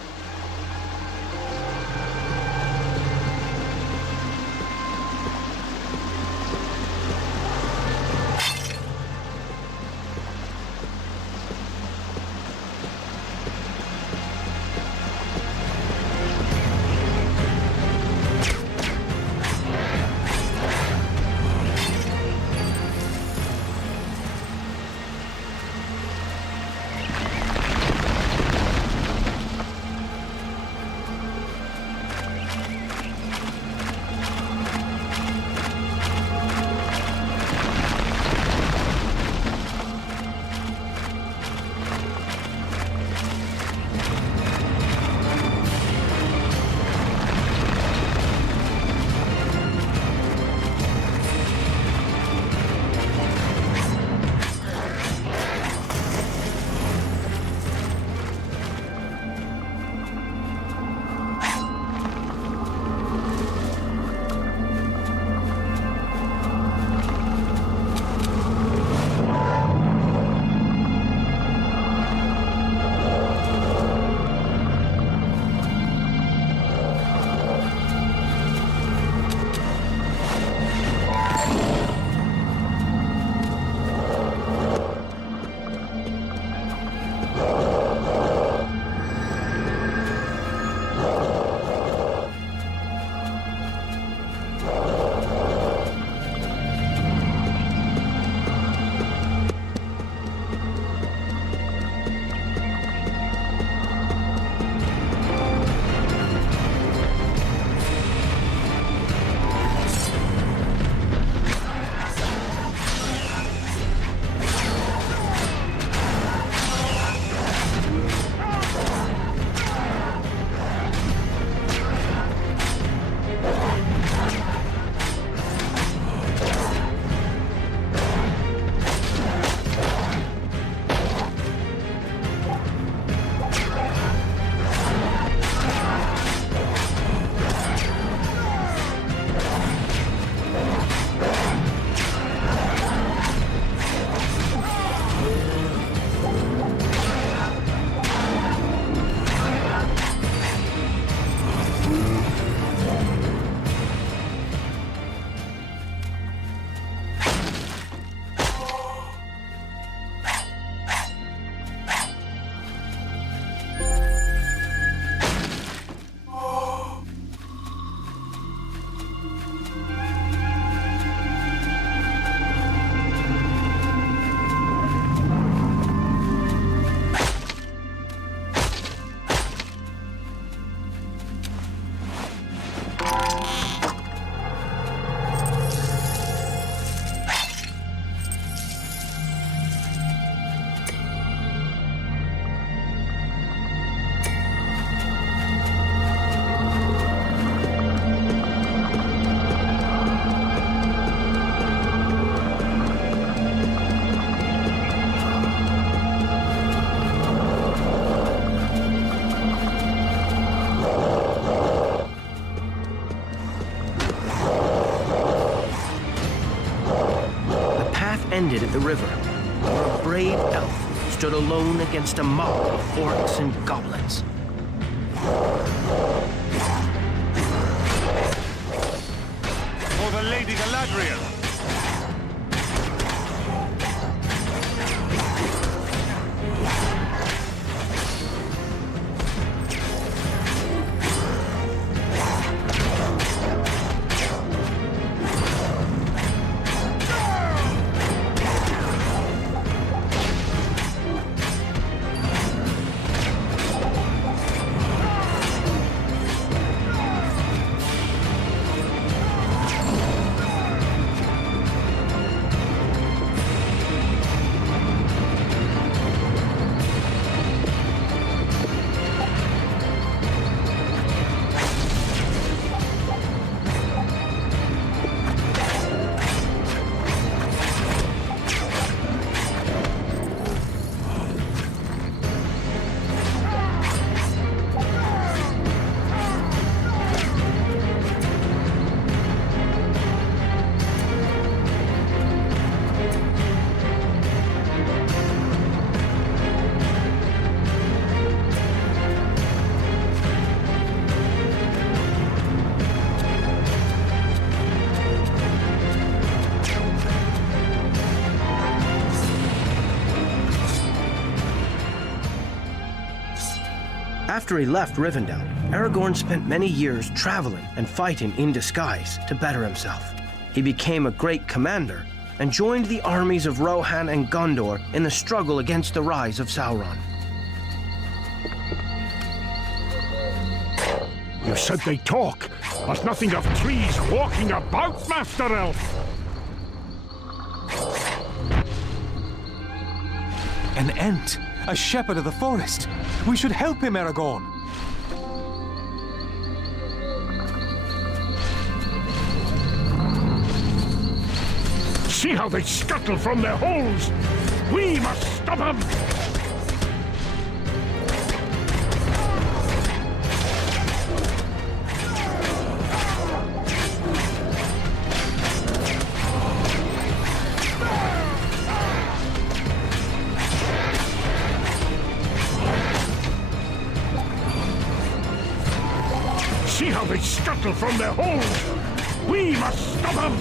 ended at the river, where a brave elf stood alone against a mob of orcs and goblins. For the Lady Galadriel! After he left Rivendell, Aragorn spent many years traveling and fighting in disguise to better himself. He became a great commander and joined the armies of Rohan and Gondor in the struggle against the rise of Sauron. You said they talk, but nothing of trees walking about, Master Elf! An Ent, a shepherd of the forest. We should help him, Aragorn. See how they scuttle from their holes! We must stop them! See how they scuttle from their holes! We must stop them!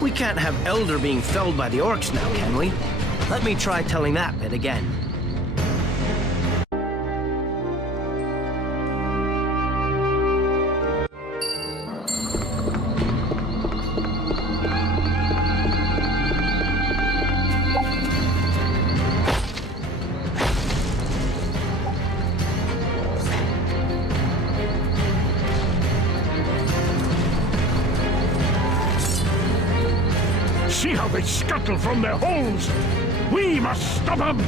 We can't have Elder being felled by the orcs now, can we? Let me try telling that bit again. See how they scuttle from their holes! We must stop them!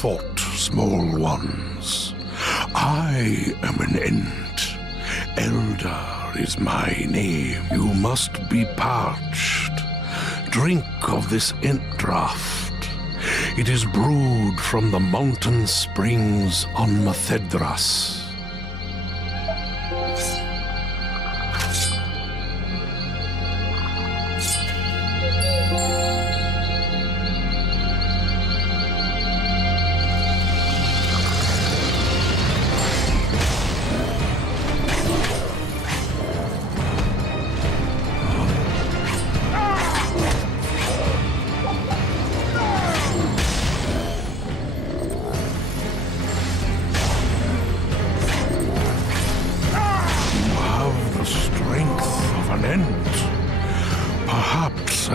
fought, small ones. I am an Ent. Eldar is my name. You must be parched. Drink of this Ent draught. It is brewed from the mountain springs on Mathedras.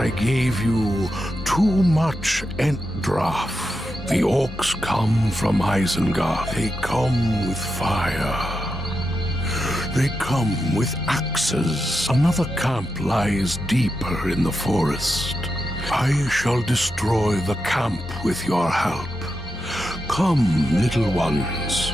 I gave you too much Entdraff. The orcs come from Isengard. They come with fire. They come with axes. Another camp lies deeper in the forest. I shall destroy the camp with your help. Come, little ones.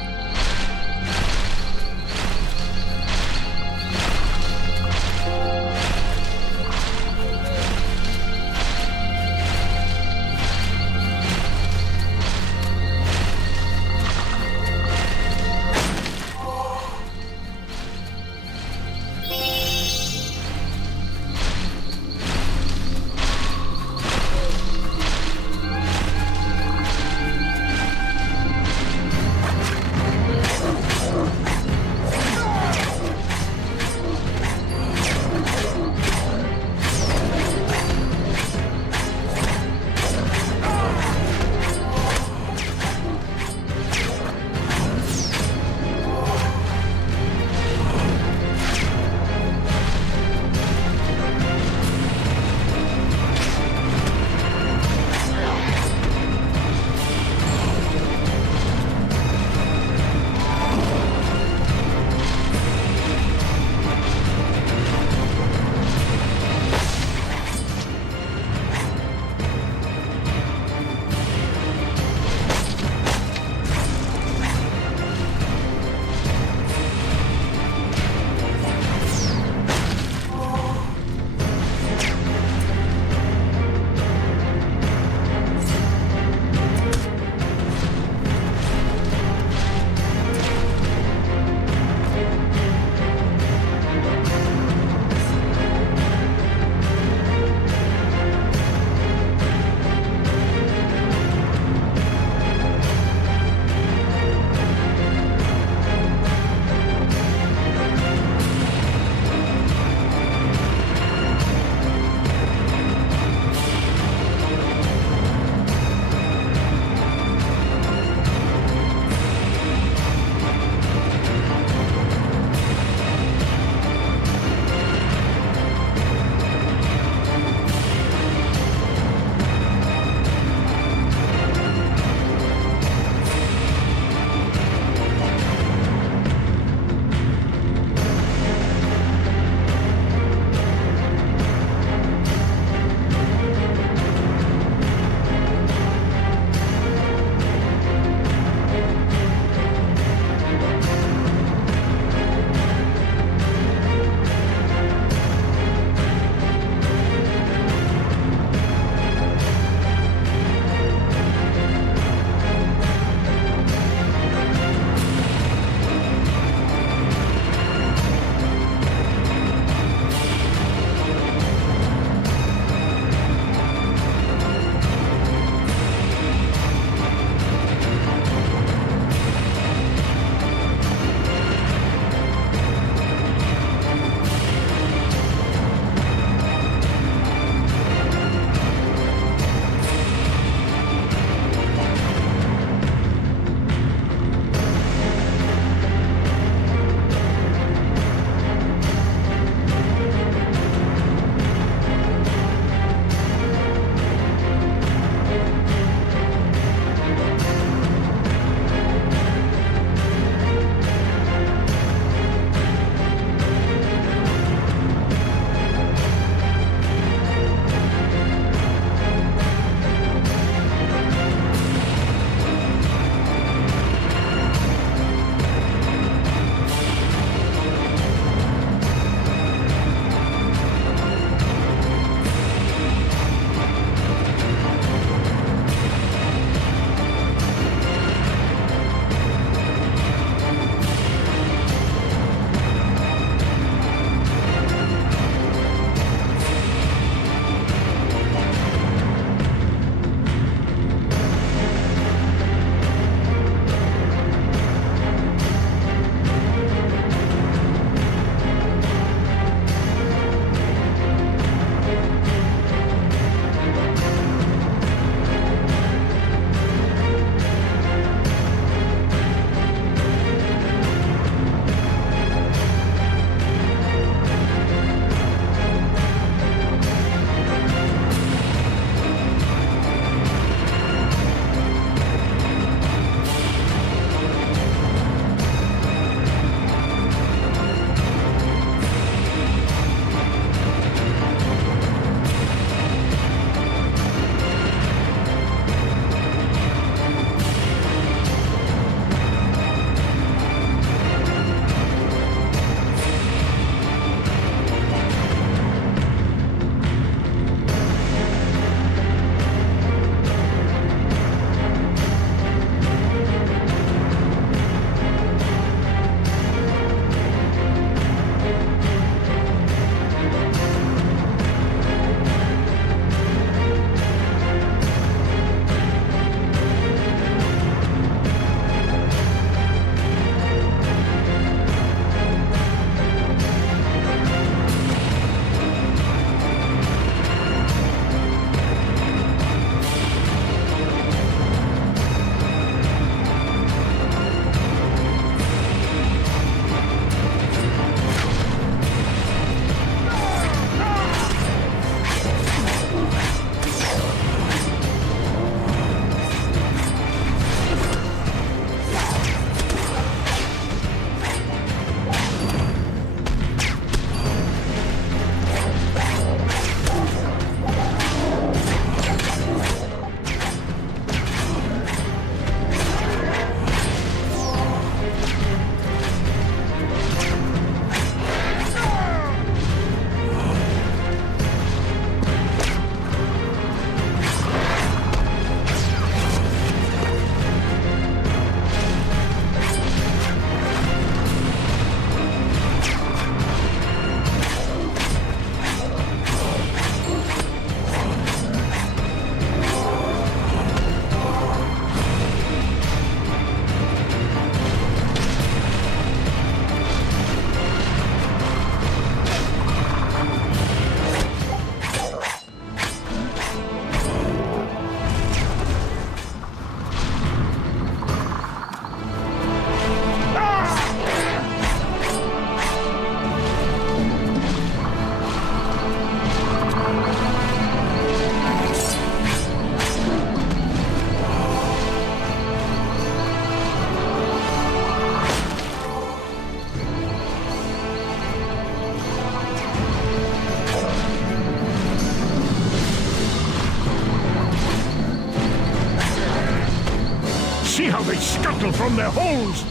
scuttle from their holes!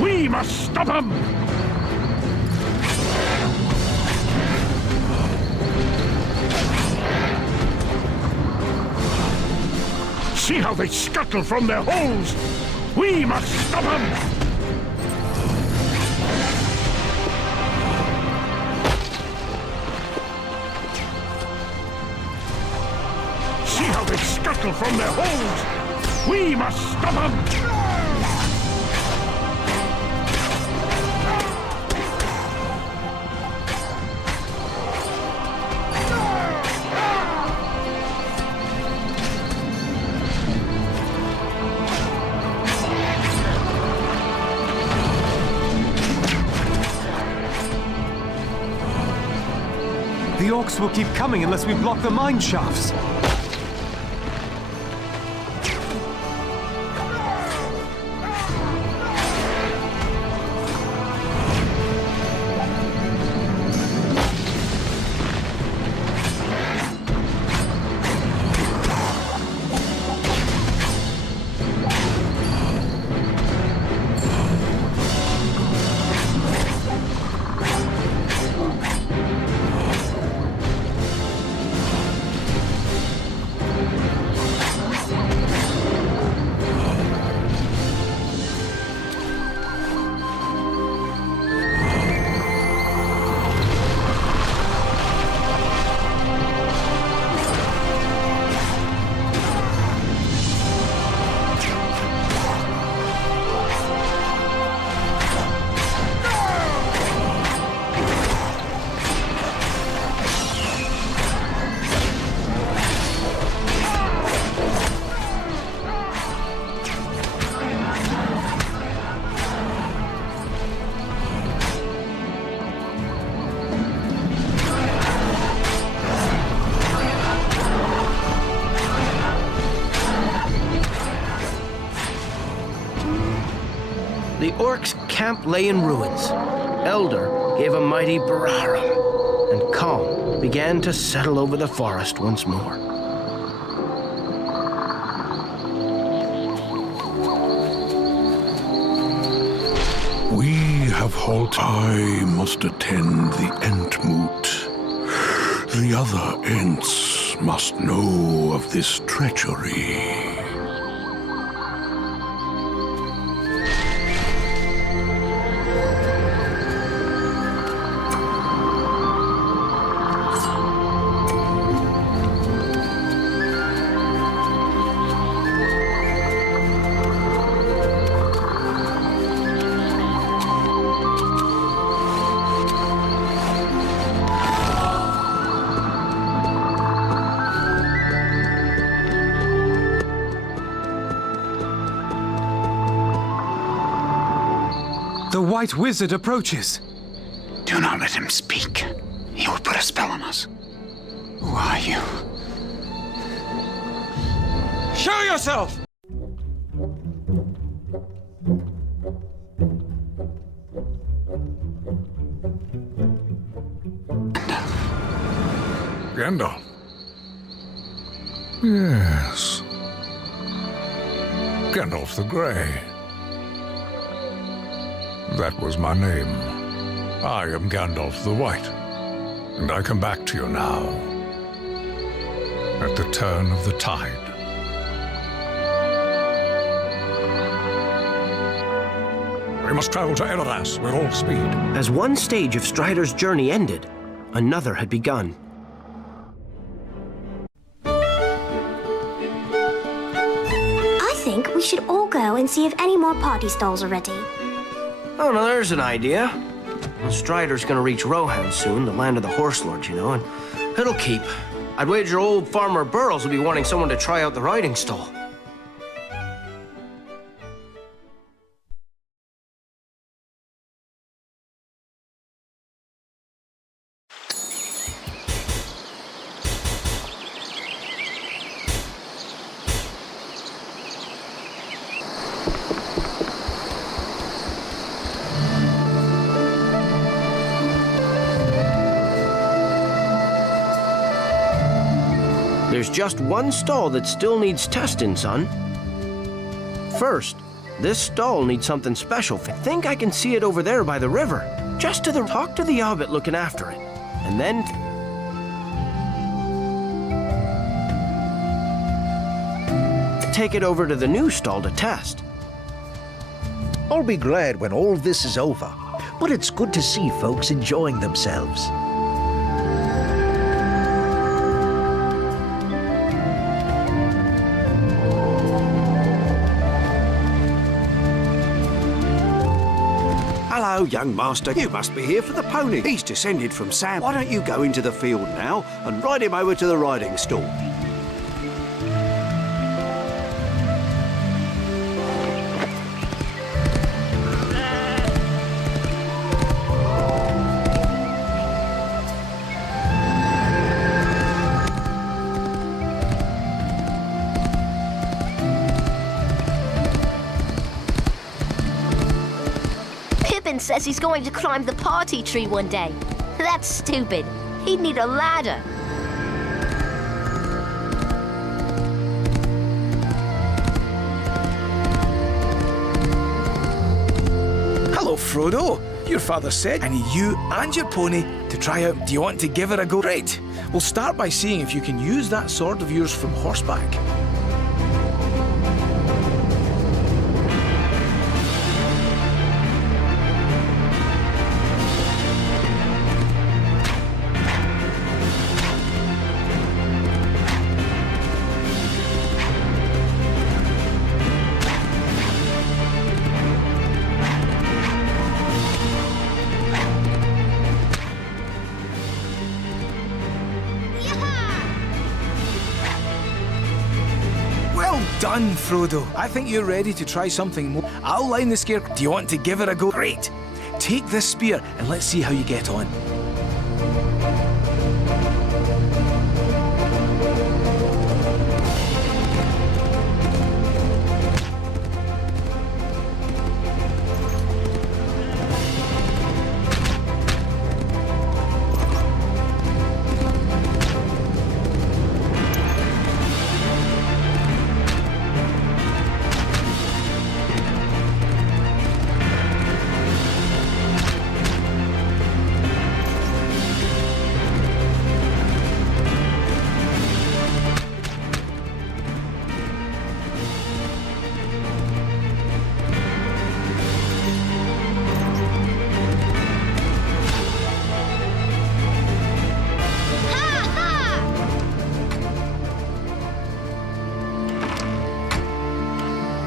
We must stop them! See how they scuttle from their holes! We must stop them! See how they scuttle from their holes! We must stop them! The orcs will keep coming unless we block the mine shafts. The orcs' camp lay in ruins. Elder gave a mighty bararum, and calm began to settle over the forest once more. We have halted. I must attend the Entmoot. The other Ents must know of this treachery. The White Wizard approaches. Do not let him speak. He will put a spell on us. Who are you? Show yourself! Gandalf. Yes. Gandalf the Grey. That was my name. I am Gandalf the White, and I come back to you now, at the turn of the tide. We must travel to Edoras with all speed. As one stage of Strider's journey ended, another had begun. I think we should all go and see if any more party stalls are ready. Oh, no, there's an idea. Well, Strider's gonna reach Rohan soon, the land of the horse lords, you know, and it'll keep. I'd wager old Farmer Burrows will be wanting someone to try out the riding stall. There's just one stall that still needs testing, son. First, This stall needs something special. I think I can see it over there by the river. Just to the... Talk to the hobbit looking after it. And then... take it over to the new stall to test. I'll be glad when all this is over, but it's good to see folks enjoying themselves. Hello, young master. You must be here for the pony. He's descended from Sam. Why don't you go into the field now and ride him over to the riding stall? Says he's going to climb the party tree one day. That's stupid. He'd need a ladder. Hello, Frodo. Your father said I need you and your pony to try out. Do you want to give it a go? Great. We'll start by seeing if you can use that sword of yours from horseback. Done, Frodo. I think you're ready to try something more. I'll line the scarecrow. Do you want to give it a go? Great. Take this spear and let's see how you get on.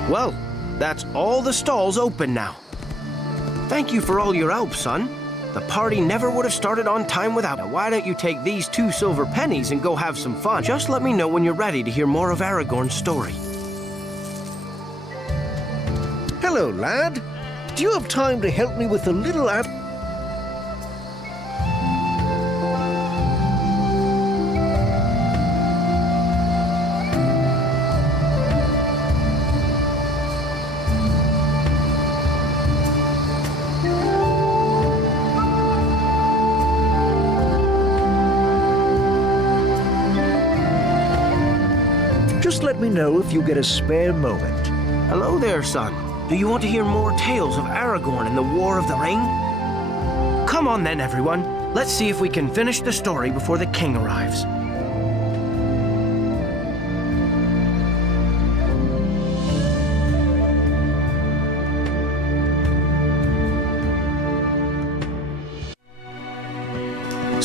Well, that's all the stalls open now. Thank you for all your help, son. The party never would have started on time without it. Why don't you take these 2 silver pennies and go have some fun? Just let me know when you're ready to hear more of Aragorn's story. Hello, lad. Do you have time to help me with a little Just let me know if you get a spare moment. Hello there, son. Do you want to hear more tales of Aragorn and the War of the Ring? Come on then, everyone. Let's see if we can finish the story before the king arrives.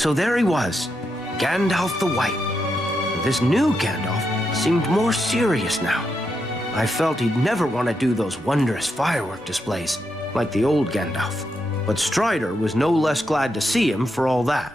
So there he was, Gandalf the White. This new Gandalf seemed more serious now. I felt he'd never want to do those wondrous firework displays like the old Gandalf. But Strider was no less glad to see him for all that.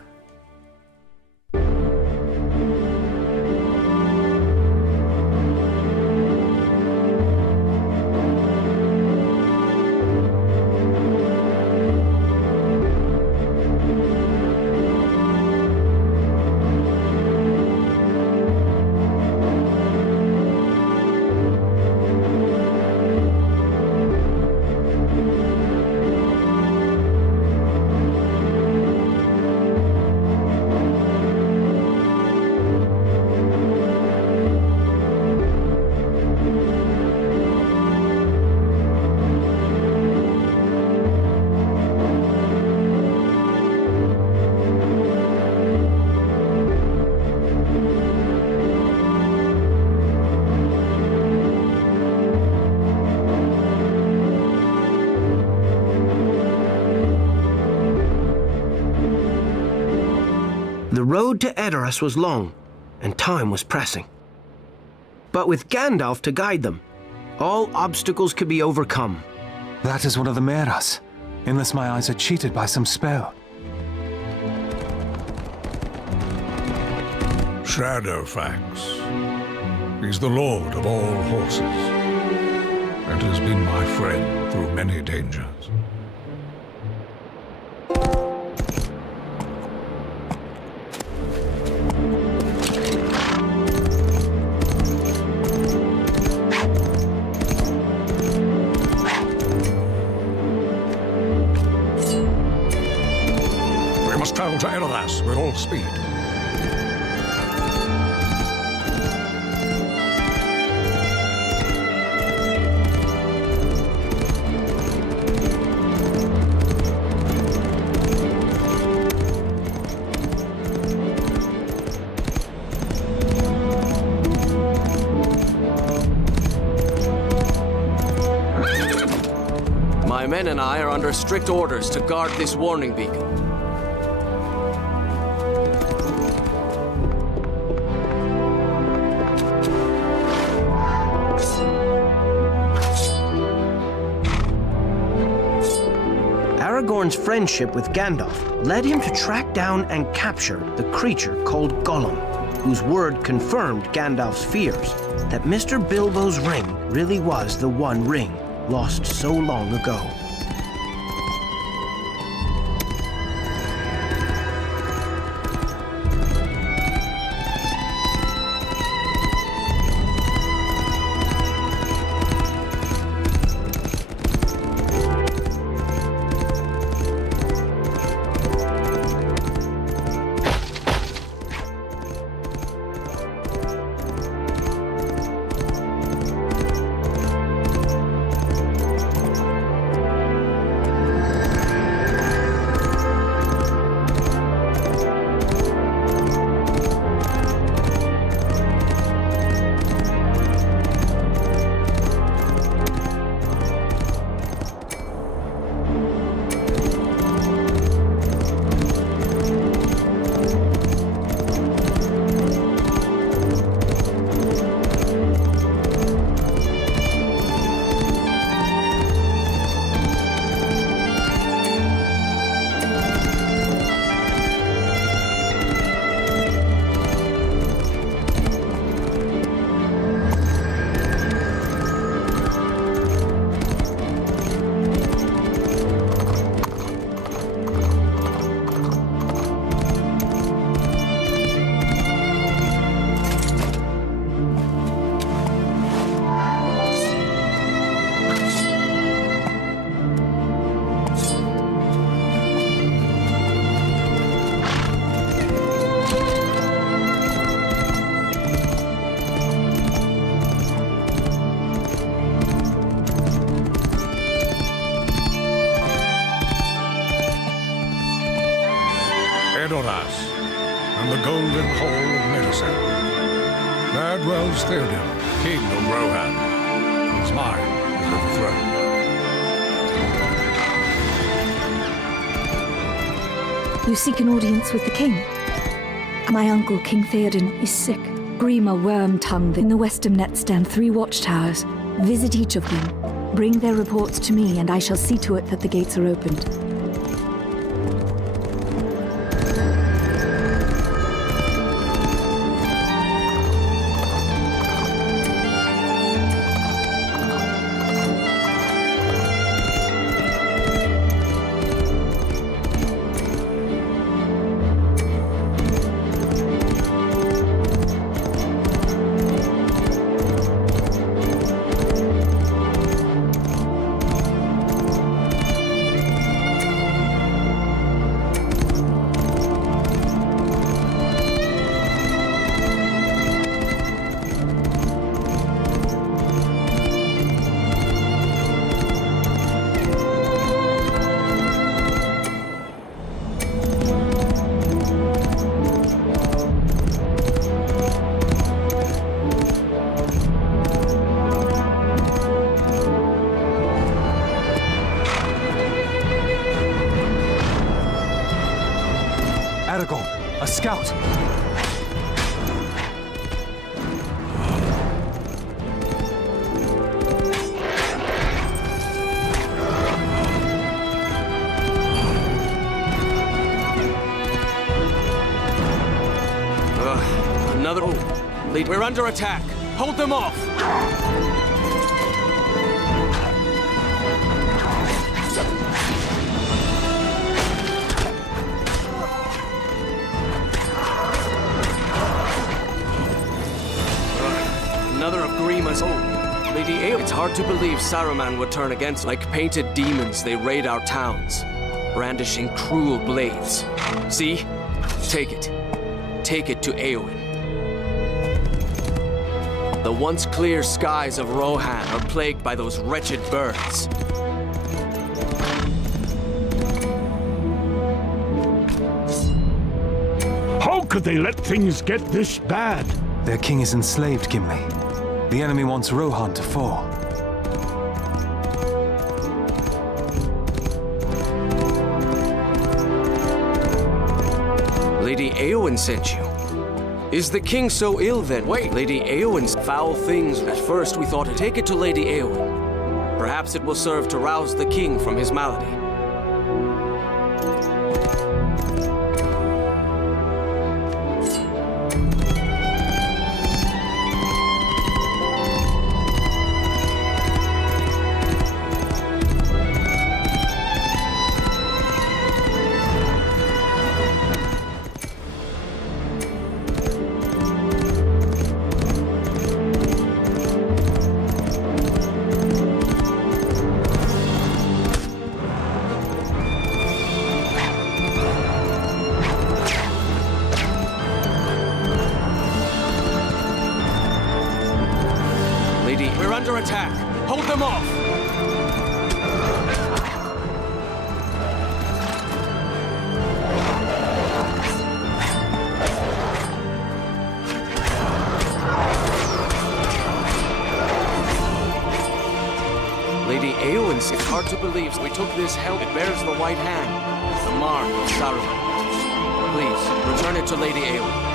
The road to Edoras was long, and time was pressing. But with Gandalf to guide them, all obstacles could be overcome. That is one of the Meras, unless my eyes are cheated by some spell. Shadowfax. He's the lord of all horses, and has been my friend through many dangers. We must travel to Edoras with all speed. My men and I are under strict orders to guard this warning beacon. Aragorn's friendship with Gandalf led him to track down and capture the creature called Gollum, whose word confirmed Gandalf's fears that Mr. Bilbo's ring really was the One Ring lost so long ago. Edoras, and the Golden Hall of Medicine. There dwells Theoden, king of Rohan, whose mind is overthrown. You seek an audience with the king? My uncle, King Theoden, is sick. Grima worm-tongued in the western net stand 3 watchtowers. Visit each of them. Bring their reports to me, and I shall see to it that the gates are opened. Aragorn, A scout! Another... Oh, lead. We're under attack. Hold them off! Another of Grima's... Oh, Lady Aeon. It's hard to believe Saruman would turn against. Like painted demons, they raid our towns, brandishing cruel blades. See? Take it. Take it to Eowyn. The once clear skies of Rohan are plagued by those wretched birds. How could they let things get this bad? Their king is enslaved, Gimli. The enemy wants Rohan to fall. Lady Eowyn sent you. Is the king so ill then? Wait, Lady Eowyn's foul things. At first we thought to take it to Lady Eowyn. Perhaps it will serve to rouse the king from his malady. We're under attack. Hold them off! Lady Eowyn's, it's hard to believe we took this helm. It bears the white hand, the mark of Saruman. Please, return it to Lady Eowyn.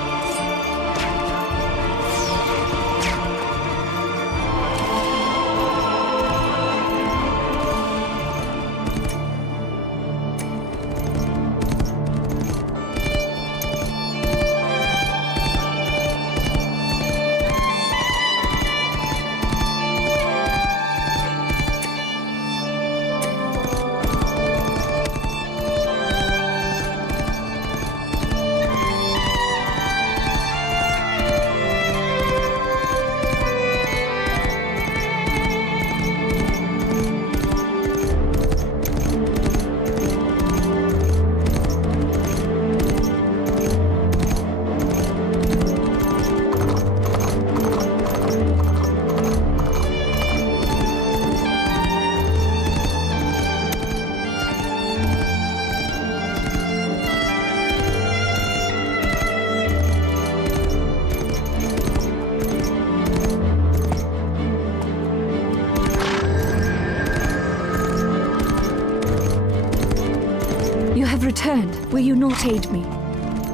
Returned. Will you not aid me?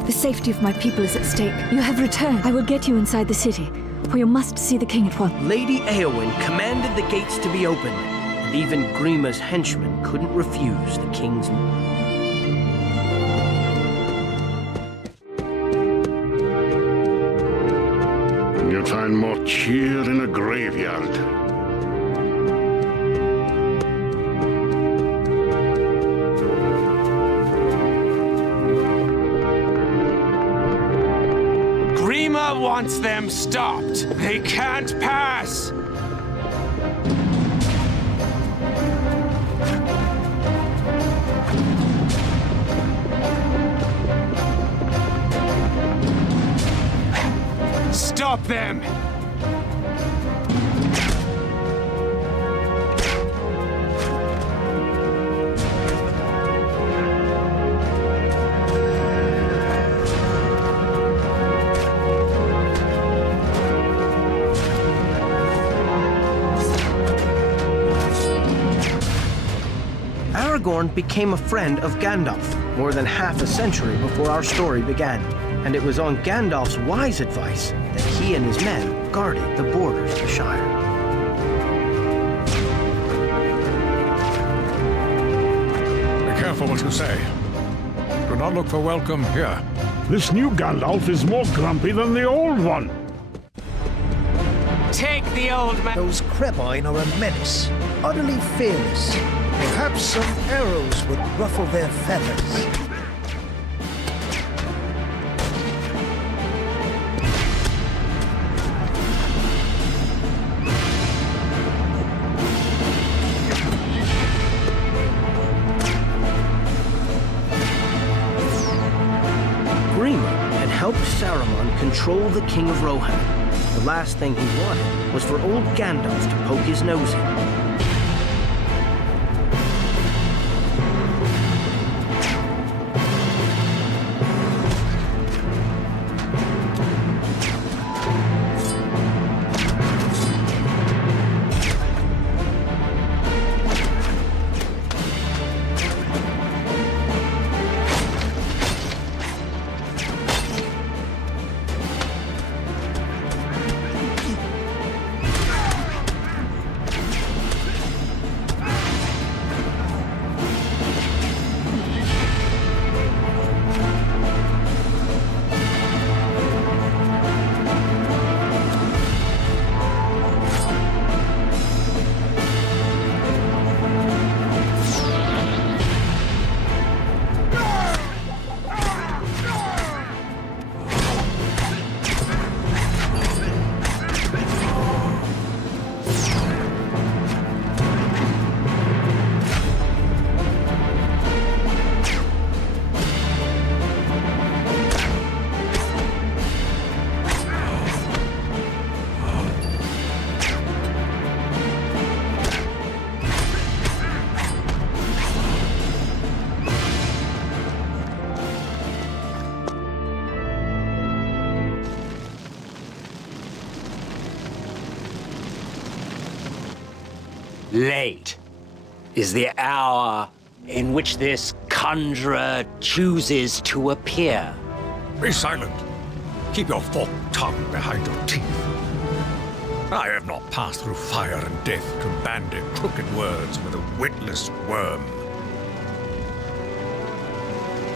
The safety of my people is at stake. You have returned. I will get you inside the city, for you must see the king at once. Lady Eowyn commanded the gates to be opened, and even Grima's henchmen couldn't refuse the king's... You'll find more cheer in a graveyard. Wants them stopped. They can't pass. Stop them. Aragorn became a friend of Gandalf more than half a century before our story began. And it was on Gandalf's wise advice that he and his men guarded the borders of the Shire. Be careful what you say. Do not look for welcome here. This new Gandalf is more grumpy than the old one. Take the old man. Those Krebine are a menace, utterly fearless. Perhaps some arrows would ruffle their feathers. Saruman control the King of Rohan. The last thing he wanted was for old Gandalf to poke his nose in. Late is the hour in which this conjurer chooses to appear. Be silent. Keep your forked tongue behind your teeth. I have not passed through fire and death to bandy crooked words with a witless worm.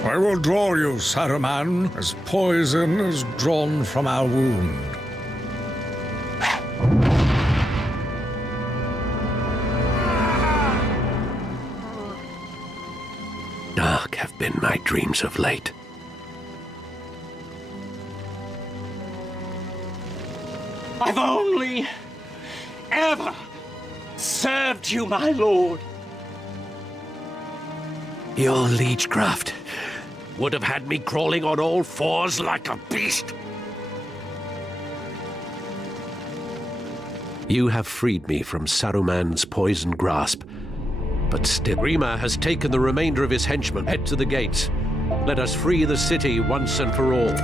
I will draw you, Saruman, as poison is drawn from our wound. Dark have been my dreams of late. I've only ever served you, my lord. Your liegecraft would have had me crawling on all fours like a beast. You have freed me from Saruman's poison grasp, but still Grima has taken the remainder of his henchmen. Head to the gates. Let us free the city once and for all.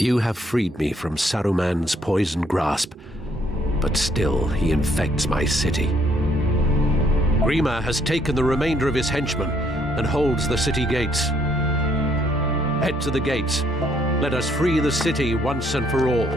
You have freed me from Saruman's poison grasp, but still he infects my city. Grima has taken the remainder of his henchmen and holds the city gates. Head to the gates. Let us free the city once and for all.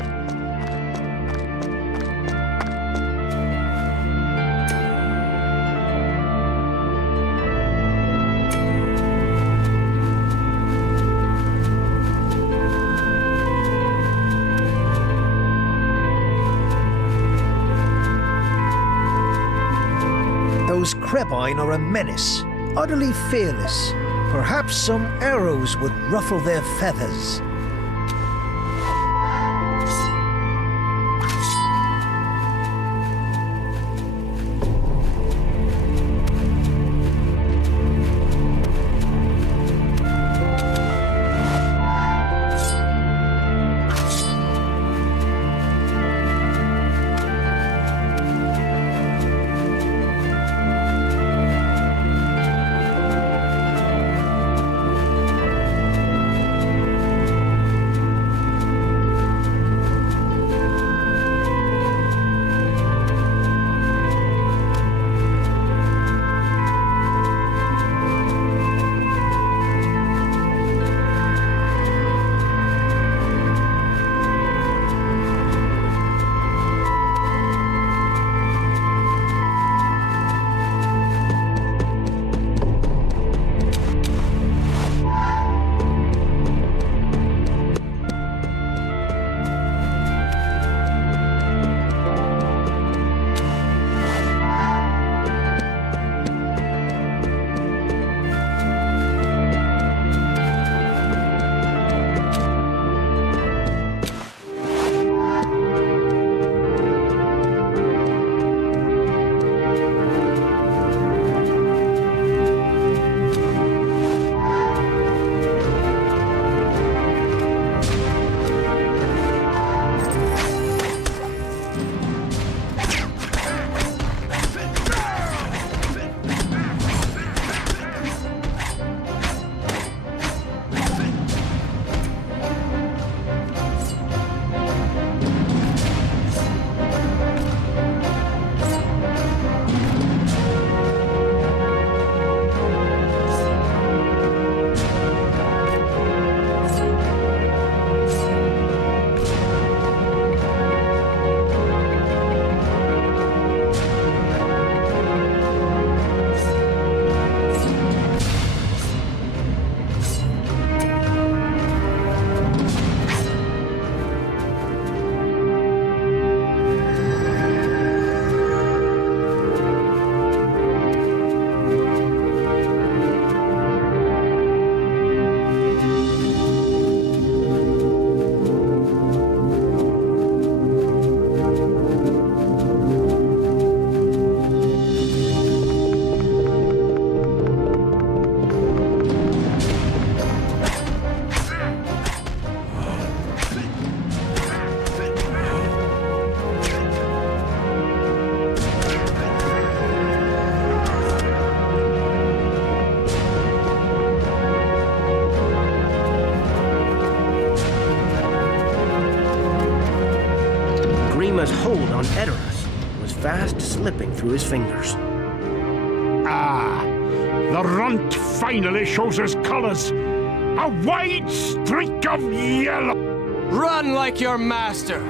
Those Krebine are a menace, utterly fearless. Perhaps some arrows would ruffle their feathers. Grima's hold on Edoras was fast slipping through his fingers. Ah, the runt finally shows his colors. A wide streak of yellow. Run like your master!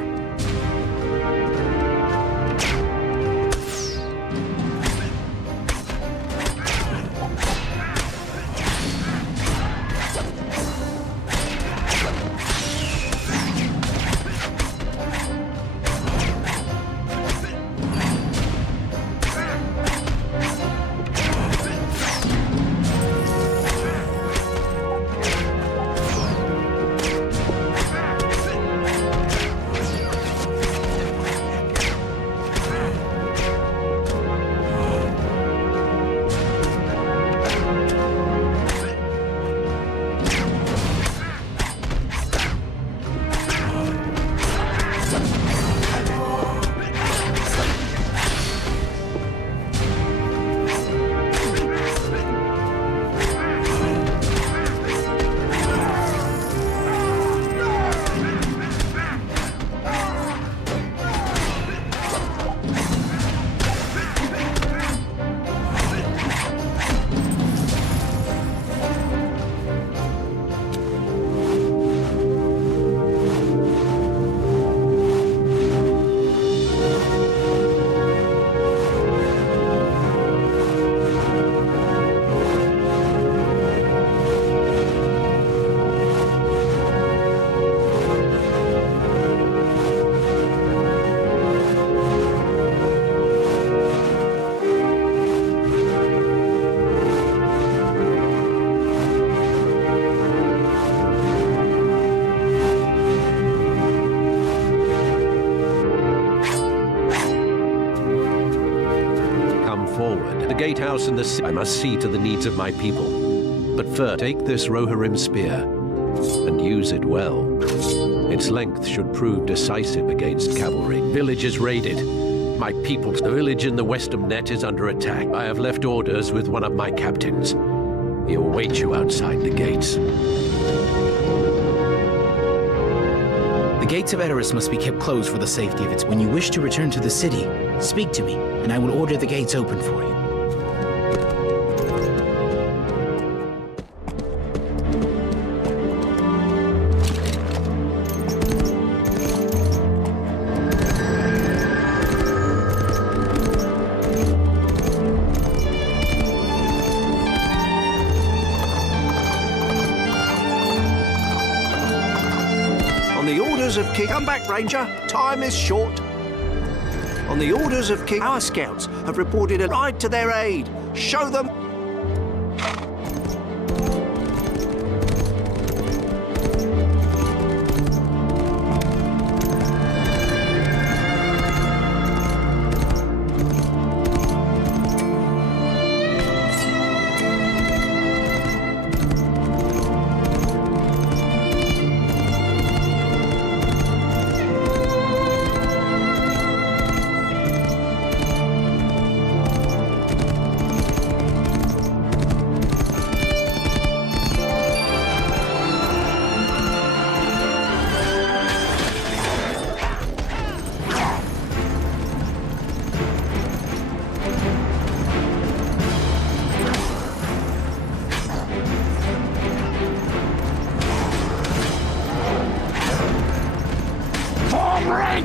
gatehouse in the city. I must see to the needs of my people. But first, take this Rohirrim spear and use it well. Its length should prove decisive against cavalry. Village is raided. My people's village in the Western Net is under attack. I have left orders with one of my captains. He will await you outside the gates. The gates of Edoras must be kept closed for the safety of its. When you wish to return to the city, speak to me, and I will order the gates open for you. Of King, come back, Ranger. Time is short. On the orders of King, our scouts have reported a ride to their aid. Show them.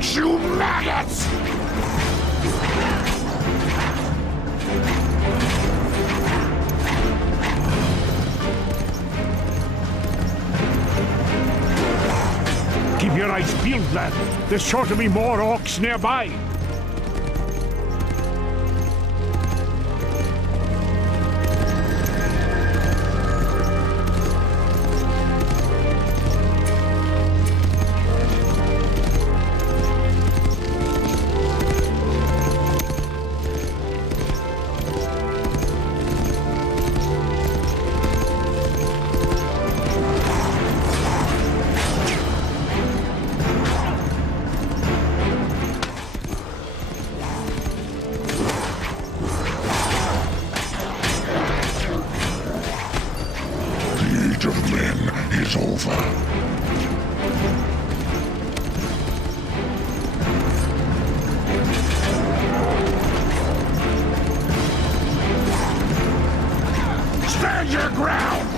You maggots! Keep your eyes peeled, lad. There's sure to be more orcs nearby. Stand your ground!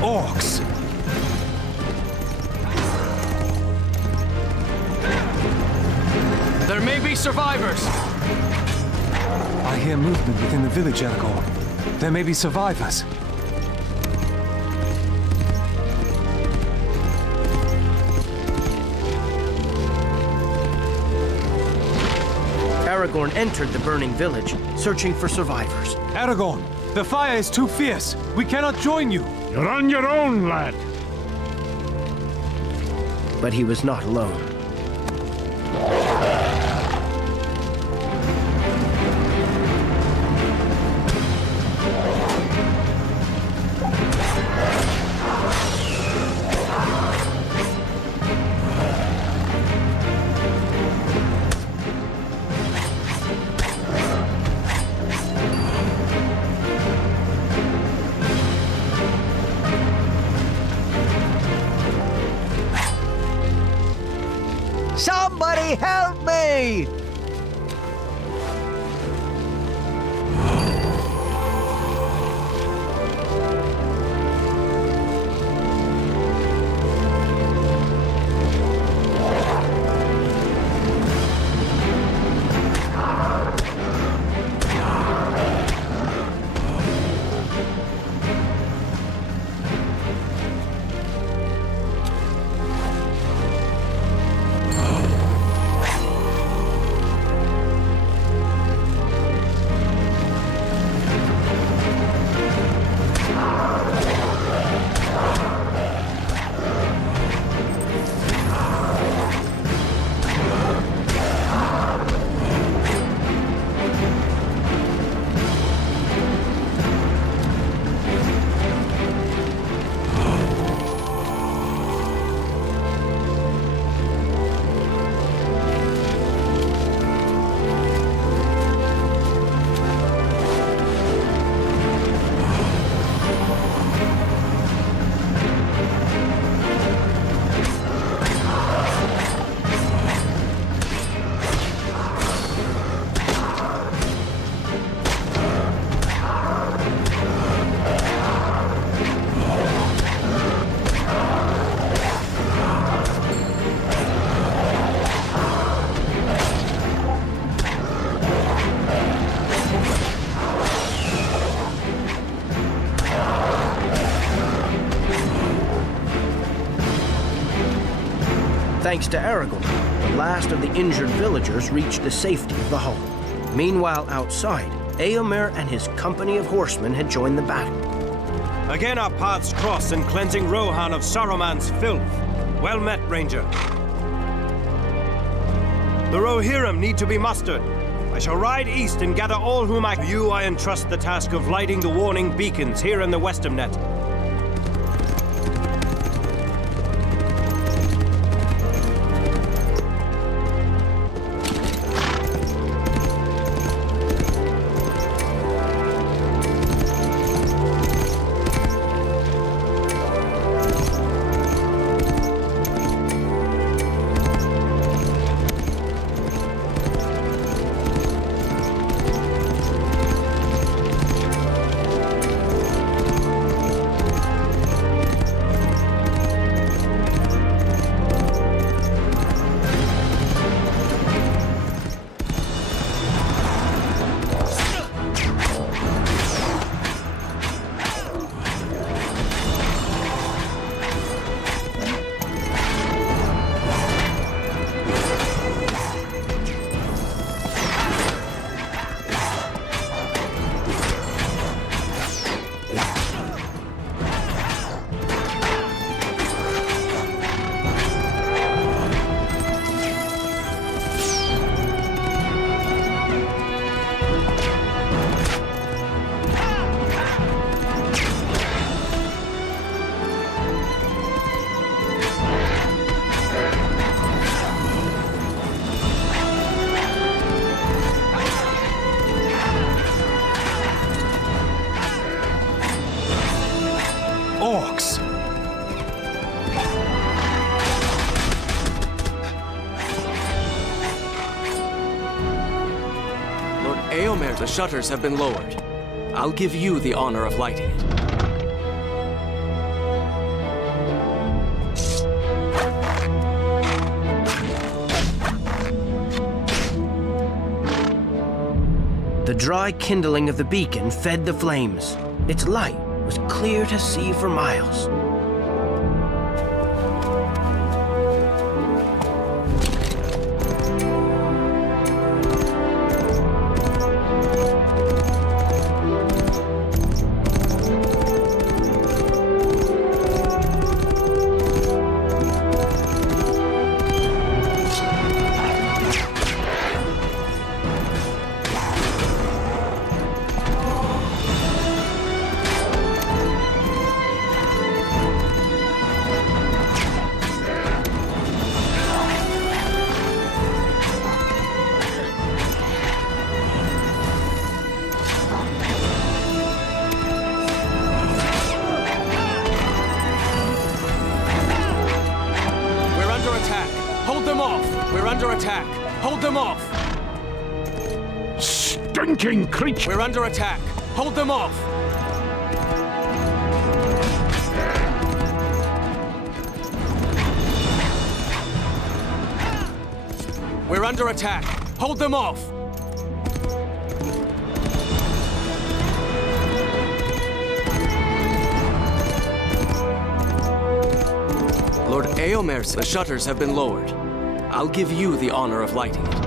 Orcs! There may be survivors! I hear movement within the village, Aragorn. There may be survivors. Aragorn entered the burning village, searching for survivors. Aragorn, the fire is too fierce. We cannot join you. You're on your own, lad. But he was not alone. Somebody help me! Thanks to Aragorn, the last of the injured villagers reached the safety of the hall. Meanwhile, outside, Eomer and his company of horsemen had joined the battle. Again our paths cross in cleansing Rohan of Saruman's filth. Well met, Ranger. The Rohirrim need to be mustered. I shall ride east and gather all whom I... You I entrust the task of lighting the warning beacons here in the Westamnet. Orcs! Lord Eomer, the shutters have been lowered. I'll give you the honor of lighting it. The dry kindling of the beacon fed the flames. Its light was clear to see for miles. Stinking creature! We're under attack. Hold them off. We're under attack. Hold them off. Lord Eomer, the shutters have been lowered. I'll give you the honor of lighting it.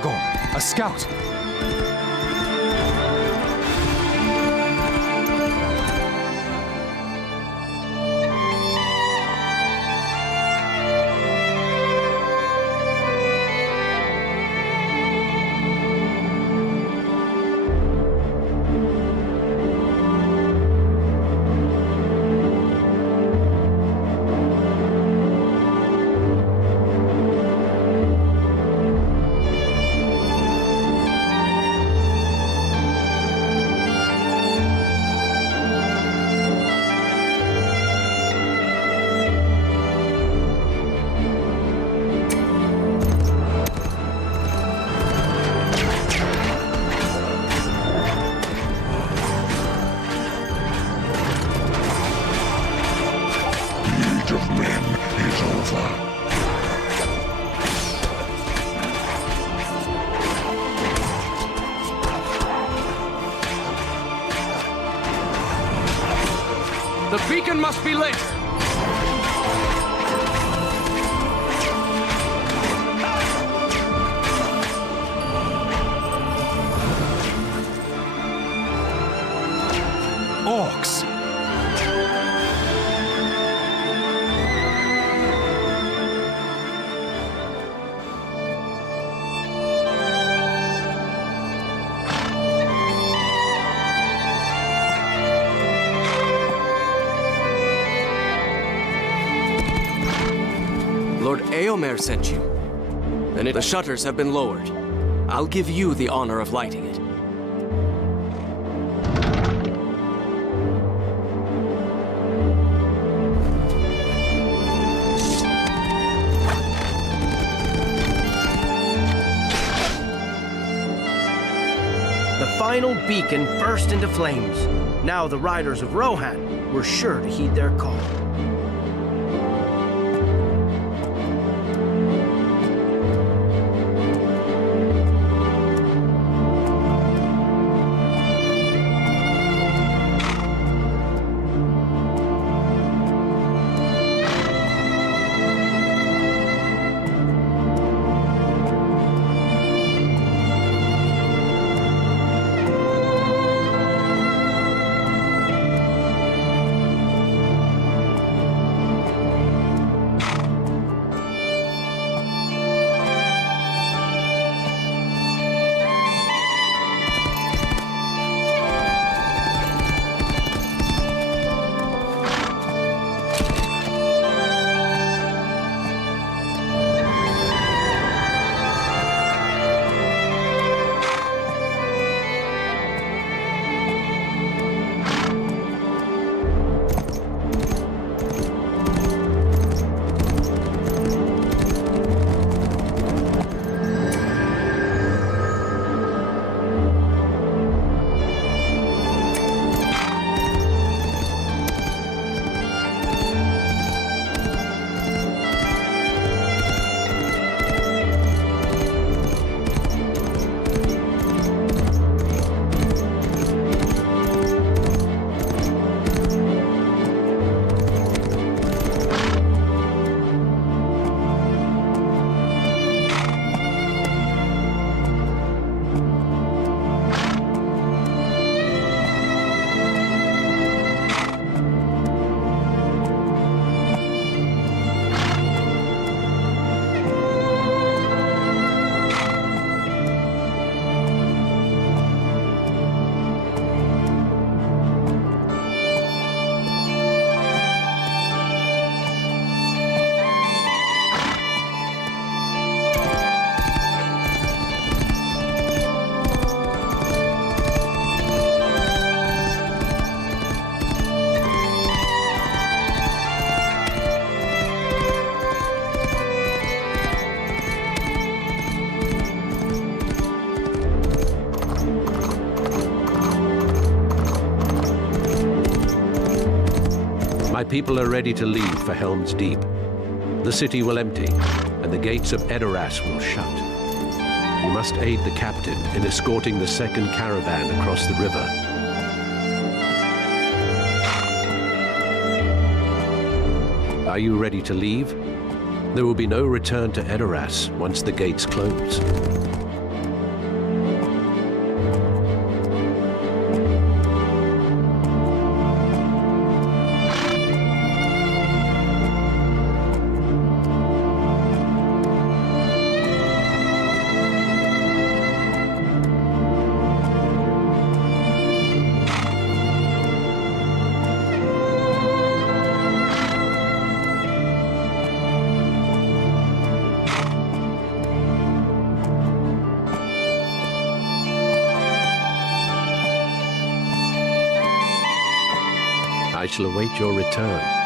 Aragorn, a scout. The beacon must be lit! Orcs! Lord Eomer sent you. And the shutters have been lowered. I'll give you the honor of lighting it. The final beacon burst into flames. Now the riders of Rohan were sure to heed their call. My people are ready to leave for Helm's Deep. The city will empty, and the gates of Edoras will shut. You must aid the captain in escorting the second caravan across the river. Are you ready to leave? There will be no return to Edoras once the gates close. shall await your return.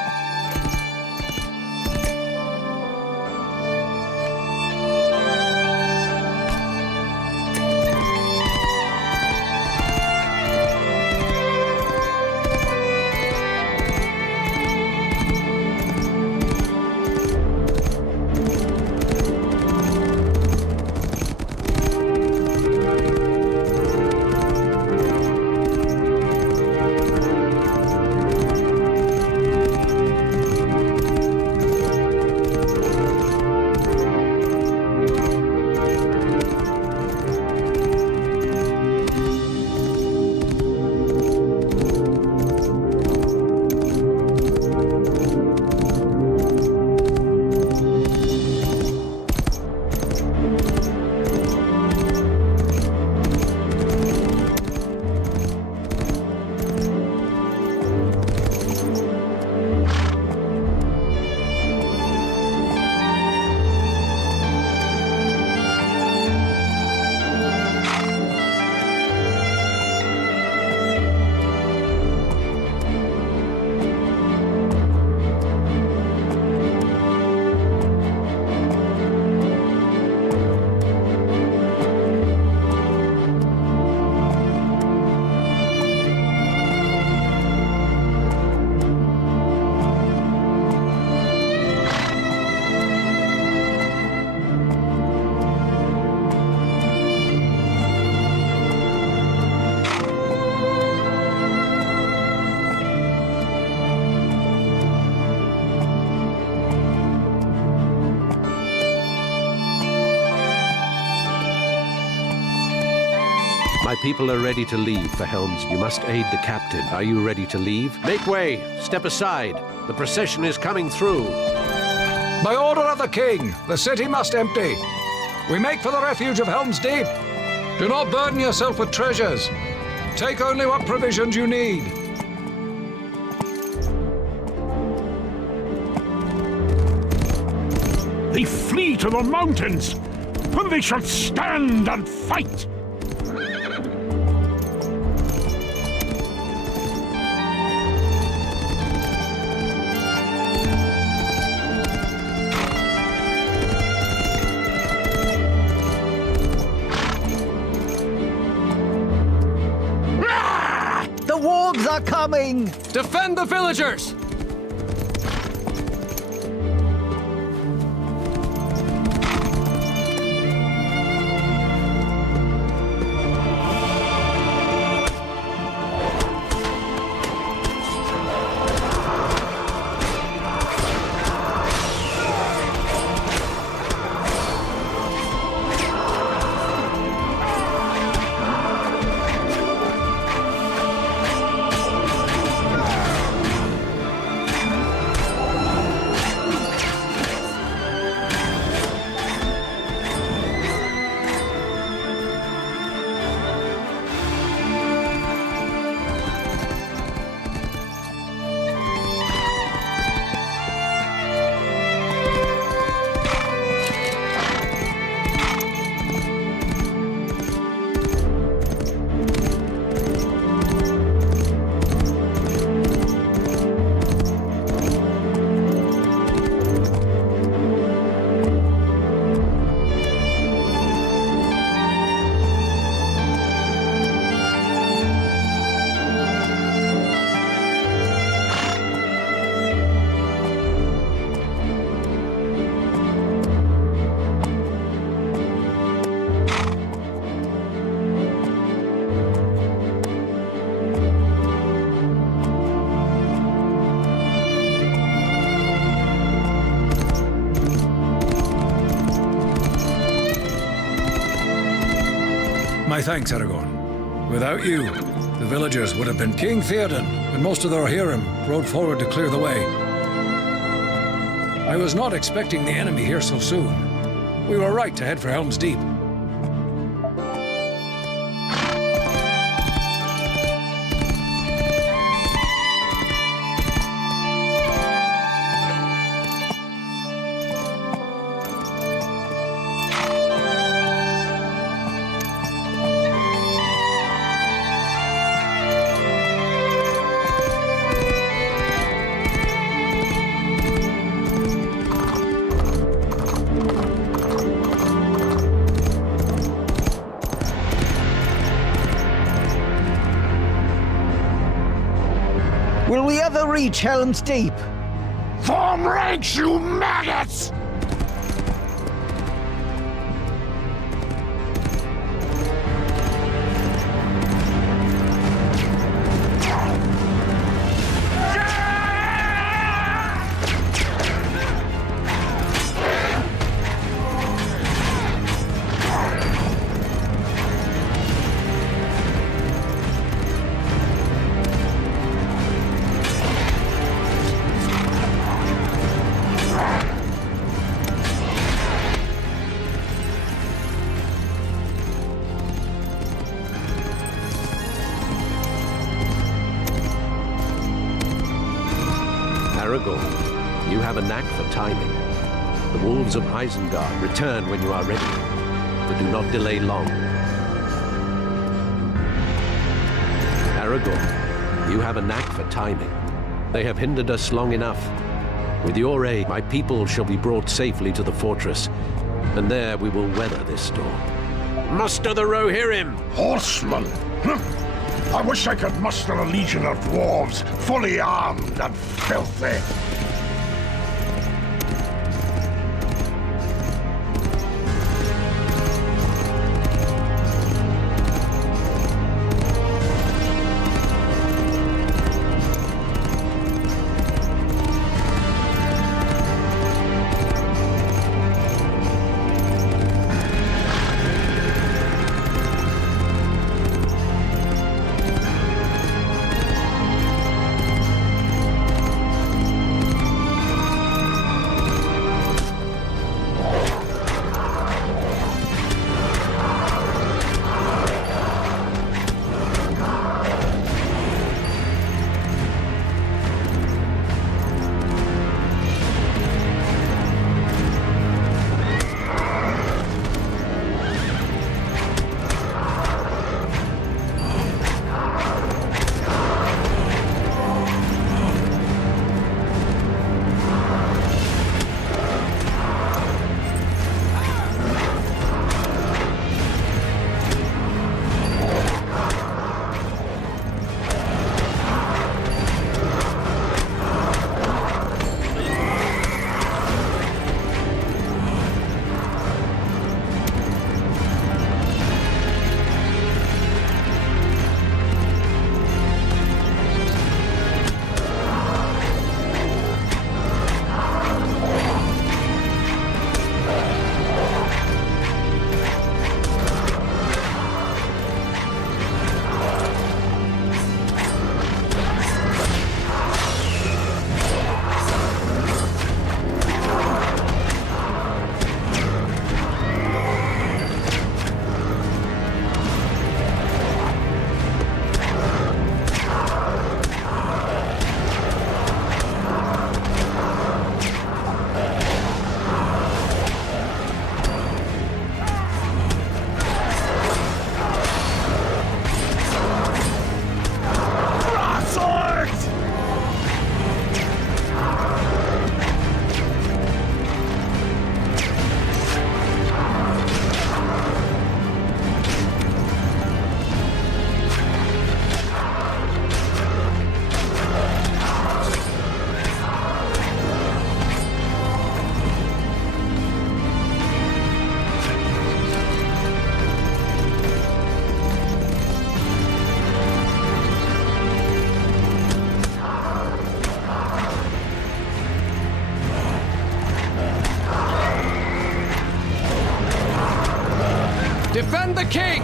My people are ready to leave for Helm's. You must aid the captain. Are you ready to leave? Make way! Step aside! The procession is coming through! By order of the king, the city must empty. We make for the refuge of Helm's Deep. Do not burden yourself with treasures. Take only what provisions you need. They flee to the mountains, and they shall stand and fight! The wargs are coming! Defend the villagers! My thanks, Aragorn. Without you, the villagers would have been King Theoden and most of their harem rode forward to clear the way. I was not expecting the enemy here so soon. We were right to head for Helm's Deep. Will we ever reach Helm's Deep? Form ranks, you maggots! Aragorn, you have a knack for timing. The wolves of Isengard return when you are ready, but do not delay long. Aragorn, you have a knack for timing. They have hindered us long enough. With your aid, my people shall be brought safely to the fortress, and there we will weather this storm. Muster the Rohirrim! Horsemen! I wish I could muster a legion of dwarves, fully armed and filthy. Defend the king!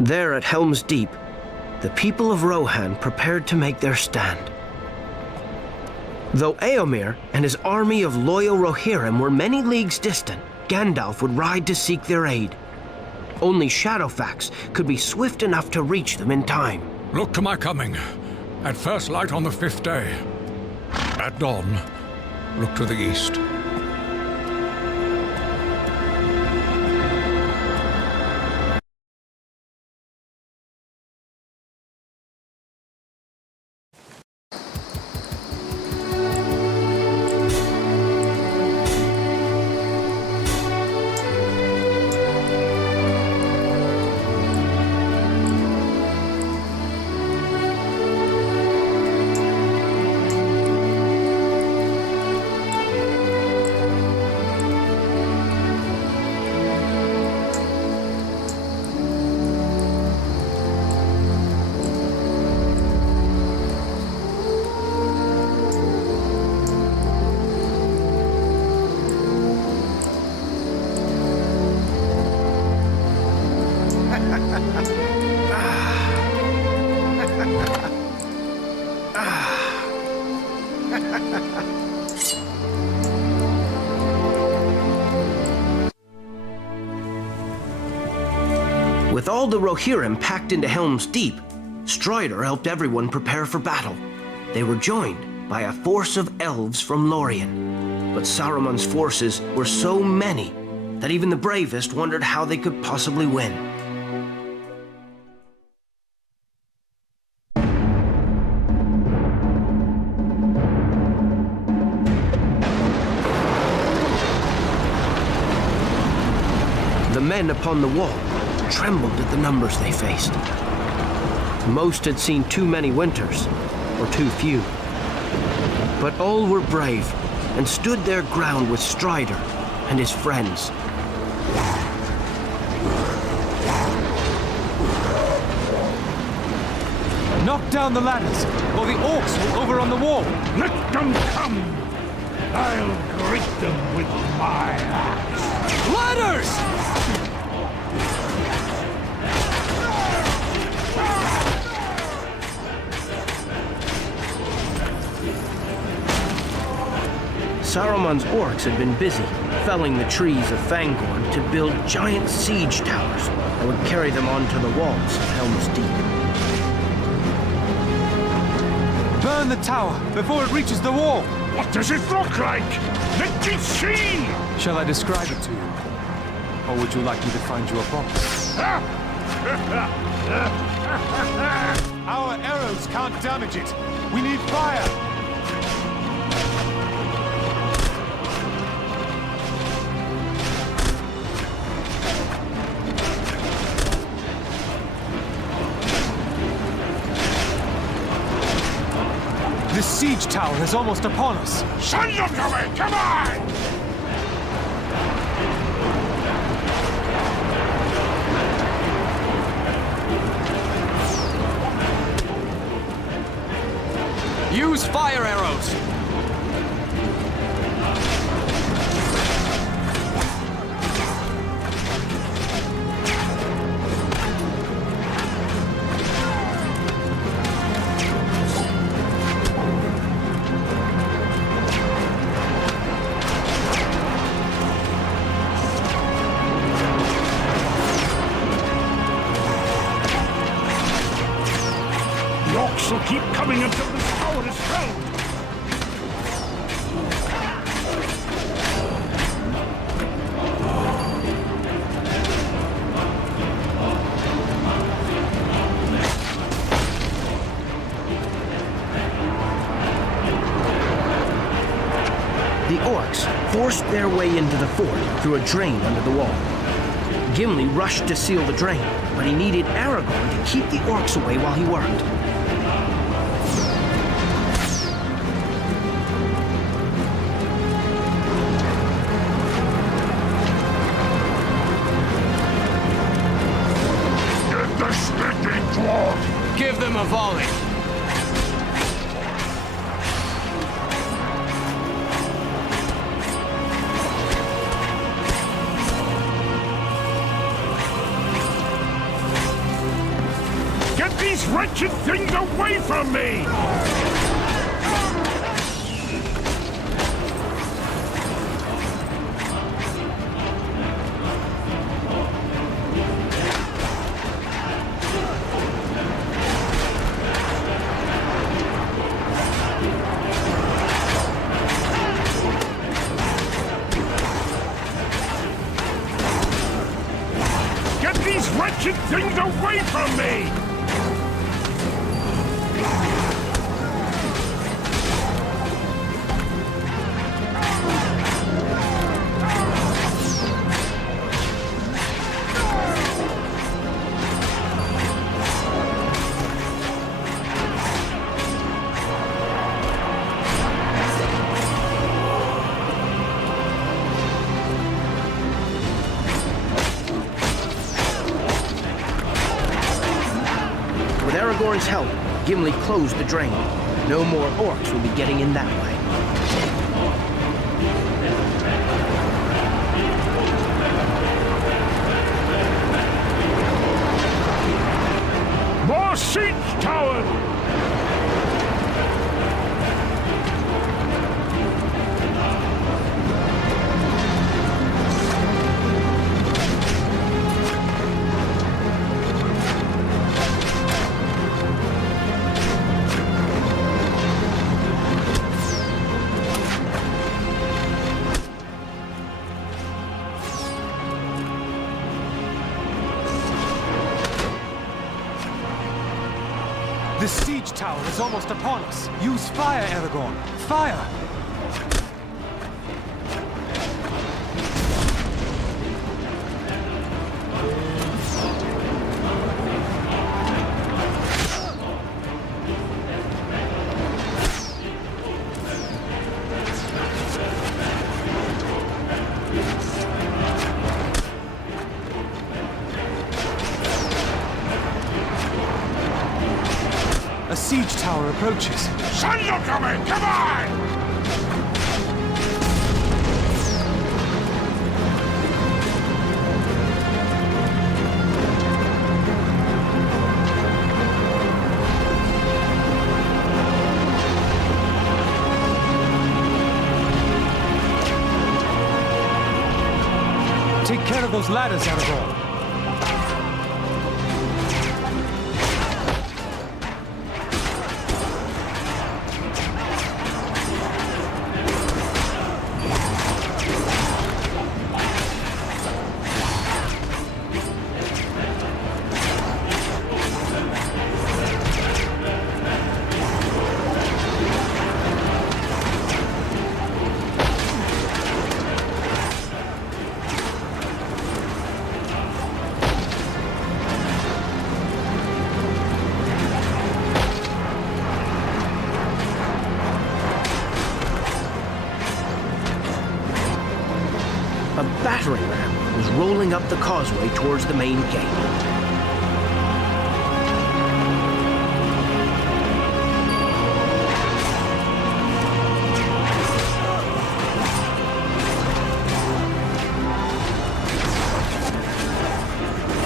There at Helm's Deep, the people of Rohan prepared to make their stand. Though Eomer and his army of loyal Rohirrim were many leagues distant, Gandalf would ride to seek their aid. Only Shadowfax could be swift enough to reach them in time. Look to my coming, at first light on the 5th day. At dawn, look to the east. With all the Rohirrim packed into Helm's Deep, Strider helped everyone prepare for battle. They were joined by a force of elves from Lorien. But Saruman's forces were so many that even the bravest wondered how they could possibly win. The men upon the wall trembled at the numbers they faced. Most had seen too many winters, or too few. But all were brave and stood their ground with Strider and his friends. Knock down the ladders, or the orcs will over on the wall. Let them come! I'll greet them with my axe. Ladders! Saruman's orcs had been busy felling the trees of Fangorn to build giant siege towers that would carry them onto the walls of Helm's Deep. Burn the tower before it reaches the wall! What does it look like? Let me see! Shall I describe it to you? Or would you like me to find you a box? Our arrows can't damage it. We need fire! The siege tower is almost upon us. Send them to me! Come on! Use fire arrows! The orcs will keep coming until the tower is held. The orcs forced their way into the fort through a drain under the wall. Gimli rushed to seal the drain, but he needed Aragorn to keep the orcs away while he worked. Get the stinking dwarf! Give them a volley! wretched things away from me! Wretched things away from me! With Aragorn's help, Gimli closed the drain. No more orcs will be getting in that way. More siege towers! The siege tower is almost upon us. Use fire, Aragorn. Fire! A siege tower approaches. Sons are coming! Come on! Take care of those ladders, Aragorn. A battering ram was rolling up the causeway towards the main gate.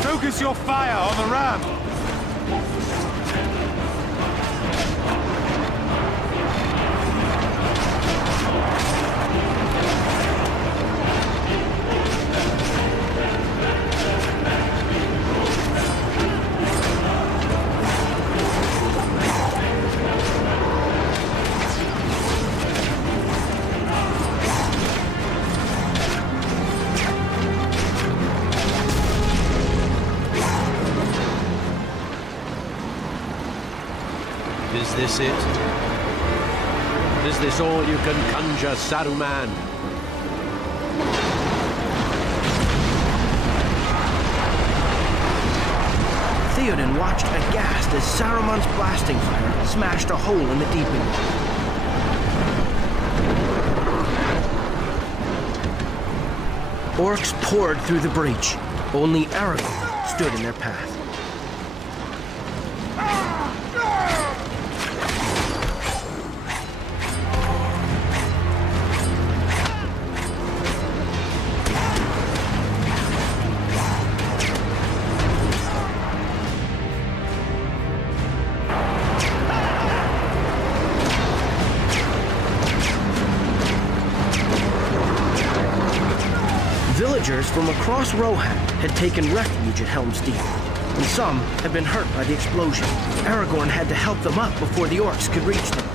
Focus your fire on the ram! Is this it? Is this all you can conjure, Saruman? Theoden watched aghast as Saruman's blasting fire smashed a hole in the deeping. Orcs poured through the breach. Only Aragorn stood in their path. Villagers from across Rohan had taken refuge at Helm's Deep, and some had been hurt by the explosion. Aragorn had to help them up before the orcs could reach them.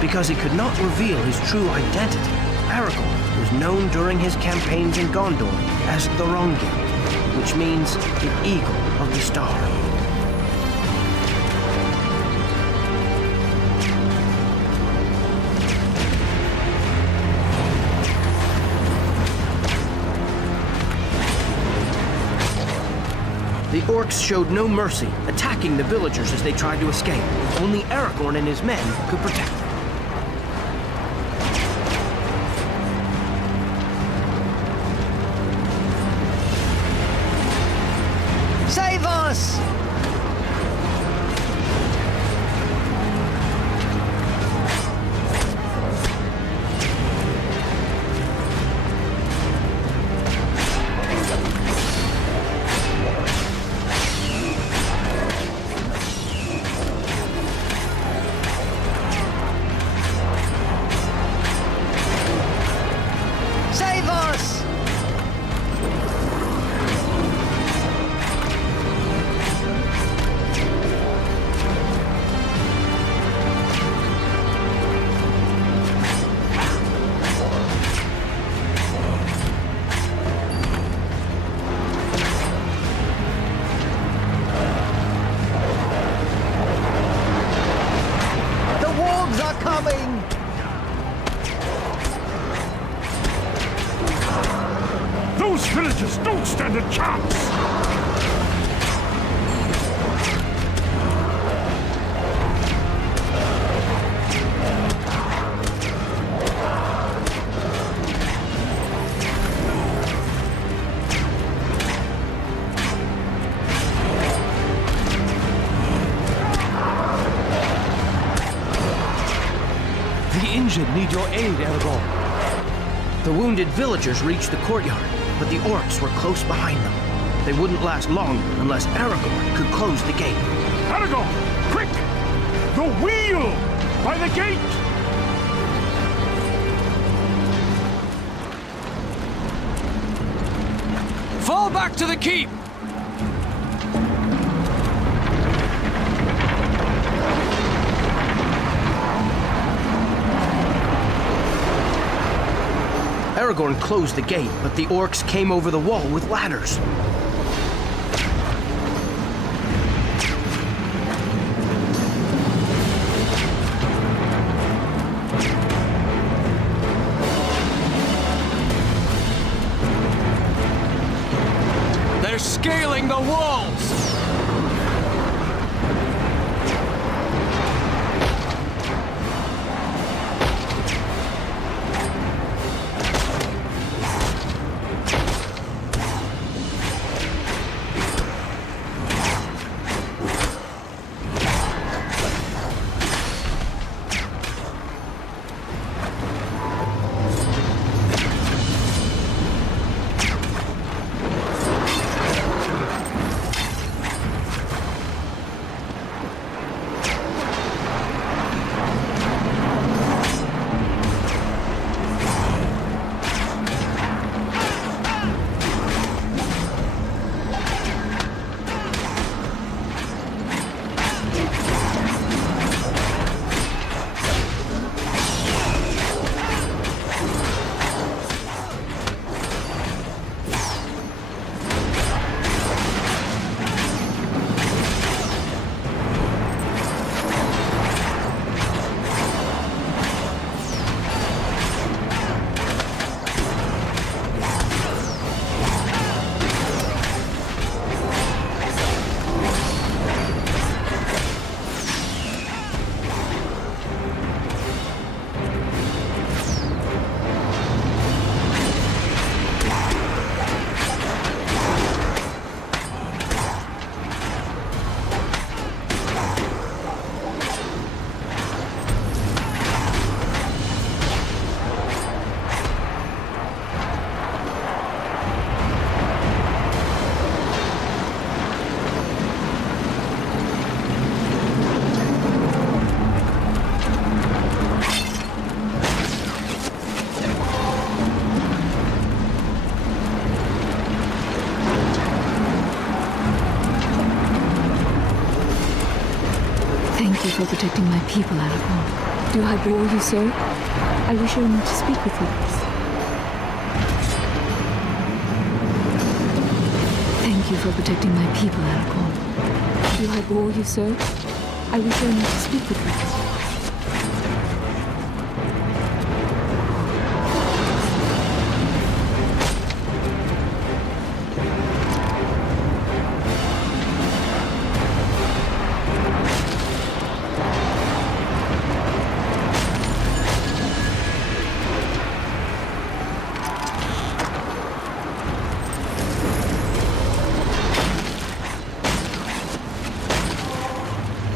Because he could not reveal his true identity, Aragorn was known during his campaigns in Gondor as the Rongild, which means the Eagle of the Star. The orcs showed no mercy, attacking the villagers as they tried to escape. Only Aragorn and his men could protect them. Save us! Save us! The wolves are coming! Those villagers don't stand a chance! The injured need your aid, Aragorn. The wounded villagers reached the courtyard, but the orcs were close behind them. They wouldn't last long unless Aragorn could close the gate. Aragorn! Quick! The wheel! By the gate! Fall back to the keep! Aragorn closed the gate, but the orcs came over the wall with ladders. They're scaling the walls! Thank you for protecting my people, Aragorn. Do I bore you, sir? I wish only to speak with you. Thank you for protecting my people, Aragorn. Do I bore you, sir? I wish only to speak with you.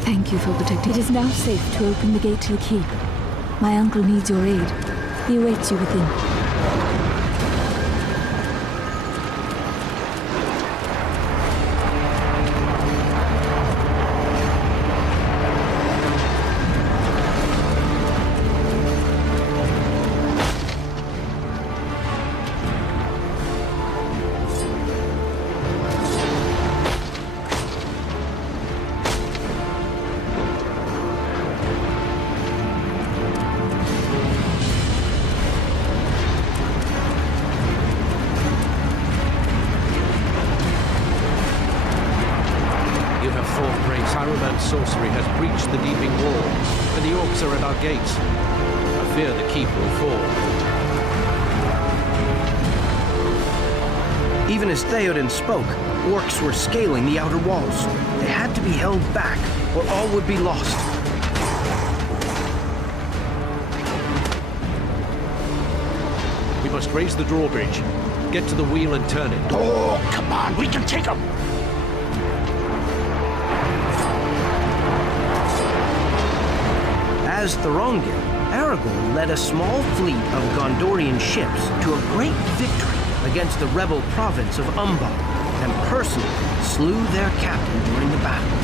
Thank you for protecting. It is now safe to open the gate to the keep. My uncle needs your aid. He awaits you within. Saruman's sorcery has breached the deeping walls, and the orcs are at our gates. I fear the keep will fall. Even as Theoden spoke, orcs were scaling the outer walls. They had to be held back, or all would be lost. We must raise the drawbridge, get to the wheel and turn it. Oh, come on, we can take them! As Thorongil, Aragorn led a small fleet of Gondorian ships to a great victory against the rebel province of Umbar, and personally slew their captain during the battle.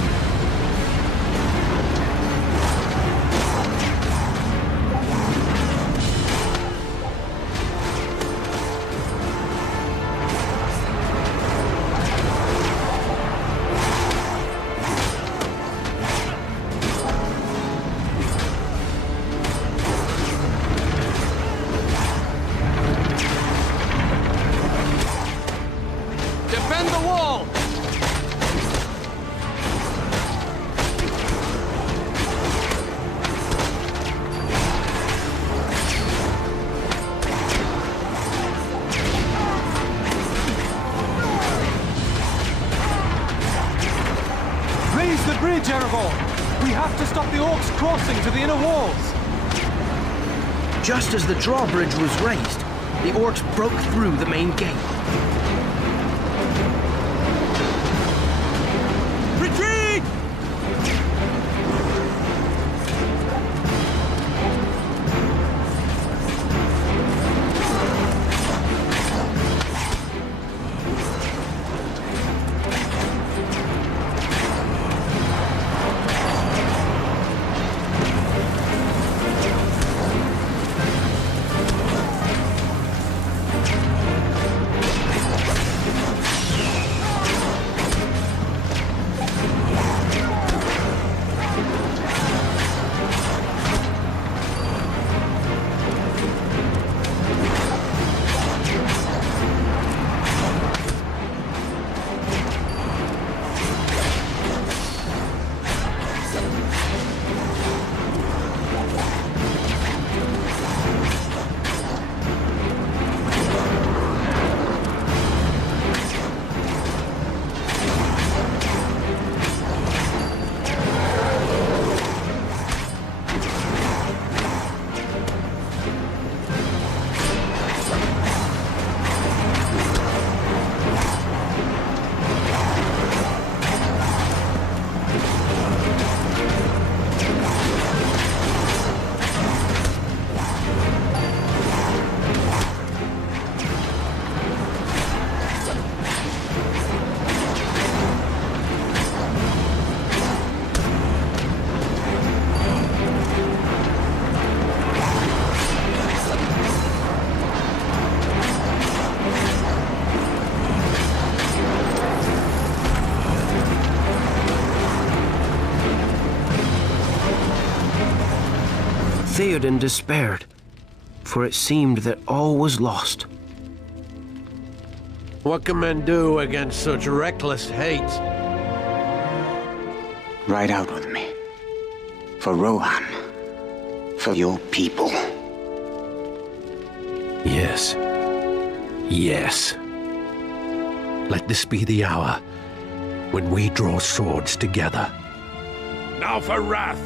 Defend the wall! Raise the bridge, Aragorn! We have to stop the orcs crossing to the inner walls! Just as the drawbridge was raised, the orcs broke through the main gate. Retreat! Theoden despaired, for it seemed that all was lost. What can men do against such reckless hate? Ride out with me. For Rohan. For your people. Yes. Yes. Let this be the hour when we draw swords together. Now for wrath,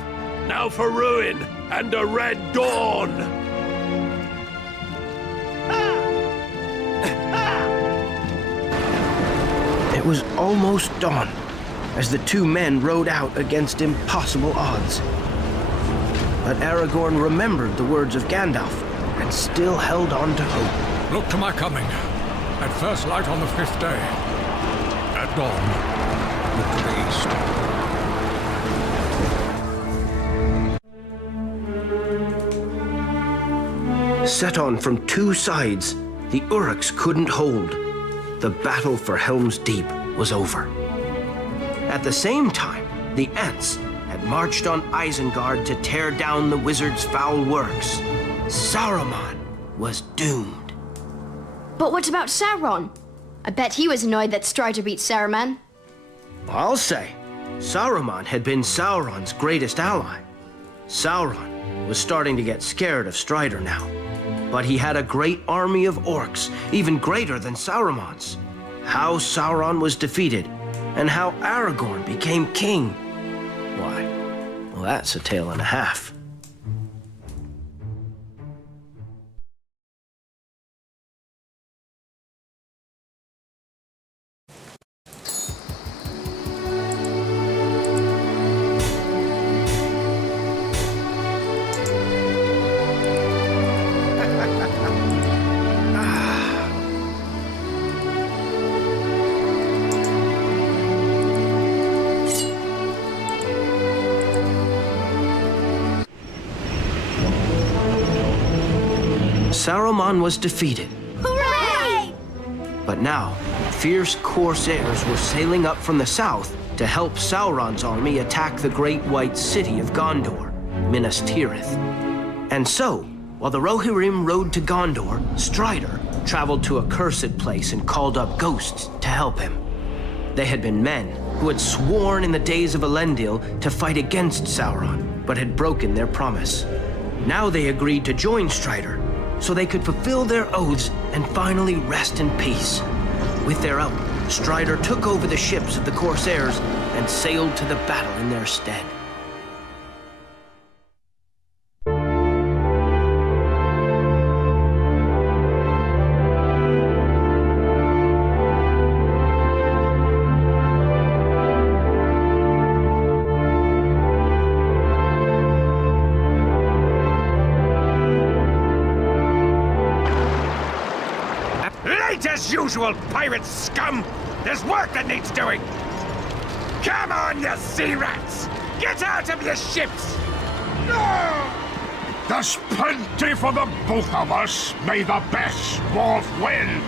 now for ruin, and a red dawn! It was almost dawn as the two men rode out against impossible odds. But Aragorn remembered the words of Gandalf and still held on to hope. Look to my coming. At first light on the 5th day. At dawn, look to the east. Set on from two sides, the Uruks couldn't hold. The battle for Helm's Deep was over. At the same time, the Ents had marched on Isengard to tear down the wizard's foul works. Saruman was doomed. But what about Sauron? I bet he was annoyed that Strider beat Saruman. I'll say, Saruman had been Sauron's greatest ally. Sauron was starting to get scared of Strider now. But he had a great army of orcs, even greater than Saruman's. How Sauron was defeated, and how Aragorn became king. Why, well, that's a tale and a half. Saruman was defeated. Hooray! But now, fierce corsairs were sailing up from the south to help Sauron's army attack the great white city of Gondor, Minas Tirith. And so, while the Rohirrim rode to Gondor, Strider traveled to a cursed place and called up ghosts to help him. They had been men who had sworn in the days of Elendil to fight against Sauron, but had broken their promise. Now they agreed to join Strider, so they could fulfill their oaths and finally rest in peace. With their help, Strider took over the ships of the corsairs and sailed to the battle in their stead. As usual, pirate scum! There's work that needs doing! Come on, you sea rats! Get out of your ships! There's plenty for the both of us. May the best dwarf win!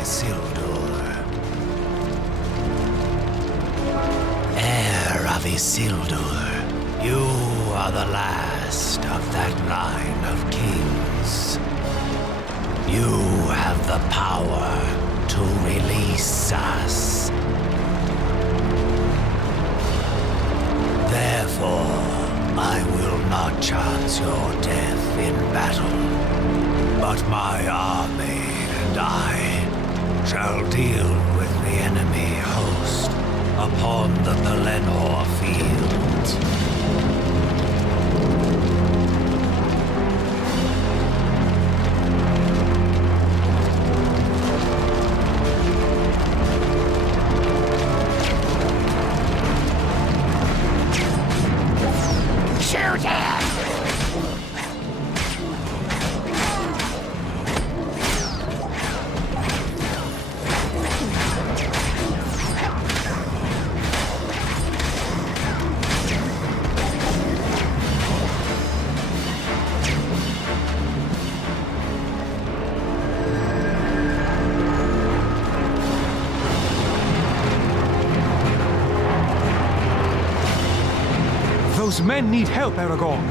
Isildur. Heir of Isildur, you are the last of that line of kings. You have the power to release us. Therefore, I will not chance your death in battle, but my army and I shall deal with the enemy host upon the Valenor field. Shoot him! Those men need help, Aragorn.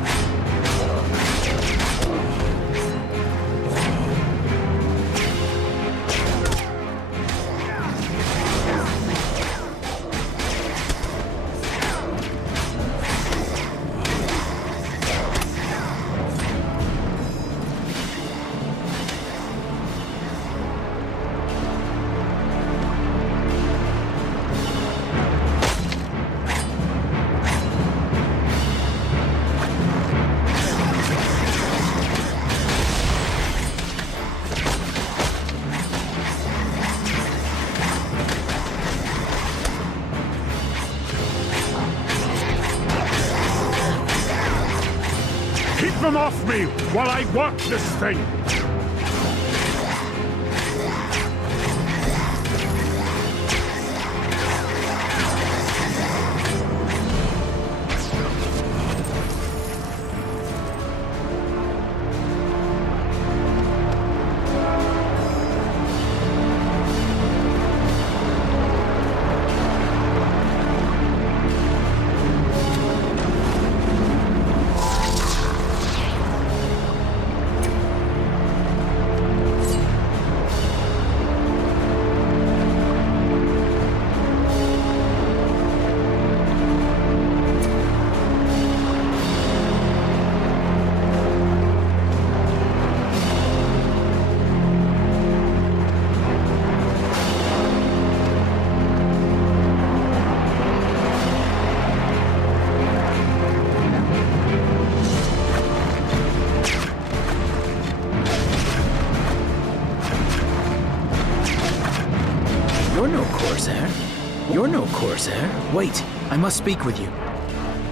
Keep them off me while I work this thing! You're no corsair. You're no corsair. Wait, I must speak with you.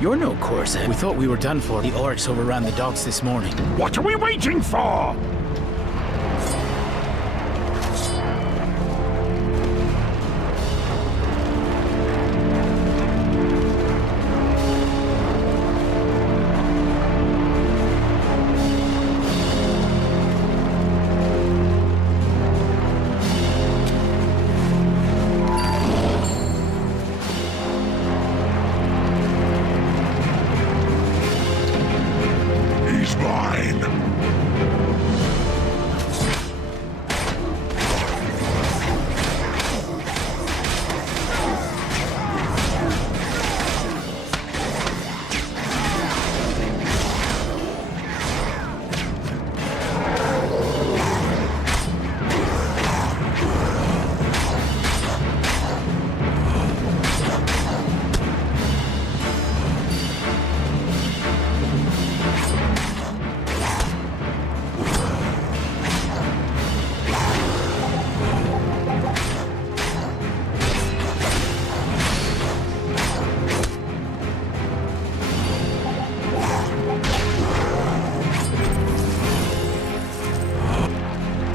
You're no corsair. We thought we were done for. The orcs overran the docks this morning. What are we waiting for? He's mine!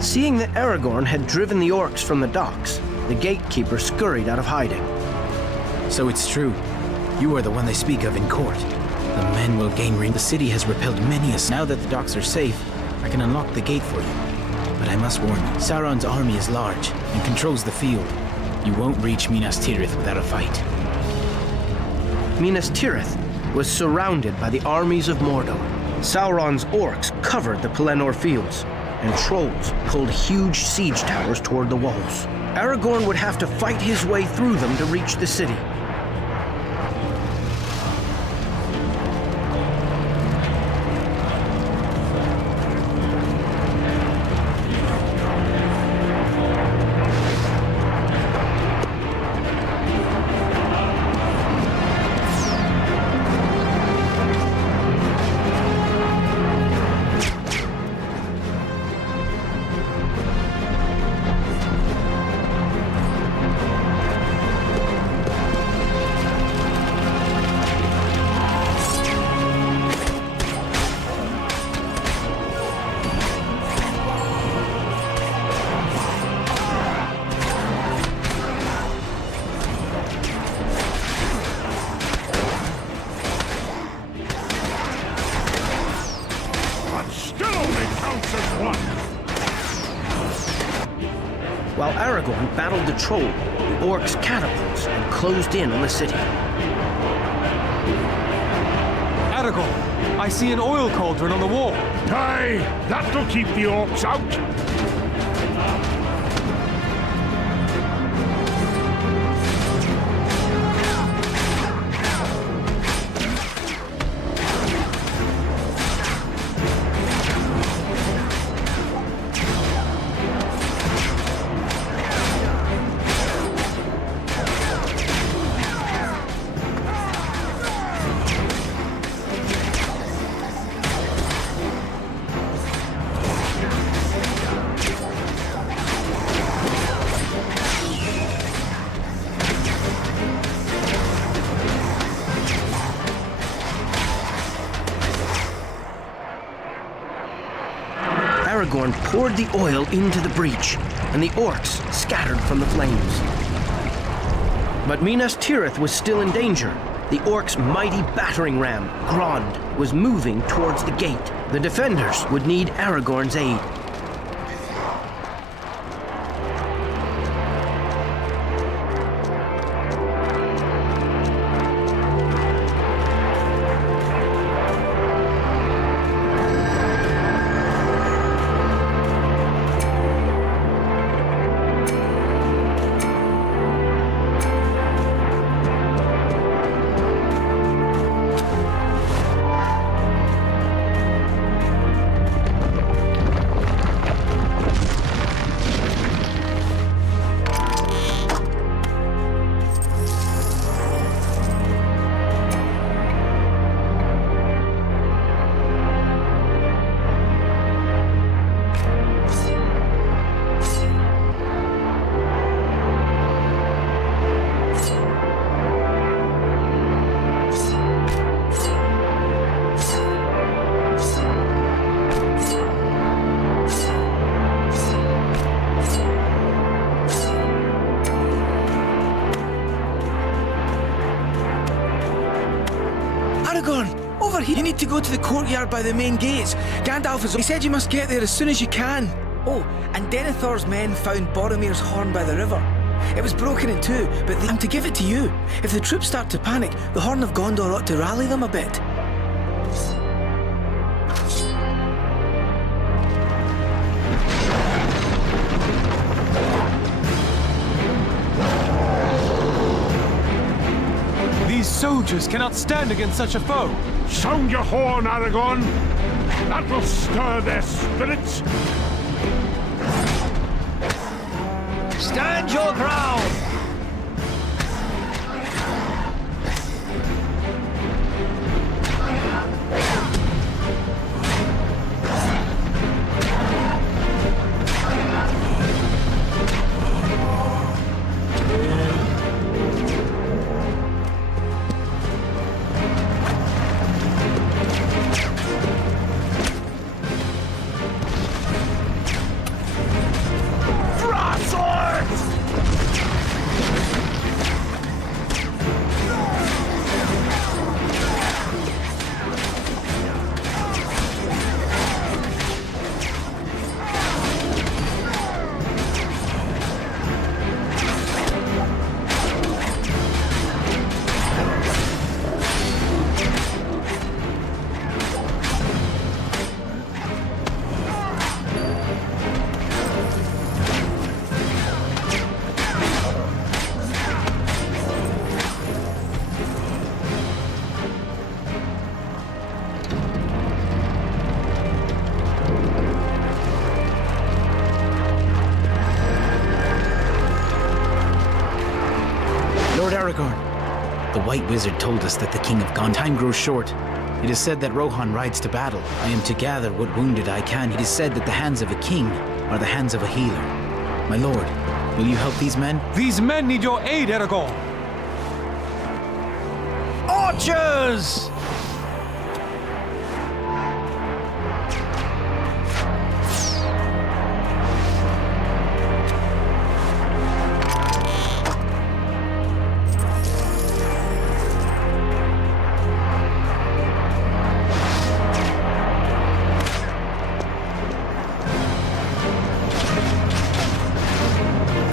Seeing that Aragorn had driven the orcs from the docks, the gatekeeper scurried out of hiding. So it's true. You are the one they speak of in court. The men will gain range. The city has repelled many. Now that the docks are safe, I can unlock the gate for you. But I must warn you, Sauron's army is large and controls the field. You won't reach Minas Tirith without a fight. Minas Tirith was surrounded by the armies of Mordor. Sauron's orcs covered the Pelennor fields, and trolls pulled huge siege towers toward the walls. Aragorn would have to fight his way through them to reach the city. While Aragorn battled the troll, the orcs' catapults had closed in on the city. Aragorn, I see an oil cauldron on the wall. Aye, that'll keep the orcs out. Aragorn poured the oil into the breach, and the orcs scattered from the flames. But Minas Tirith was still in danger. The orcs' mighty battering ram, Grond, was moving towards the gate. The defenders would need Aragorn's aid. Over here. You need to go to the courtyard by the main gates. Gandalf is... He said you must get there as soon as you can. Oh, and Denethor's men found Boromir's horn by the river. It was broken in two, but I'm to give it to you. If the troops start to panic, the Horn of Gondor ought to rally them a bit. These soldiers cannot stand against such a foe. Sound your horn, Aragorn. That will stir their spirits. Stand your ground! Lord Aragorn, the White Wizard told us that the King of Gondor. Time grows short. It is said that Rohan rides to battle. I am to gather what wounded I can. It is said that the hands of a king are the hands of a healer. My lord, will you help these men? These men need your aid, Aragorn! Archers!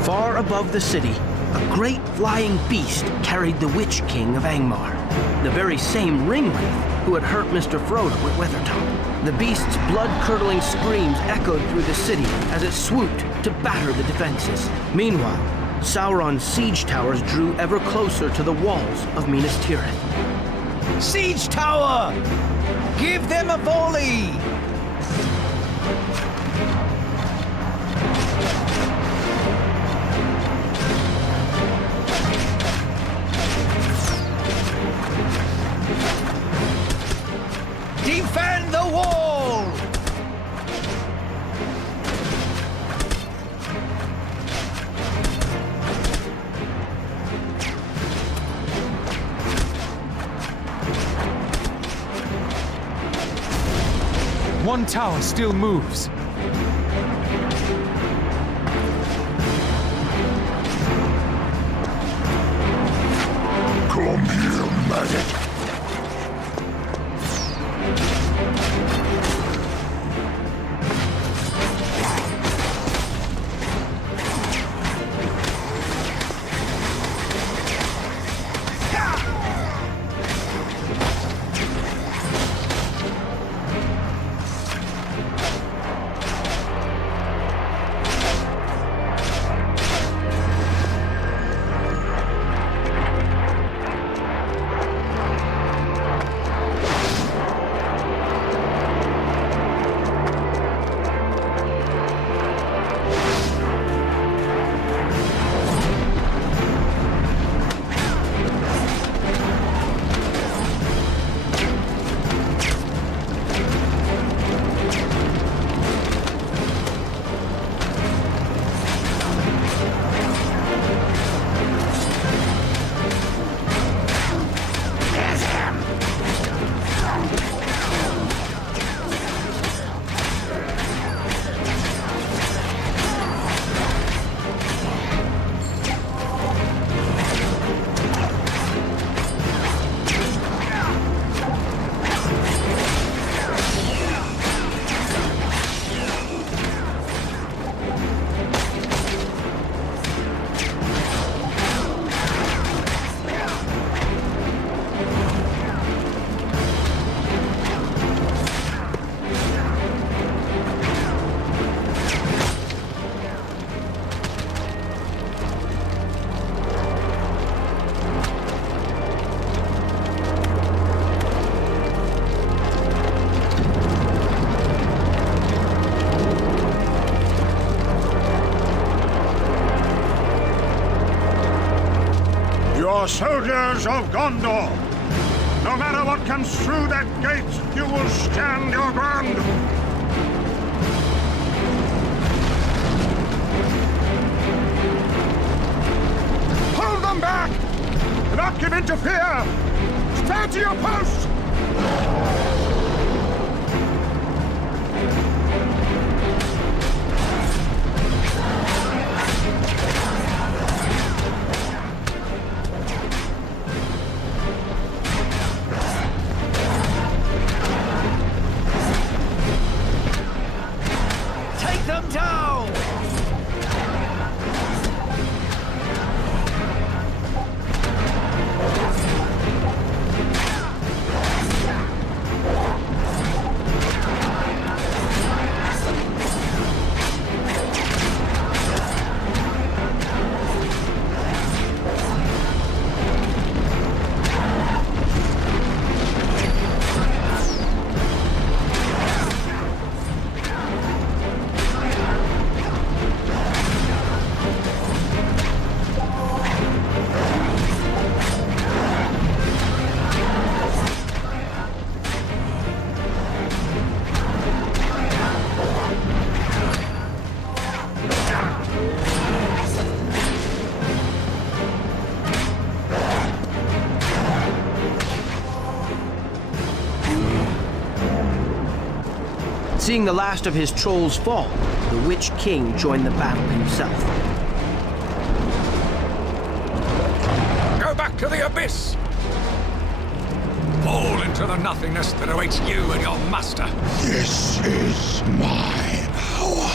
Far above the city, a great flying beast carried the Witch King of Angmar, the very same Ringwraith who had hurt Mr. Frodo at Weathertop. The beast's blood-curdling screams echoed through the city as it swooped to batter the defenses. Meanwhile, Sauron's siege towers drew ever closer to the walls of Minas Tirith. Siege tower! Give them a volley! Defend the wall! One tower still moves. Come here, maggot. Soldiers of Gondor, no matter what comes through that gate, you will stand your ground. Hold them back! Do not give in to fear! Stand to your post! Seeing the last of his trolls fall, the Witch King joined the battle himself. Go back to the abyss! Fall into the nothingness that awaits you and your master. This is my power.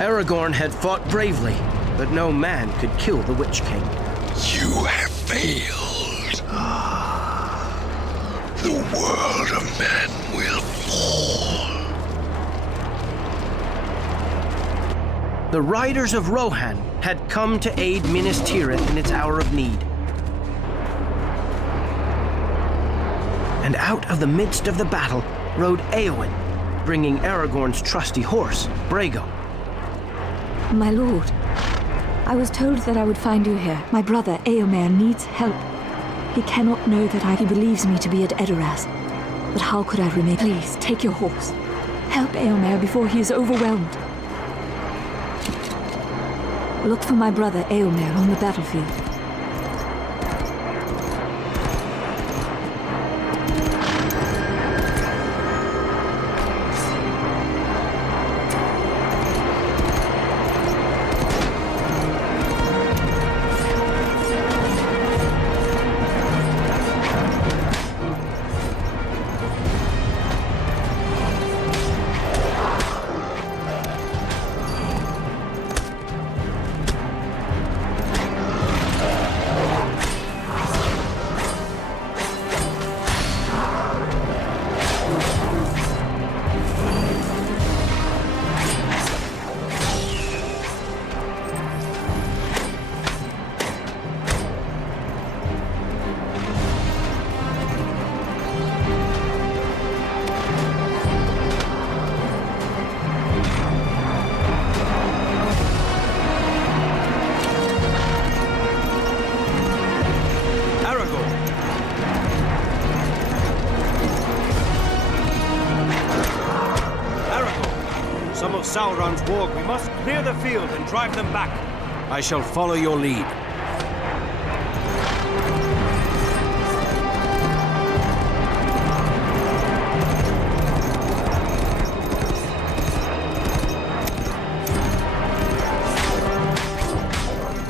Aragorn had fought bravely, but no man could kill the Witch King. You have failed. The world of men will fall. The riders of Rohan had come to aid Minas Tirith in its hour of need. And out of the midst of the battle rode Éowyn, bringing Aragorn's trusty horse, Brago. My lord, I was told that I would find you here. My brother, Éomer, needs help. He cannot know that he believes me to be at Edoras. But how could I remain? Please, take your horse. Help Éomer before he is overwhelmed. Look for my brother, Éomer, on the battlefield. Sauron's warg, we must clear the field and drive them back. I shall follow your lead.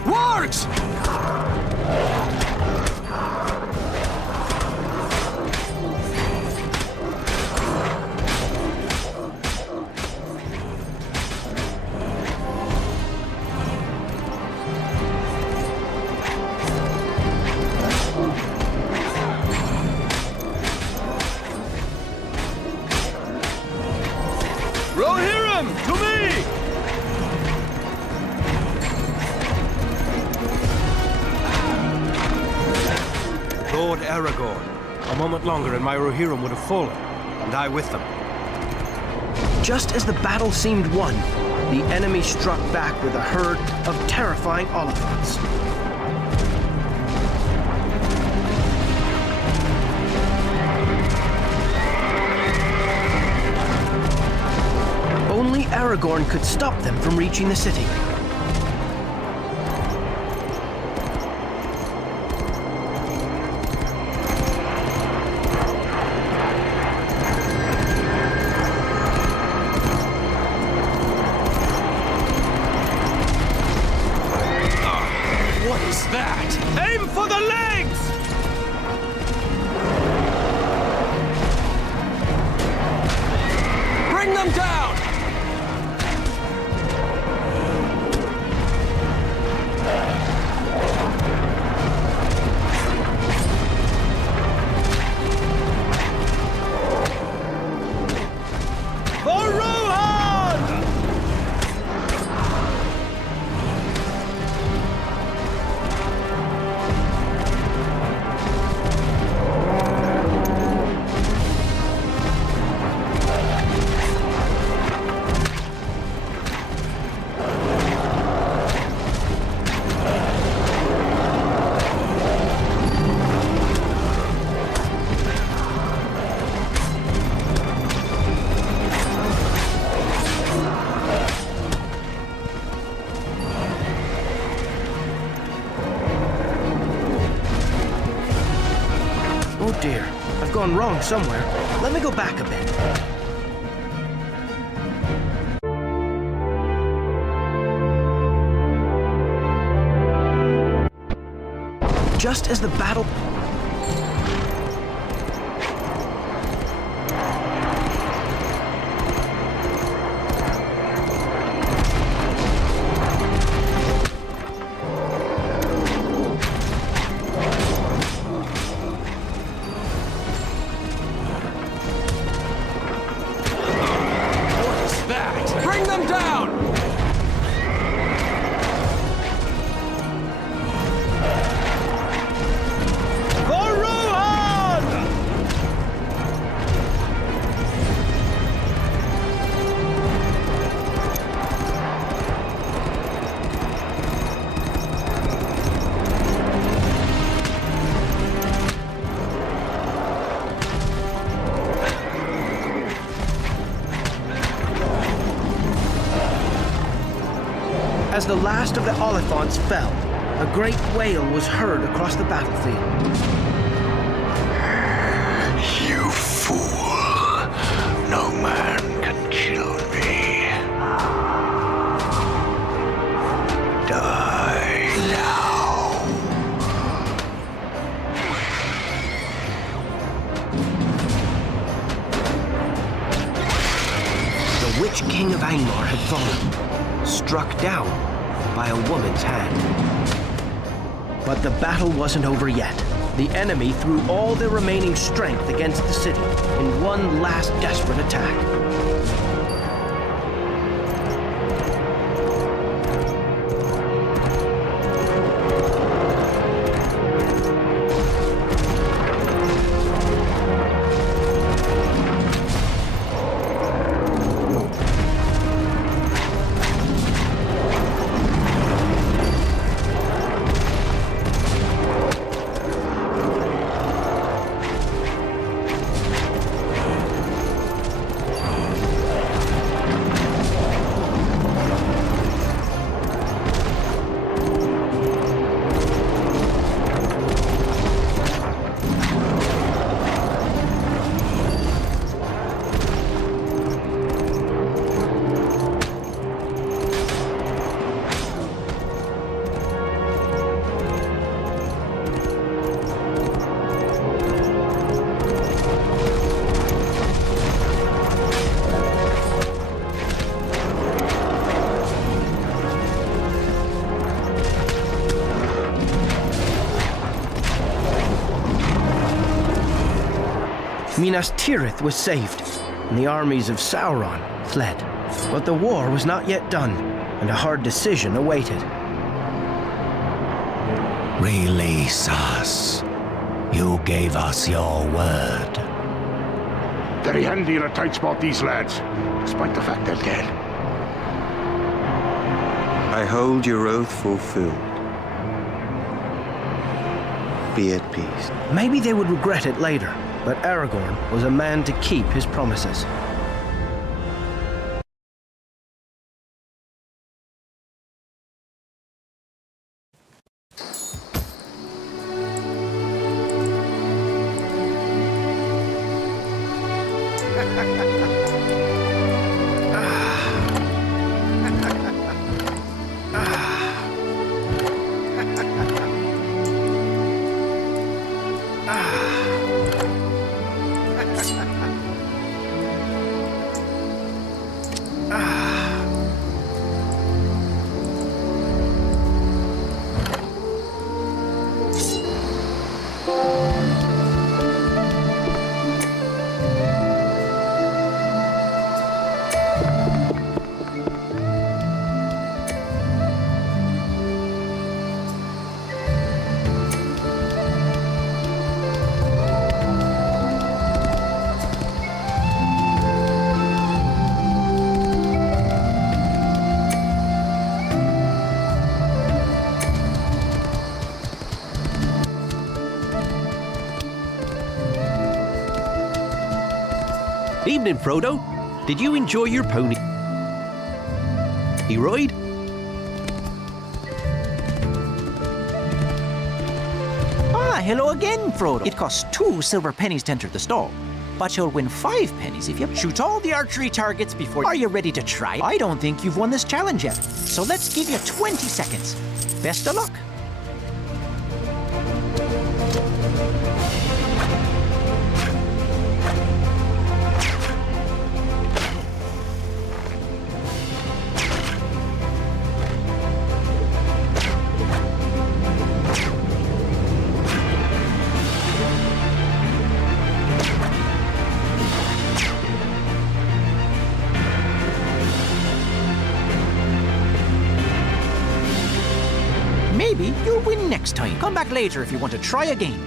Wargs! Rohirrim, to me! Lord Aragorn, a moment longer and my Rohirrim would have fallen, and I with them. Just as the battle seemed won, the enemy struck back with a herd of terrifying Oliphants. Only Aragorn could stop them from reaching the city. What is that? Aim for the legs! Bring them down! For Rohan! Oh dear, I've gone wrong somewhere. Let me go back a bit. Just as the battle... Bring them down! For Rohan! As the last of the Oliphants fell, a great wail was heard across the battlefield. You fool! No man can kill me. Die now. The Witch King of Angmar had fallen, struck down by a woman's hand. But the battle wasn't over yet. The enemy threw all their remaining strength against the city in one last desperate attack. Minas Tirith was saved, and the armies of Sauron fled. But the war was not yet done, and a hard decision awaited. Release us. You gave us your word. Very handy in a tight spot, these lads, despite the fact they're dead. I hold your oath fulfilled. Be at peace. Maybe they would regret it later, but Aragorn was a man to keep his promises. Evening, Frodo. Did you enjoy your pony ride? Ah, hello again, Frodo. It costs 2 silver pennies to enter the stall, but you'll win 5 pennies if you shoot all the archery targets before. Are you ready to try? I don't think you've won this challenge yet, so let's give you 20 seconds. Best of luck. Maybe you'll win next time. Come back later if you want to try again.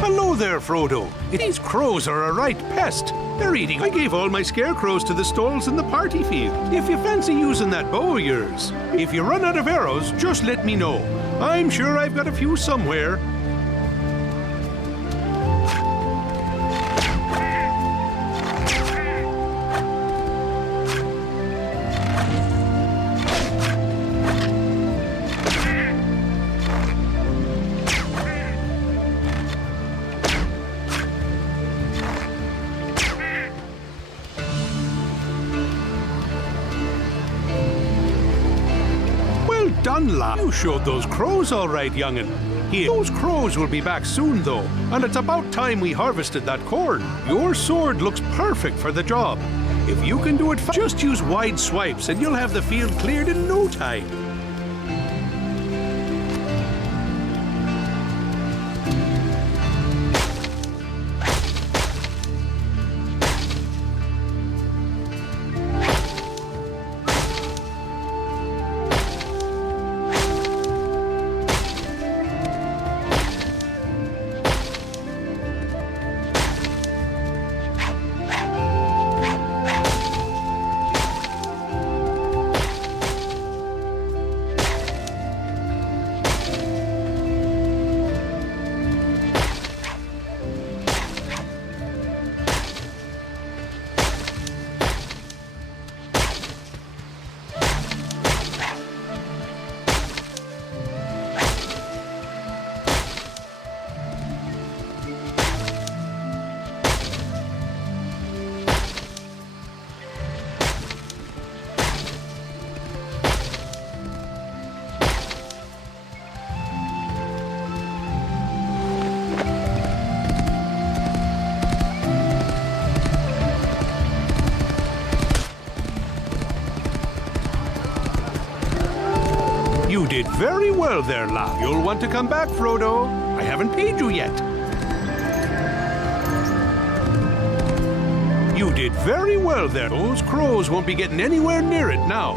Hello there, Frodo. These crows are a right pest. They're eating. I gave all my scarecrows to the stalls in the party field. If you fancy using that bow of yours, if you run out of arrows, just let me know. I'm sure I've got a few somewhere. Done, lad. You showed those crows all right, young'un. Here, those crows will be back soon, though, and it's about time we harvested that corn. Your sword looks perfect for the job. If you can do it just use wide swipes and you'll have the field cleared in no time. very well there, lad. You'll want to come back, Frodo. I haven't paid you yet. You did very well there. Those crows won't be getting anywhere near it now.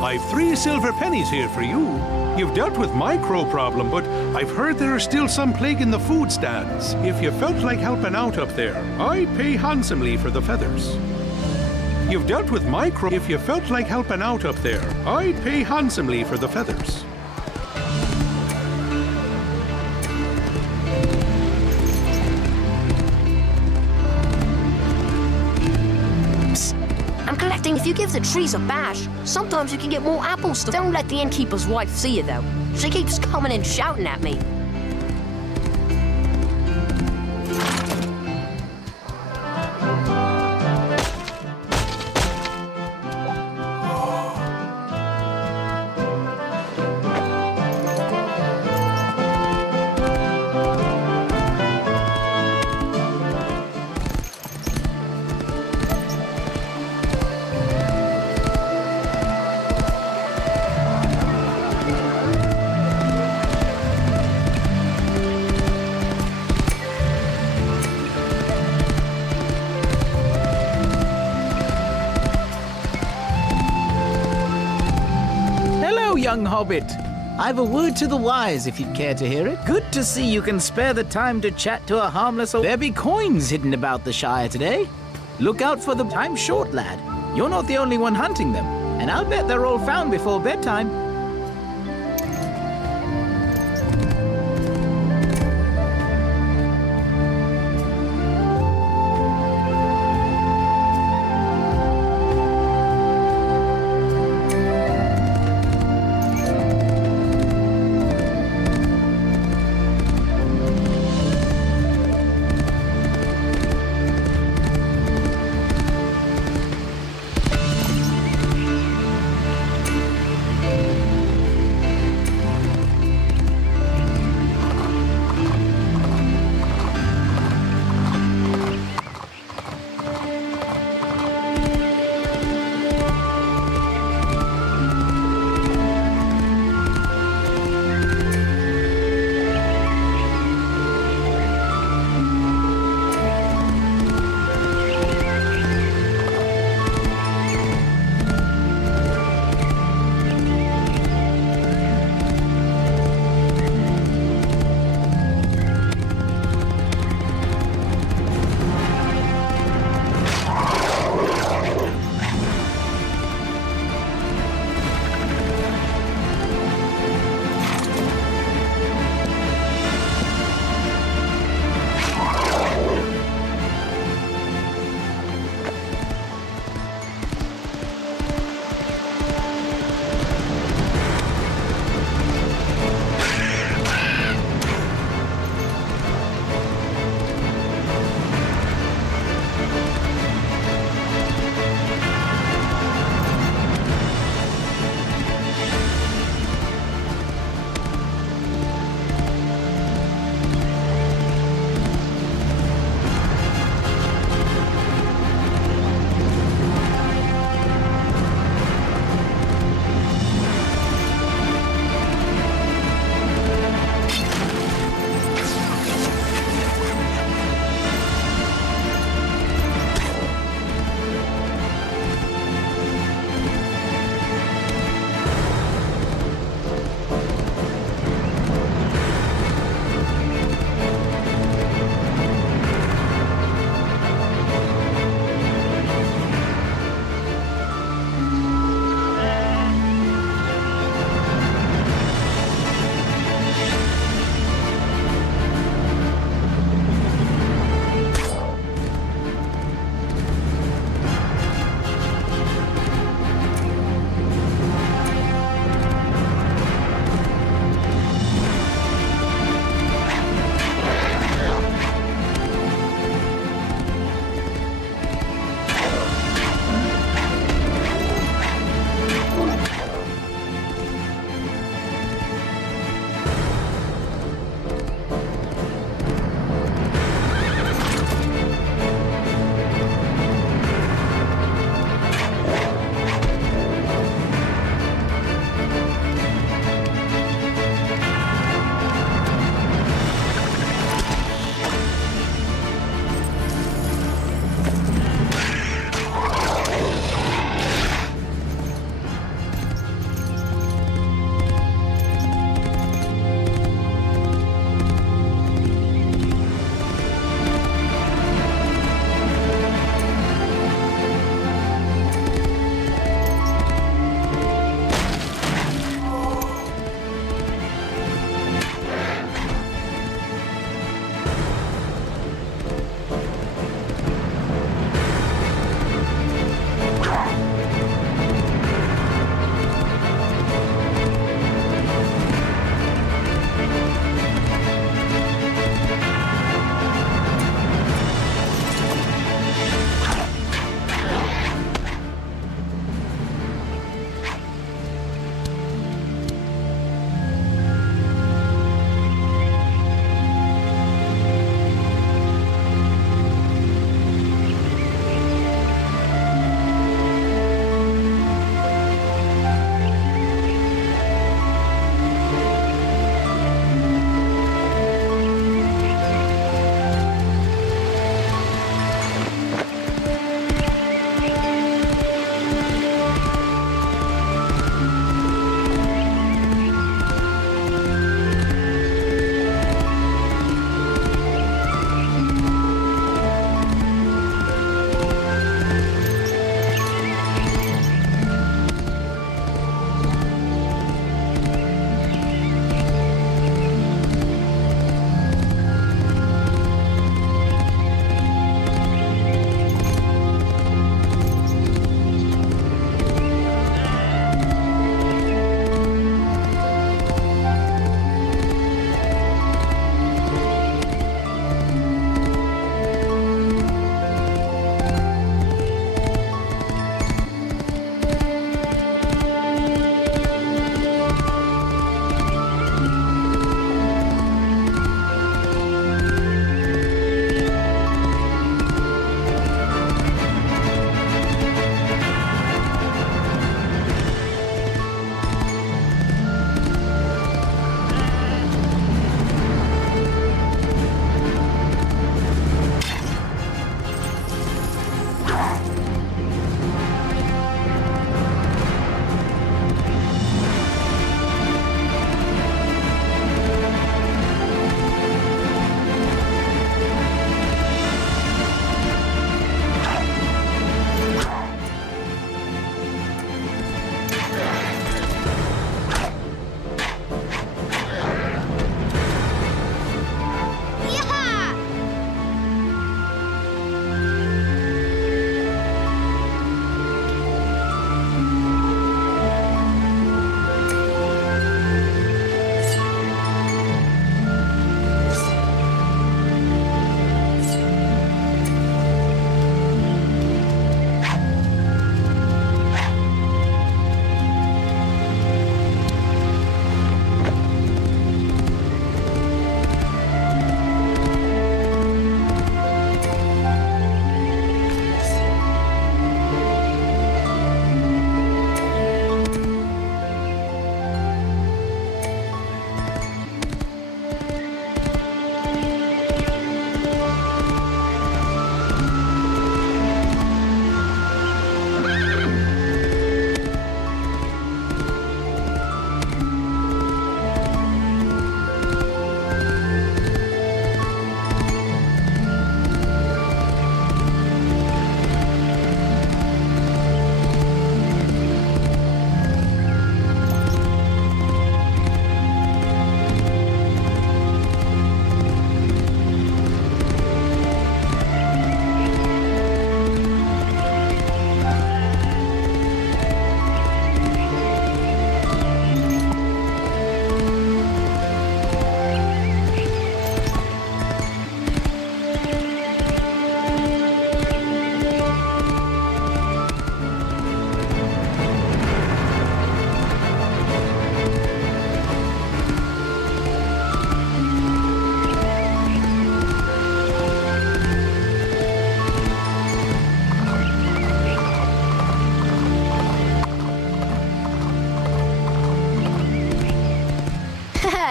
I've 3 silver pennies here for you. You've dealt with my crow problem, but I've heard there are still some plaguing the food stands. If you felt like helping out up there, I'd pay handsomely for the feathers. You've dealt with my crow. If you felt like helping out up there, I'd pay handsomely for the feathers. If you give the trees a bash, sometimes you can get more apples. Don't let the innkeeper's wife see you, though. She keeps coming and shouting at me. Young hobbit, I've a word to the wise if you'd care to hear it. Good to see you can spare the time to chat to a harmless old... There be coins hidden about the Shire today. Look out for them. Time's short, lad. You're not the only one hunting them, and I'll bet they're all found before bedtime.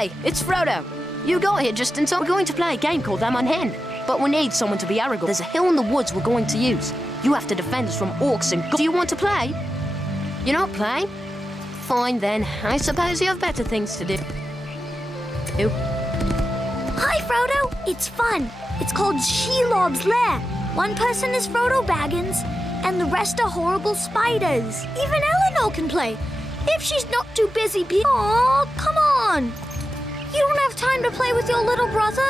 Hey, it's Frodo. You got here just in time. We're going to play a game called Them on Hen. But we need someone to be Aragorn. There's a hill in the woods we're going to use. You have to defend us from orcs and Do you want to play? You're not playing? Fine then. I suppose you have better things to do. Hi, Frodo. It's fun. It's called Shelob's Lair. One person is Frodo Baggins, and the rest are horrible spiders. Even Eleanor can play, if she's not too busy Aw, come on. You don't have time to play with your little brother?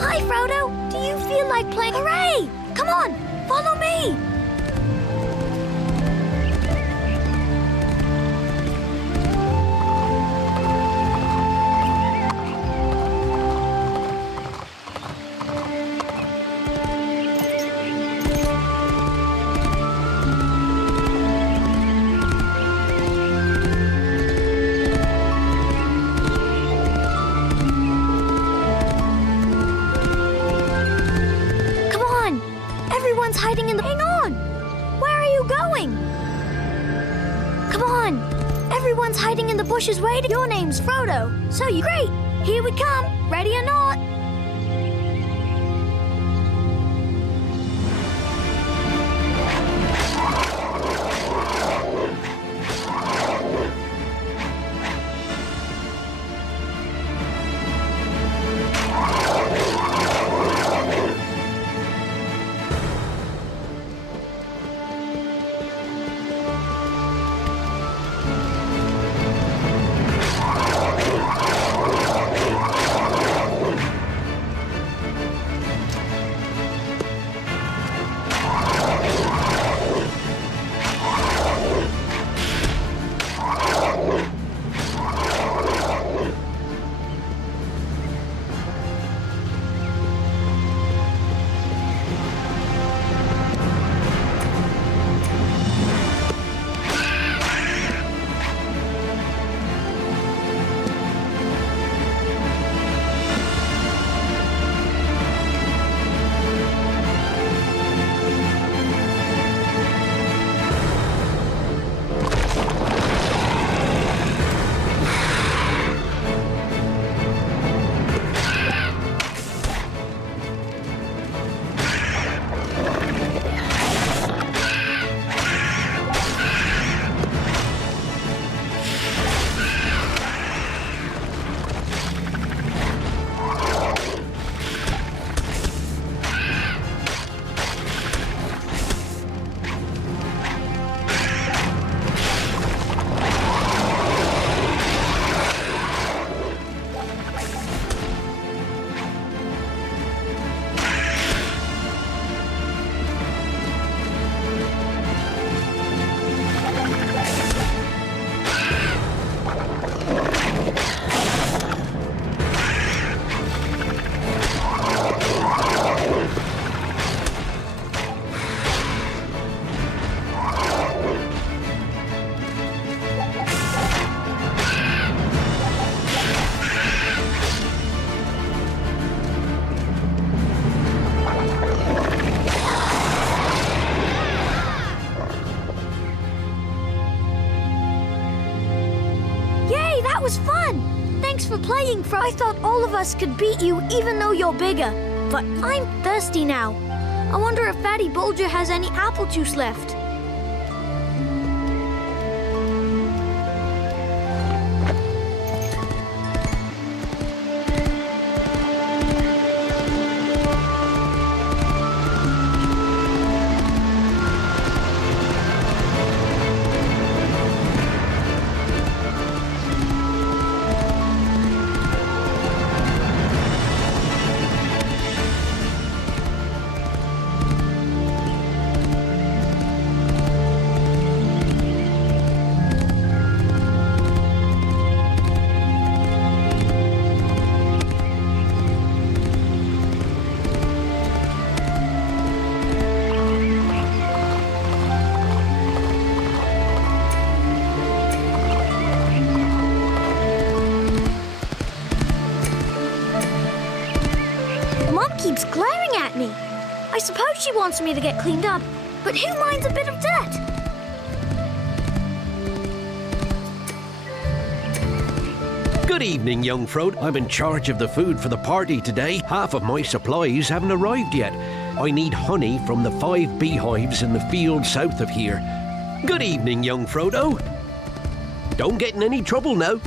Hi, Frodo. Do you feel like playing? Hooray! Come on, follow me. Hiding in the... Hang on! Where are you going? Come on! Everyone's hiding in the bushes waiting. Your name's Frodo, so you... Great! Here we come, ready or not. I thought all of us could beat you even though you're bigger. But I'm thirsty now. I wonder if Fatty Bulger has any apple juice left. I suppose she wants me to get cleaned up, but who minds a bit of dirt? Good evening, young Frodo. I'm in charge of the food for the party today. Half of my supplies haven't arrived yet. I need honey from the 5 beehives in the field south of here. Good evening, young Frodo. Don't get in any trouble now.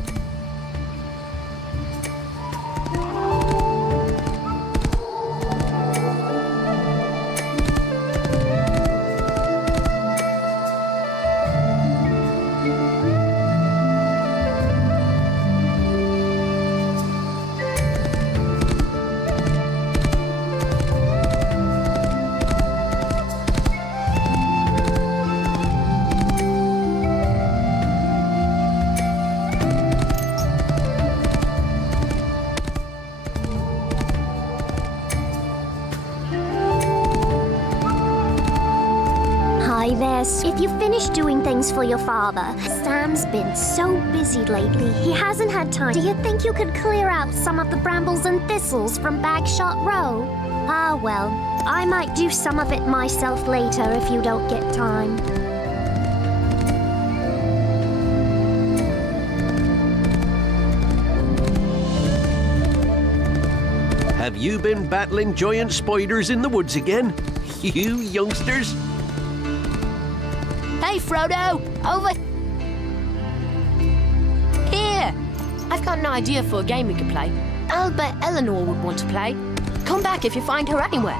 Hi there. If you finished doing things for your father, Sam's been so busy lately, he hasn't had time. Do you think you could clear out some of the brambles and thistles from Bagshot Row? Ah, well, I might do some of it myself later if you don't get time. Have you been battling giant spiders in the woods again? You youngsters? Hey, Frodo! Over here! I've got an idea for a game we could play. I'll bet Eleanor would want to play. Come back if you find her anywhere.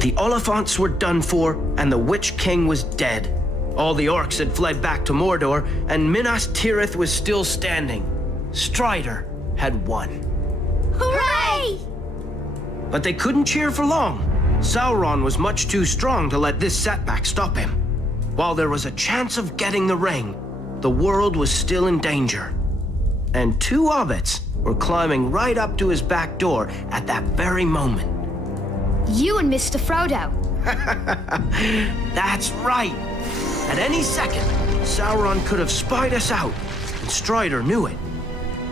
The Oliphants were done for, and the Witch King was dead. All the orcs had fled back to Mordor, and Minas Tirith was still standing. Strider had won. Hooray! But they couldn't cheer for long. Sauron was much too strong to let this setback stop him. While there was a chance of getting the ring, the world was still in danger. And 2 hobbits were climbing right up to his back door at that very moment. You and Mr. Frodo. That's right. At any second, Sauron could have spied us out, and Strider knew it.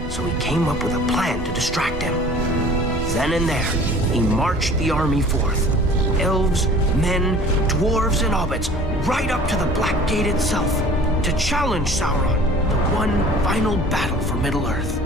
So he came up with a plan to distract him. Then and there, he marched the army forth. Elves, men, dwarves, and hobbits, right up to the Black Gate itself, to challenge Sauron to one final battle for Middle-earth.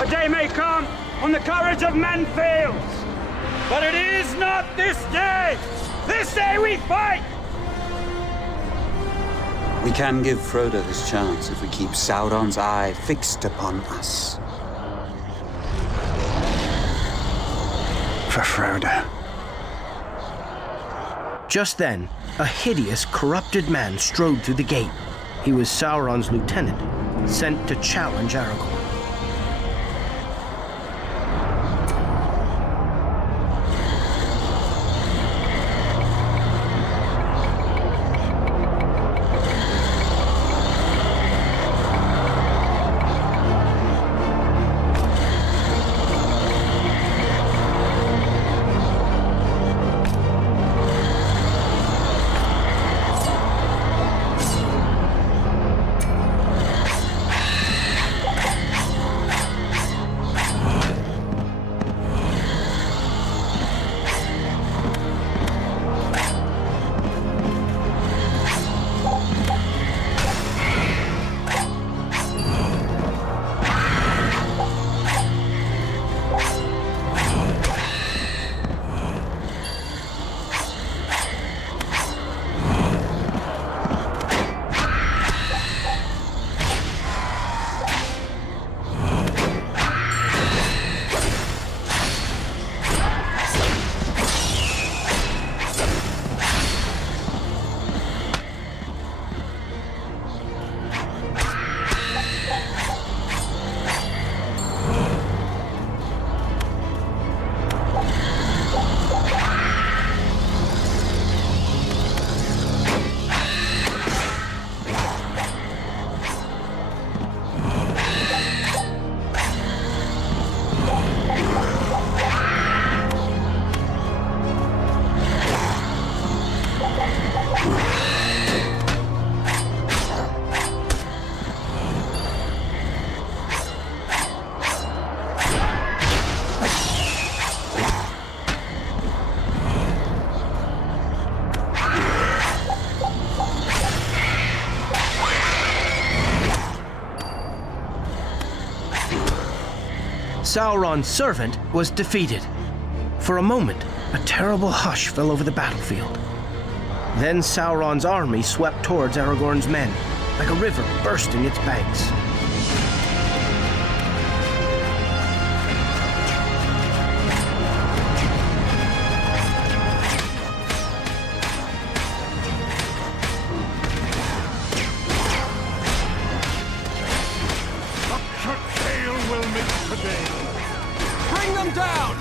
A day may come when the courage of men fails, but it is not this day! This day we fight! We can give Frodo his chance if we keep Sauron's eye fixed upon us. For Frodo. Just then, a hideous, corrupted man strode through the gate. He was Sauron's lieutenant, sent to challenge Aragorn. Sauron's servant was defeated. For a moment, a terrible hush fell over the battlefield. Then Sauron's army swept towards Aragorn's men, like a river bursting its banks. Bring them down!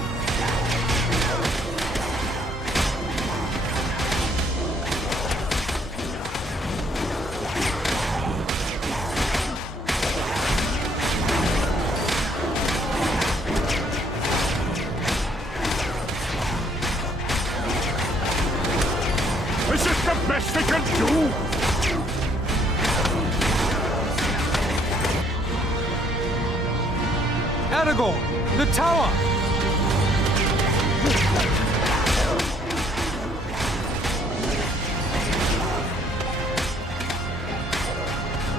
Is this the best they can do? Aragorn, the tower!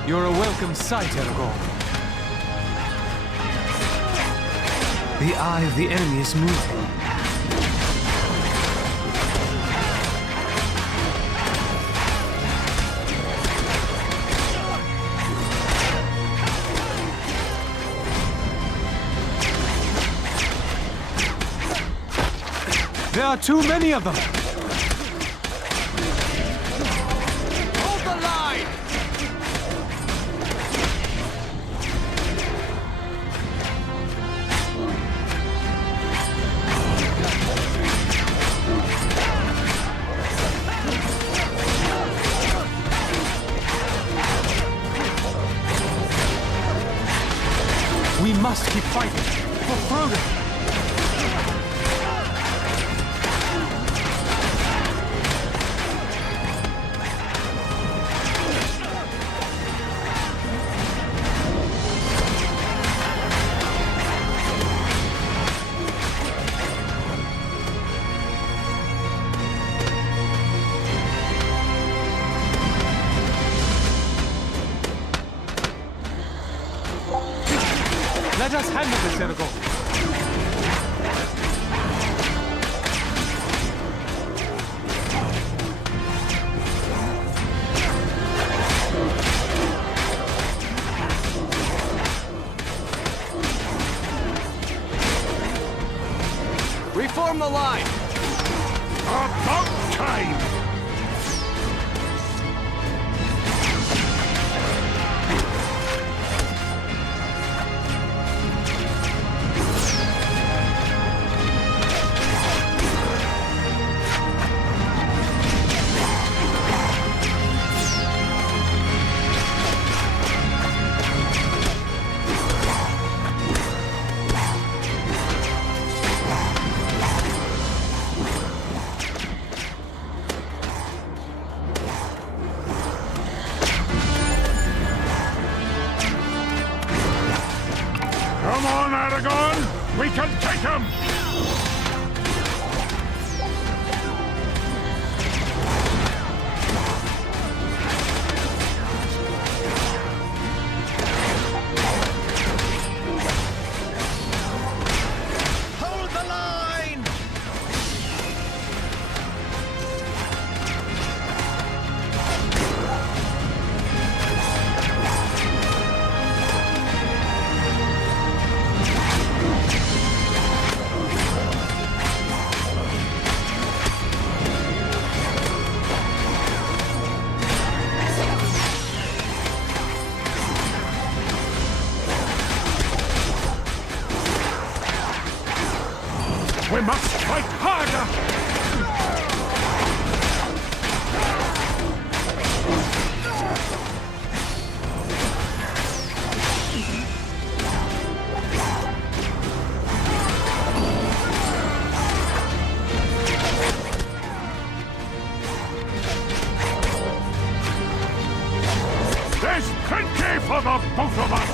You're a welcome sight, Aragorn. The eye of the enemy is moving. There are too many of them! Hold the line! We must keep fighting for Frodo! Let us handle this, Aragorn. Reform the line! About time! Come on, Aragorn! We can take him! Hold the line! We must fight harder! There's plenty for the both of us!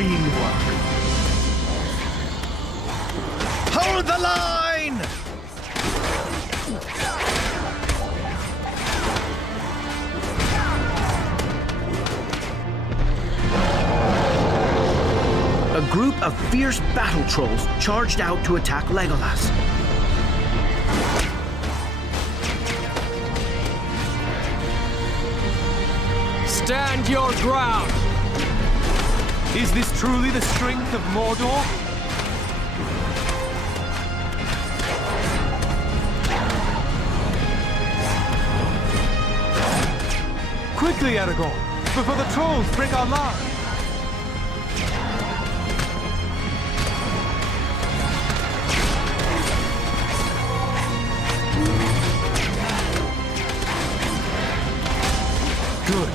fine work. Hold the line! A group of fierce battle trolls charged out to attack Legolas. Stand your ground! Is this truly the strength of Mordor? Quickly, Aragorn, before the trolls break our line! Good.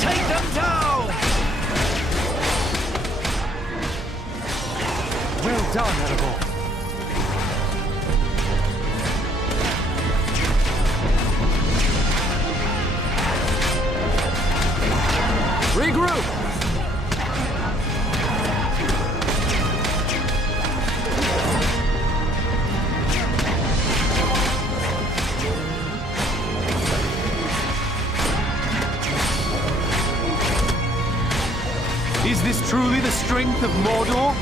Take them down! Well done, Aragorn. Regroup! Is this truly the strength of Mordor?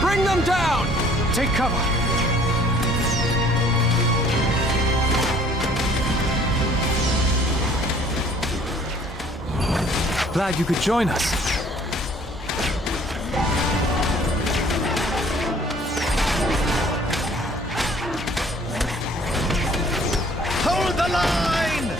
Bring them down! Take cover! Glad you could join us. Hold the line!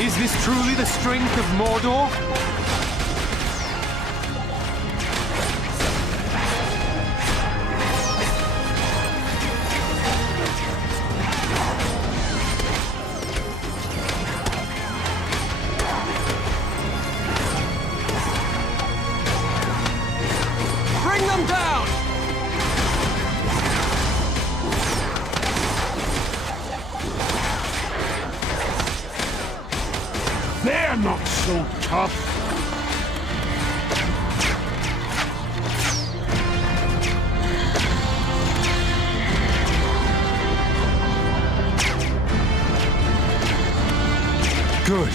Is this truly the strength of Mordor? Bring them down! They're not so tough. Good.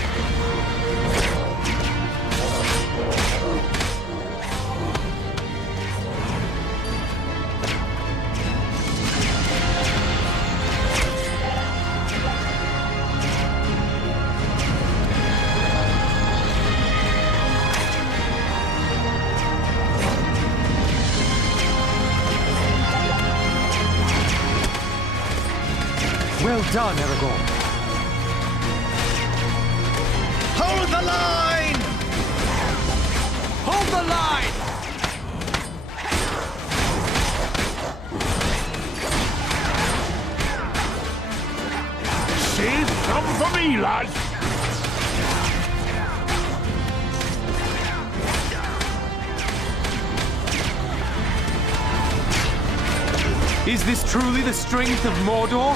Well done, Aragorn. Hold the line! Hold the line! Save some for me, lad. Is this truly the strength of Mordor?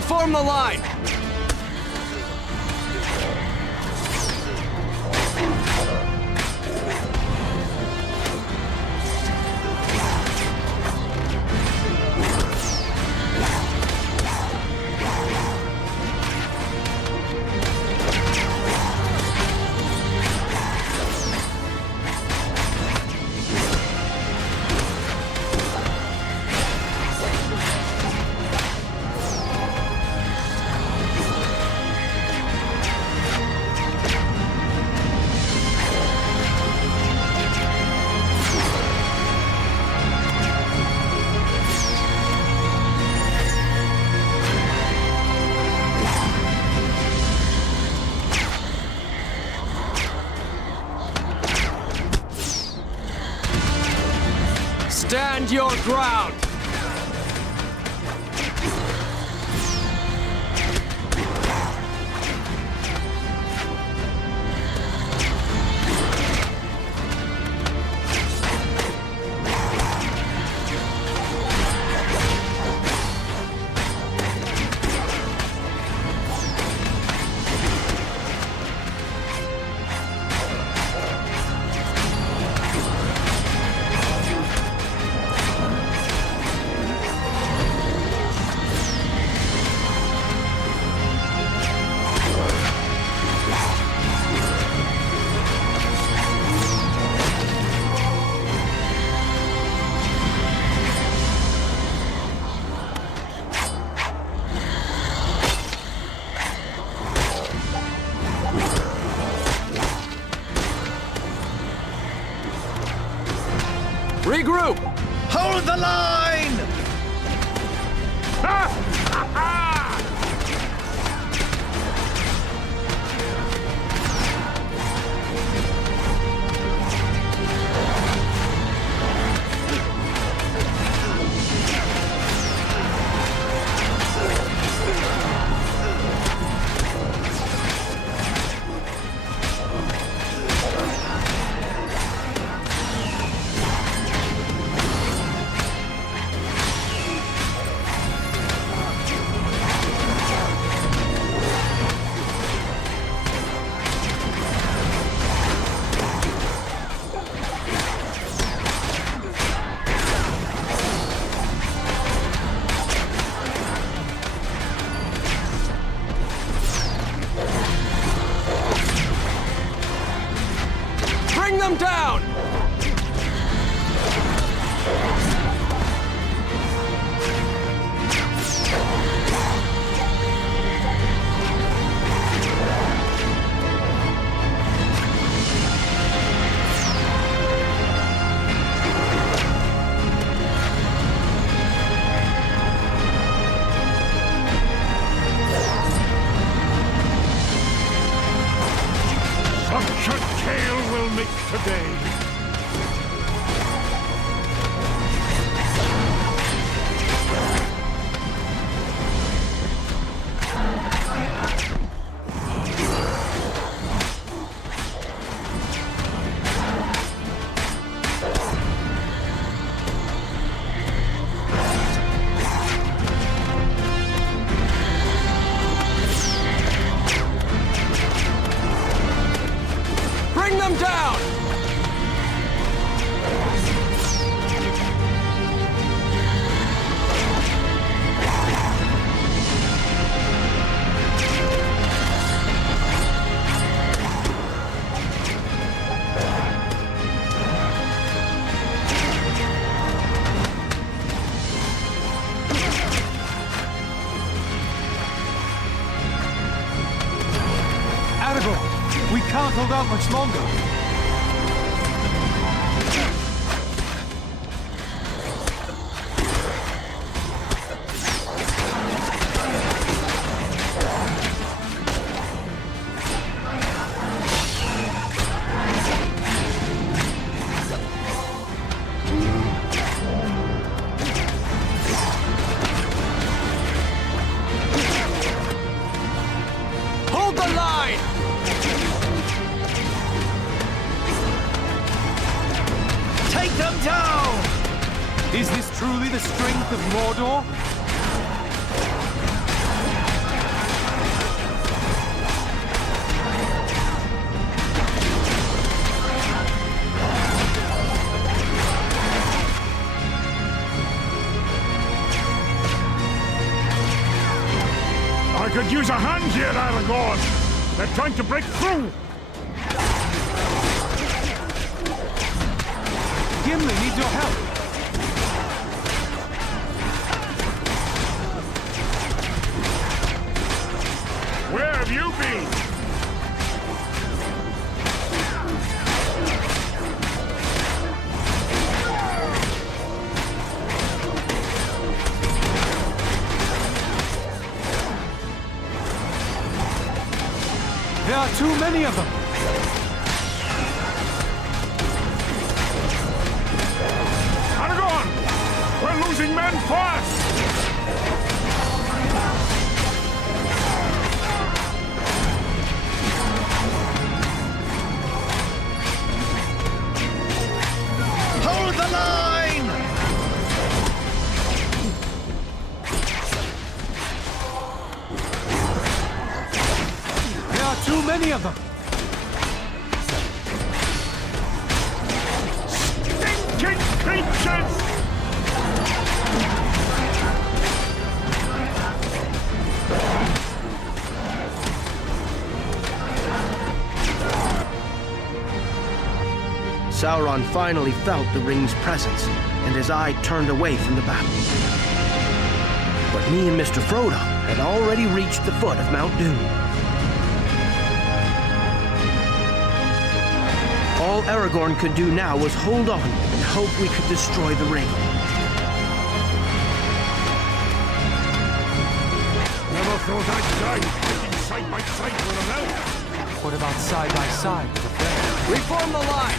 Reform the line! Stand your ground! Regroup! Hold the line! Bring them down! Such a tale will make today. Bring them down! Aragorn, we can't hold out much longer. Hold the line! Take them down! Is this truly the strength of Mordor? could use a hand here, Aragorn. They're trying to break through. Gimli needs your help. Where have you been? There are too many of them. Aragorn! We're losing men fast! Hold the line! There are too many of them. Stinking creatures! Sauron finally felt the ring's presence, and his eye turned away from the battle. But me and Mr. Frodo had already reached the foot of Mount Doom. All Aragorn could do now was hold on and hope we could destroy the ring. Never thought I'd die fighting side by side with an elf. What about side by side with a friend? Reform the line!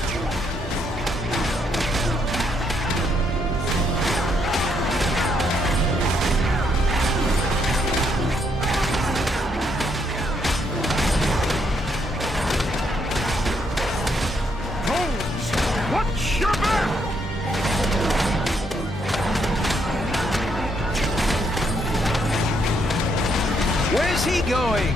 Watch your back! Where's he going?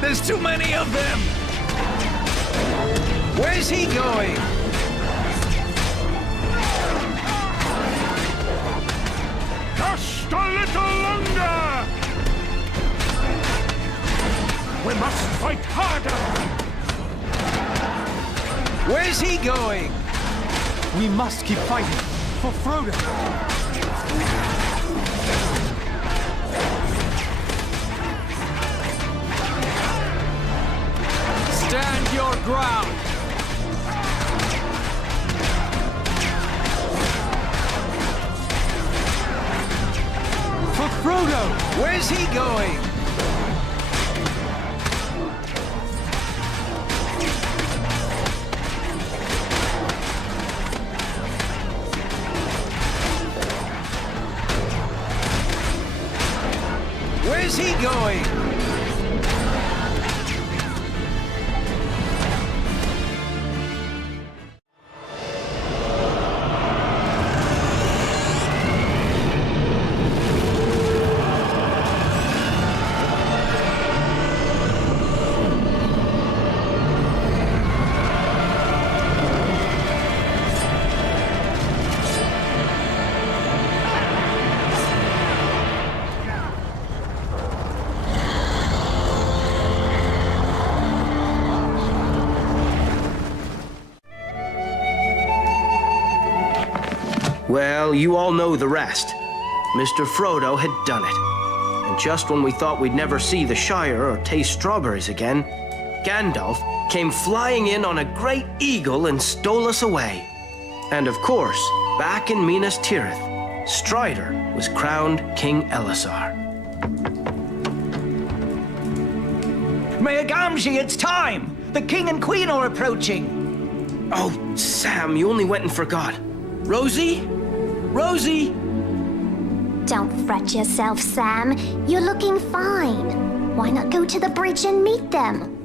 There's too many of them! Where's he going? Just a little longer! We must fight harder! Where's he going? We must keep fighting for Frodo. Stand your ground! For Frodo! Where's he going? Where's he going? Well, you all know the rest. Mr. Frodo had done it. And just when we thought we'd never see the Shire or taste strawberries again, Gandalf came flying in on a great eagle and stole us away. And of course, back in Minas Tirith, Strider was crowned King Elisar. Mayor Gamgee, it's time! The king and queen are approaching! Oh, Sam, you only went and forgot. Rosie? Rosie! Don't fret yourself, Sam. You're looking fine. Why not go to the bridge and meet them?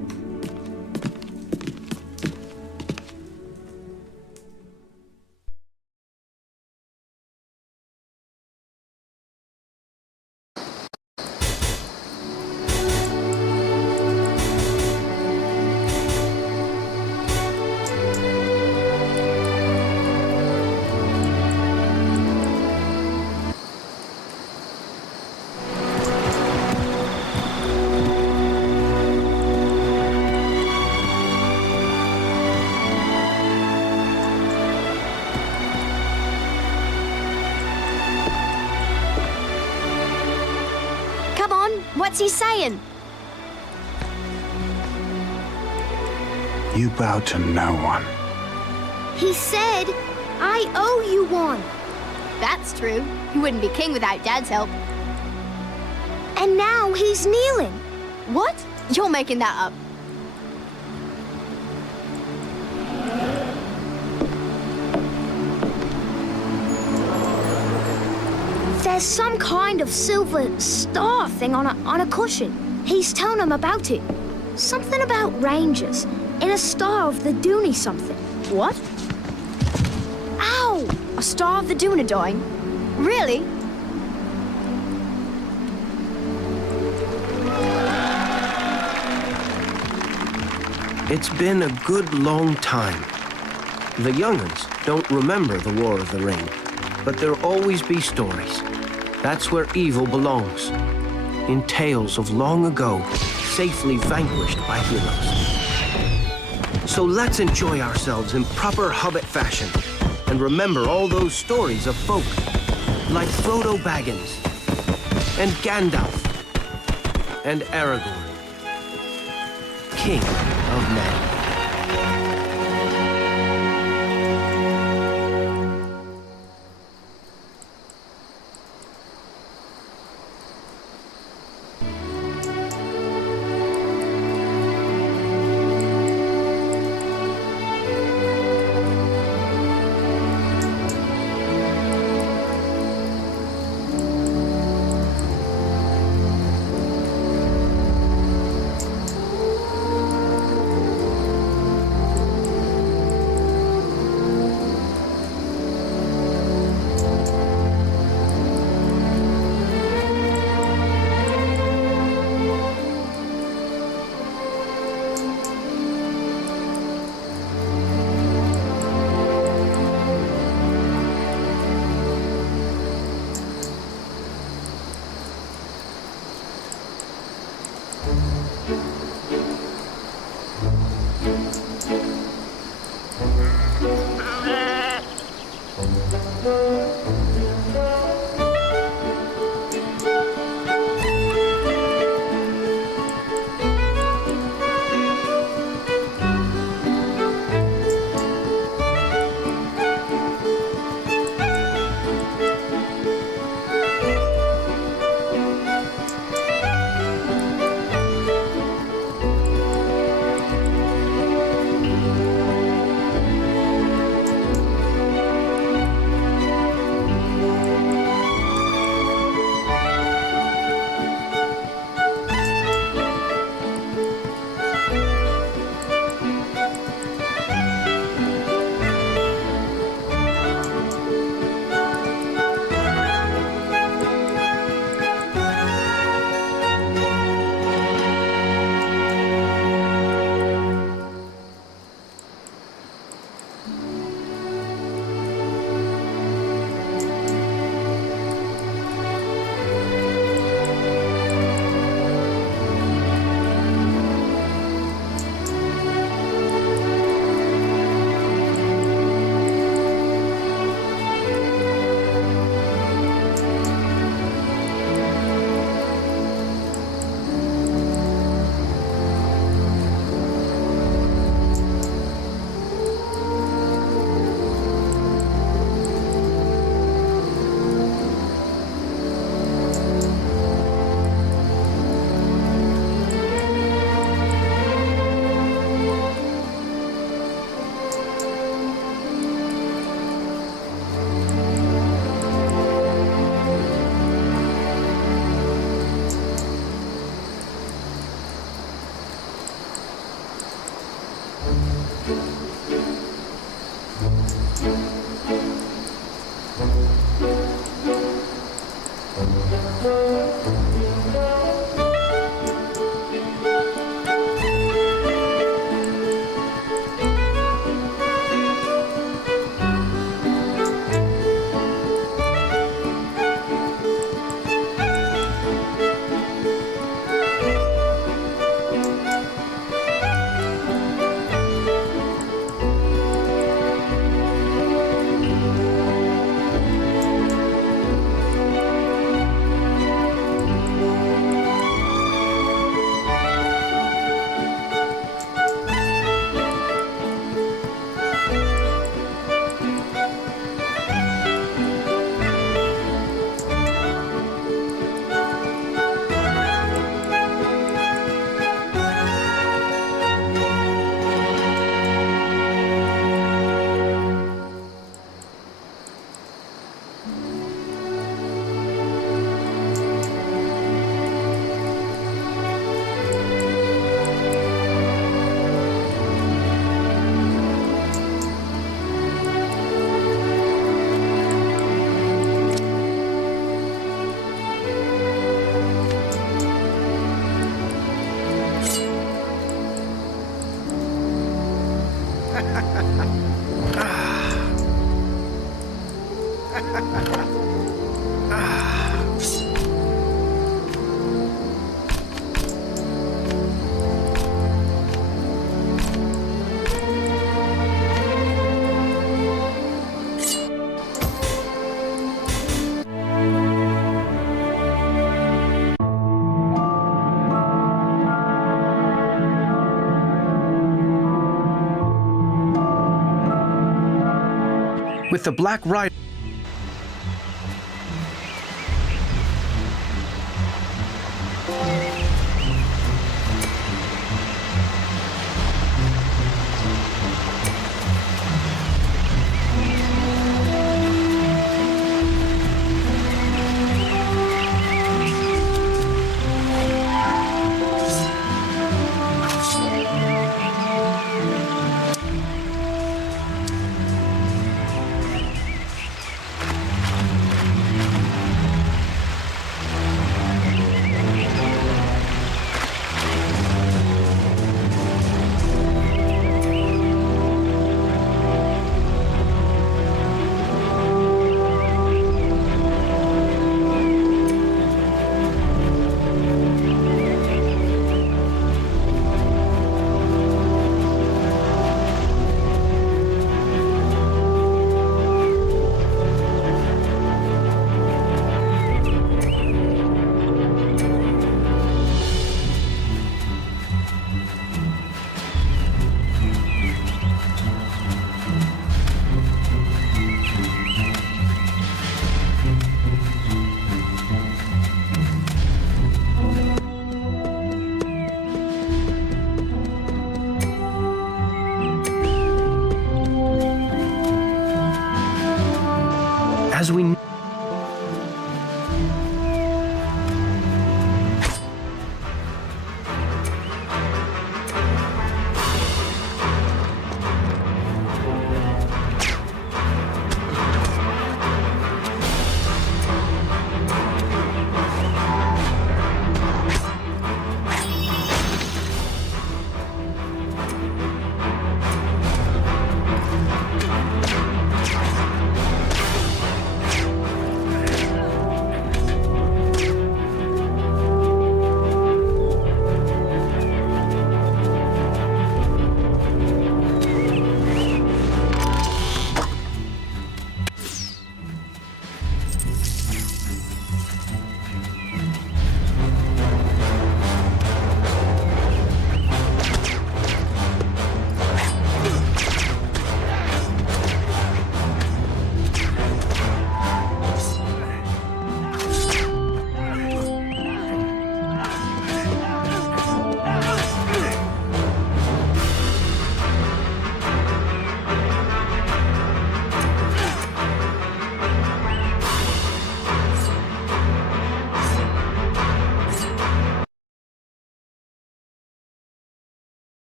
What's he saying? You bow to no one. He said, I owe you one. That's true. He wouldn't be king without Dad's help. And now he's kneeling. What? You're making that up. There's some kind of silver star thing on a cushion. He's telling him about it. Something about rangers in a star of the Dooney something. What? Ow! A star of the Dunedain? Really? It's been a good long time. The young'uns don't remember the War of the Ring, but there'll always be stories. That's where evil belongs. In tales of long ago, safely vanquished by heroes. So let's enjoy ourselves in proper Hobbit fashion and remember all those stories of folk like Frodo Baggins and Gandalf and Aragorn, King of Men. with the Black Rider.